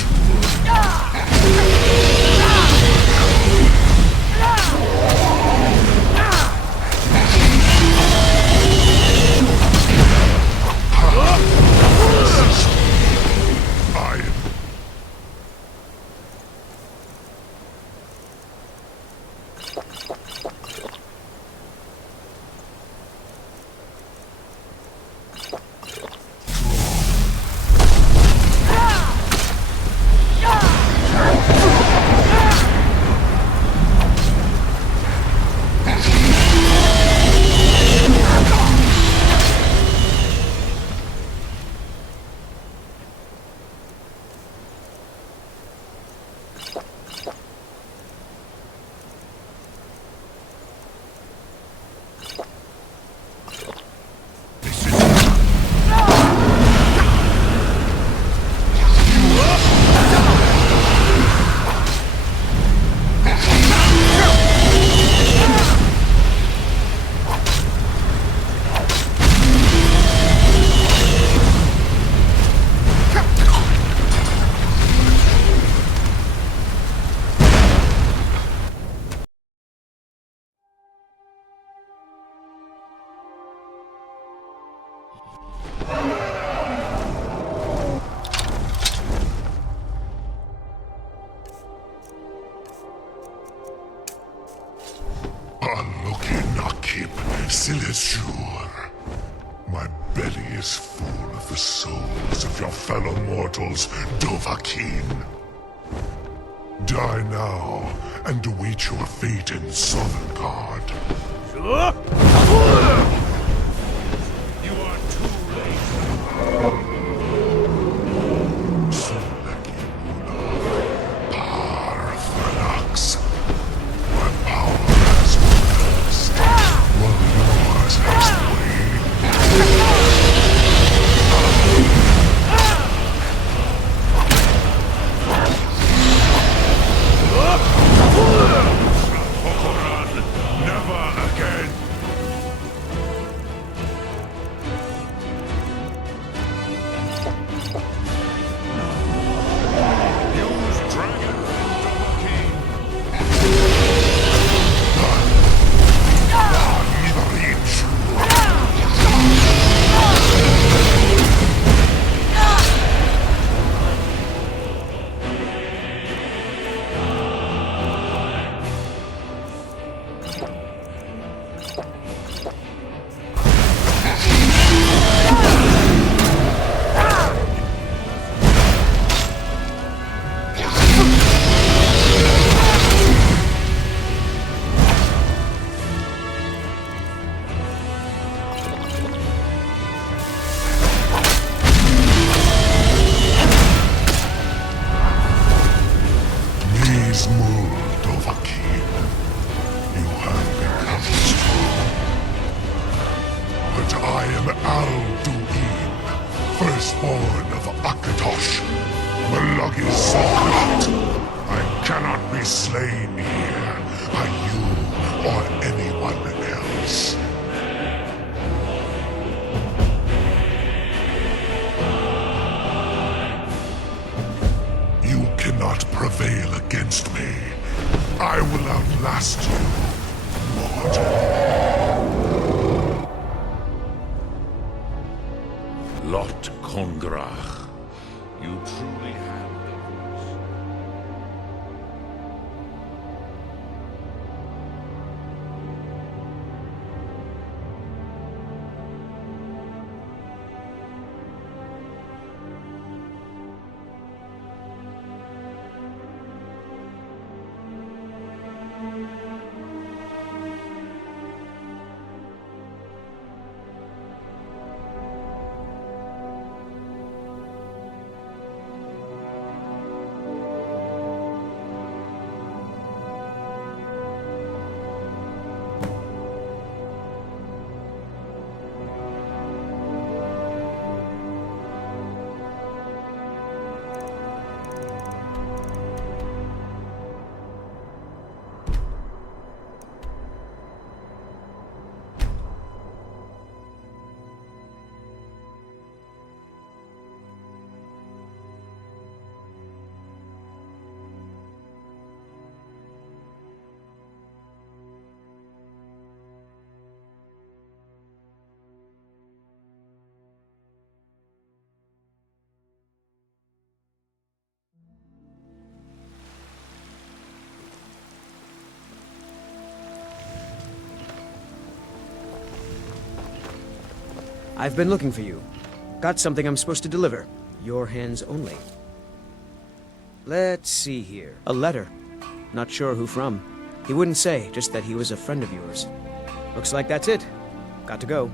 Silesur. My belly is full of the souls of your fellow mortals, Dovahkiin. Die now, and await your fate in Sovngarde. You are too late. My power has wonders, while yours has never again. Use dragon Dovahkiin, you have become strong. But I am Alduin, firstborn of Akatosh. Malagi saw not. I cannot be slain here by you or anyone else. You cannot prevail against me. I will outlast you, mortal. Lot Kongrach, you truly have the voice. I've been looking for you. Got something I'm supposed to deliver. Your hands only. Let's see here. A letter. Not sure who from. He wouldn't say, just that he was a friend of yours. Looks like that's it. Got to go.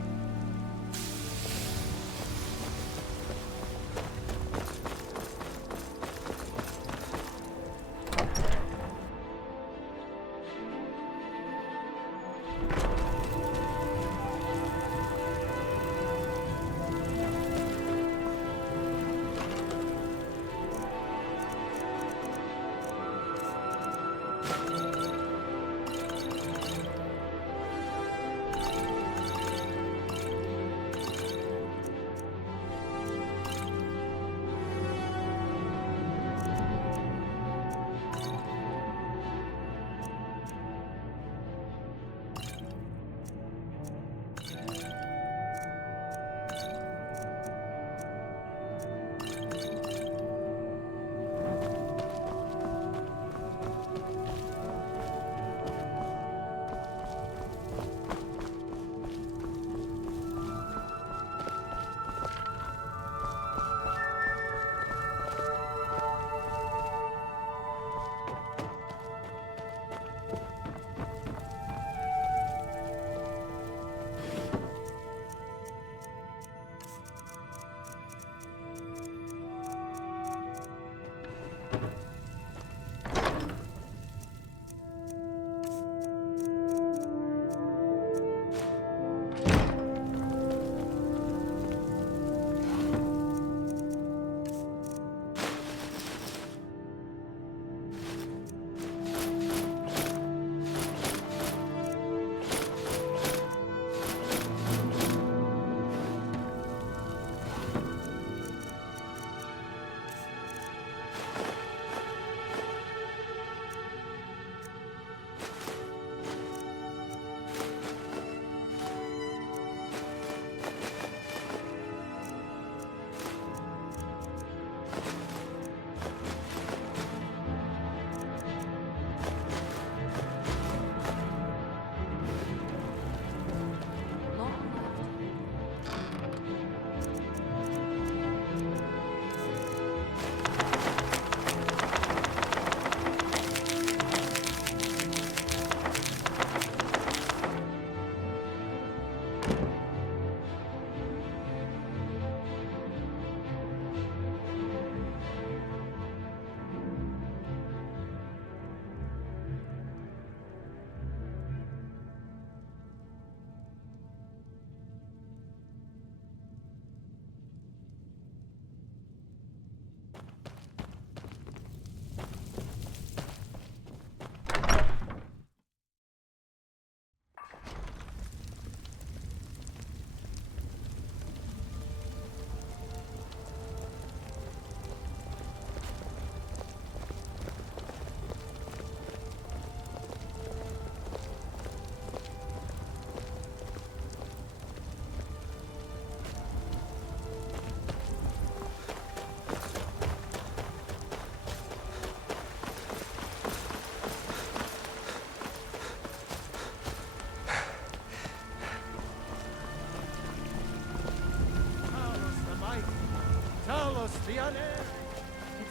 Talos the unerring,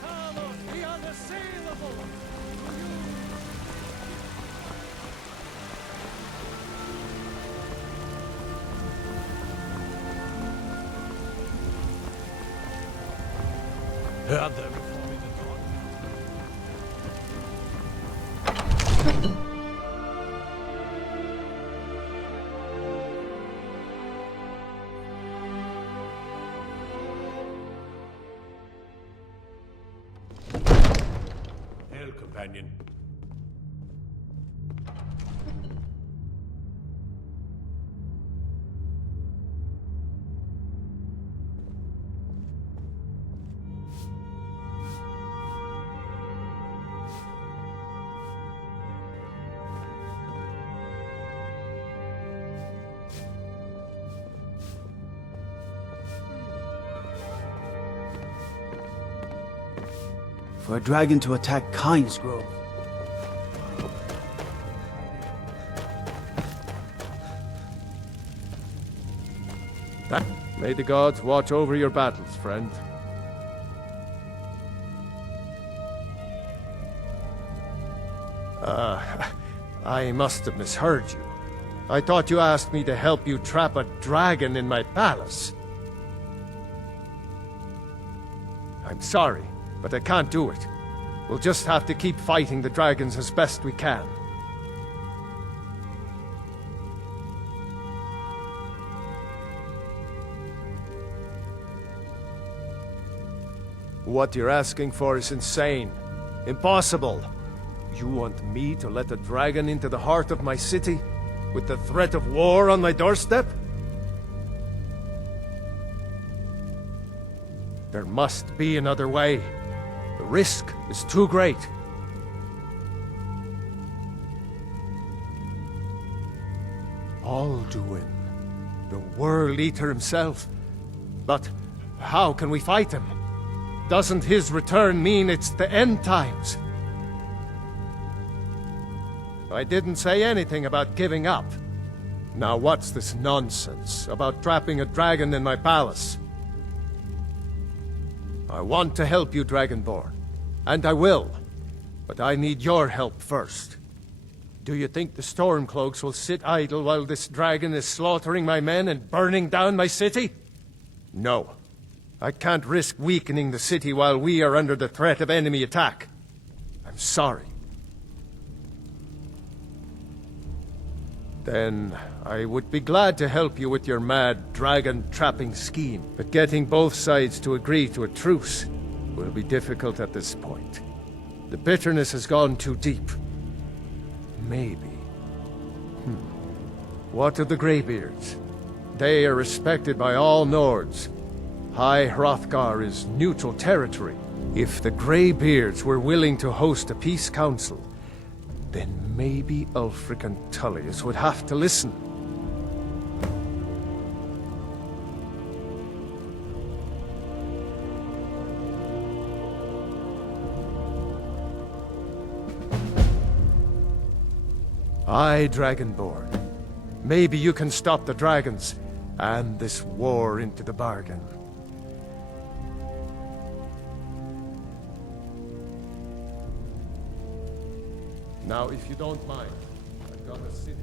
Talos the unassailable. Heard there before me the dawn. Hail, companion. For a dragon to attack Kyne's Grove. May the gods watch over your battles, friend. I must have misheard you. I thought you asked me to help you trap a dragon in my palace. I'm sorry, but I can't do it. We'll just have to keep fighting the dragons as best we can. What you're asking for is insane. Impossible. You want me to let a dragon into the heart of my city, with the threat of war on my doorstep? There must be another way. The risk is too great. Alduin, the World Eater himself. But how can we fight him? Doesn't his return mean it's the end times? I didn't say anything about giving up. Now what's this nonsense about trapping a dragon in my palace? I want to help you, Dragonborn. And I will. But I need your help first. Do you think the Stormcloaks will sit idle while this dragon is slaughtering my men and burning down my city? No. I can't risk weakening the city while we are under the threat of enemy attack. I'm sorry. Then I would be glad to help you with your mad dragon-trapping scheme, but getting both sides to agree to a truce will be difficult at this point. The bitterness has gone too deep. Maybe. What of the Greybeards? They are respected by all Nords. High Hrothgar is neutral territory. If the Greybeards were willing to host a peace council, then maybe Ulfric and Tullius would have to listen. Aye, Dragonborn. Maybe you can stop the dragons, and this war into the bargain. Now, if you don't mind, I've got a city.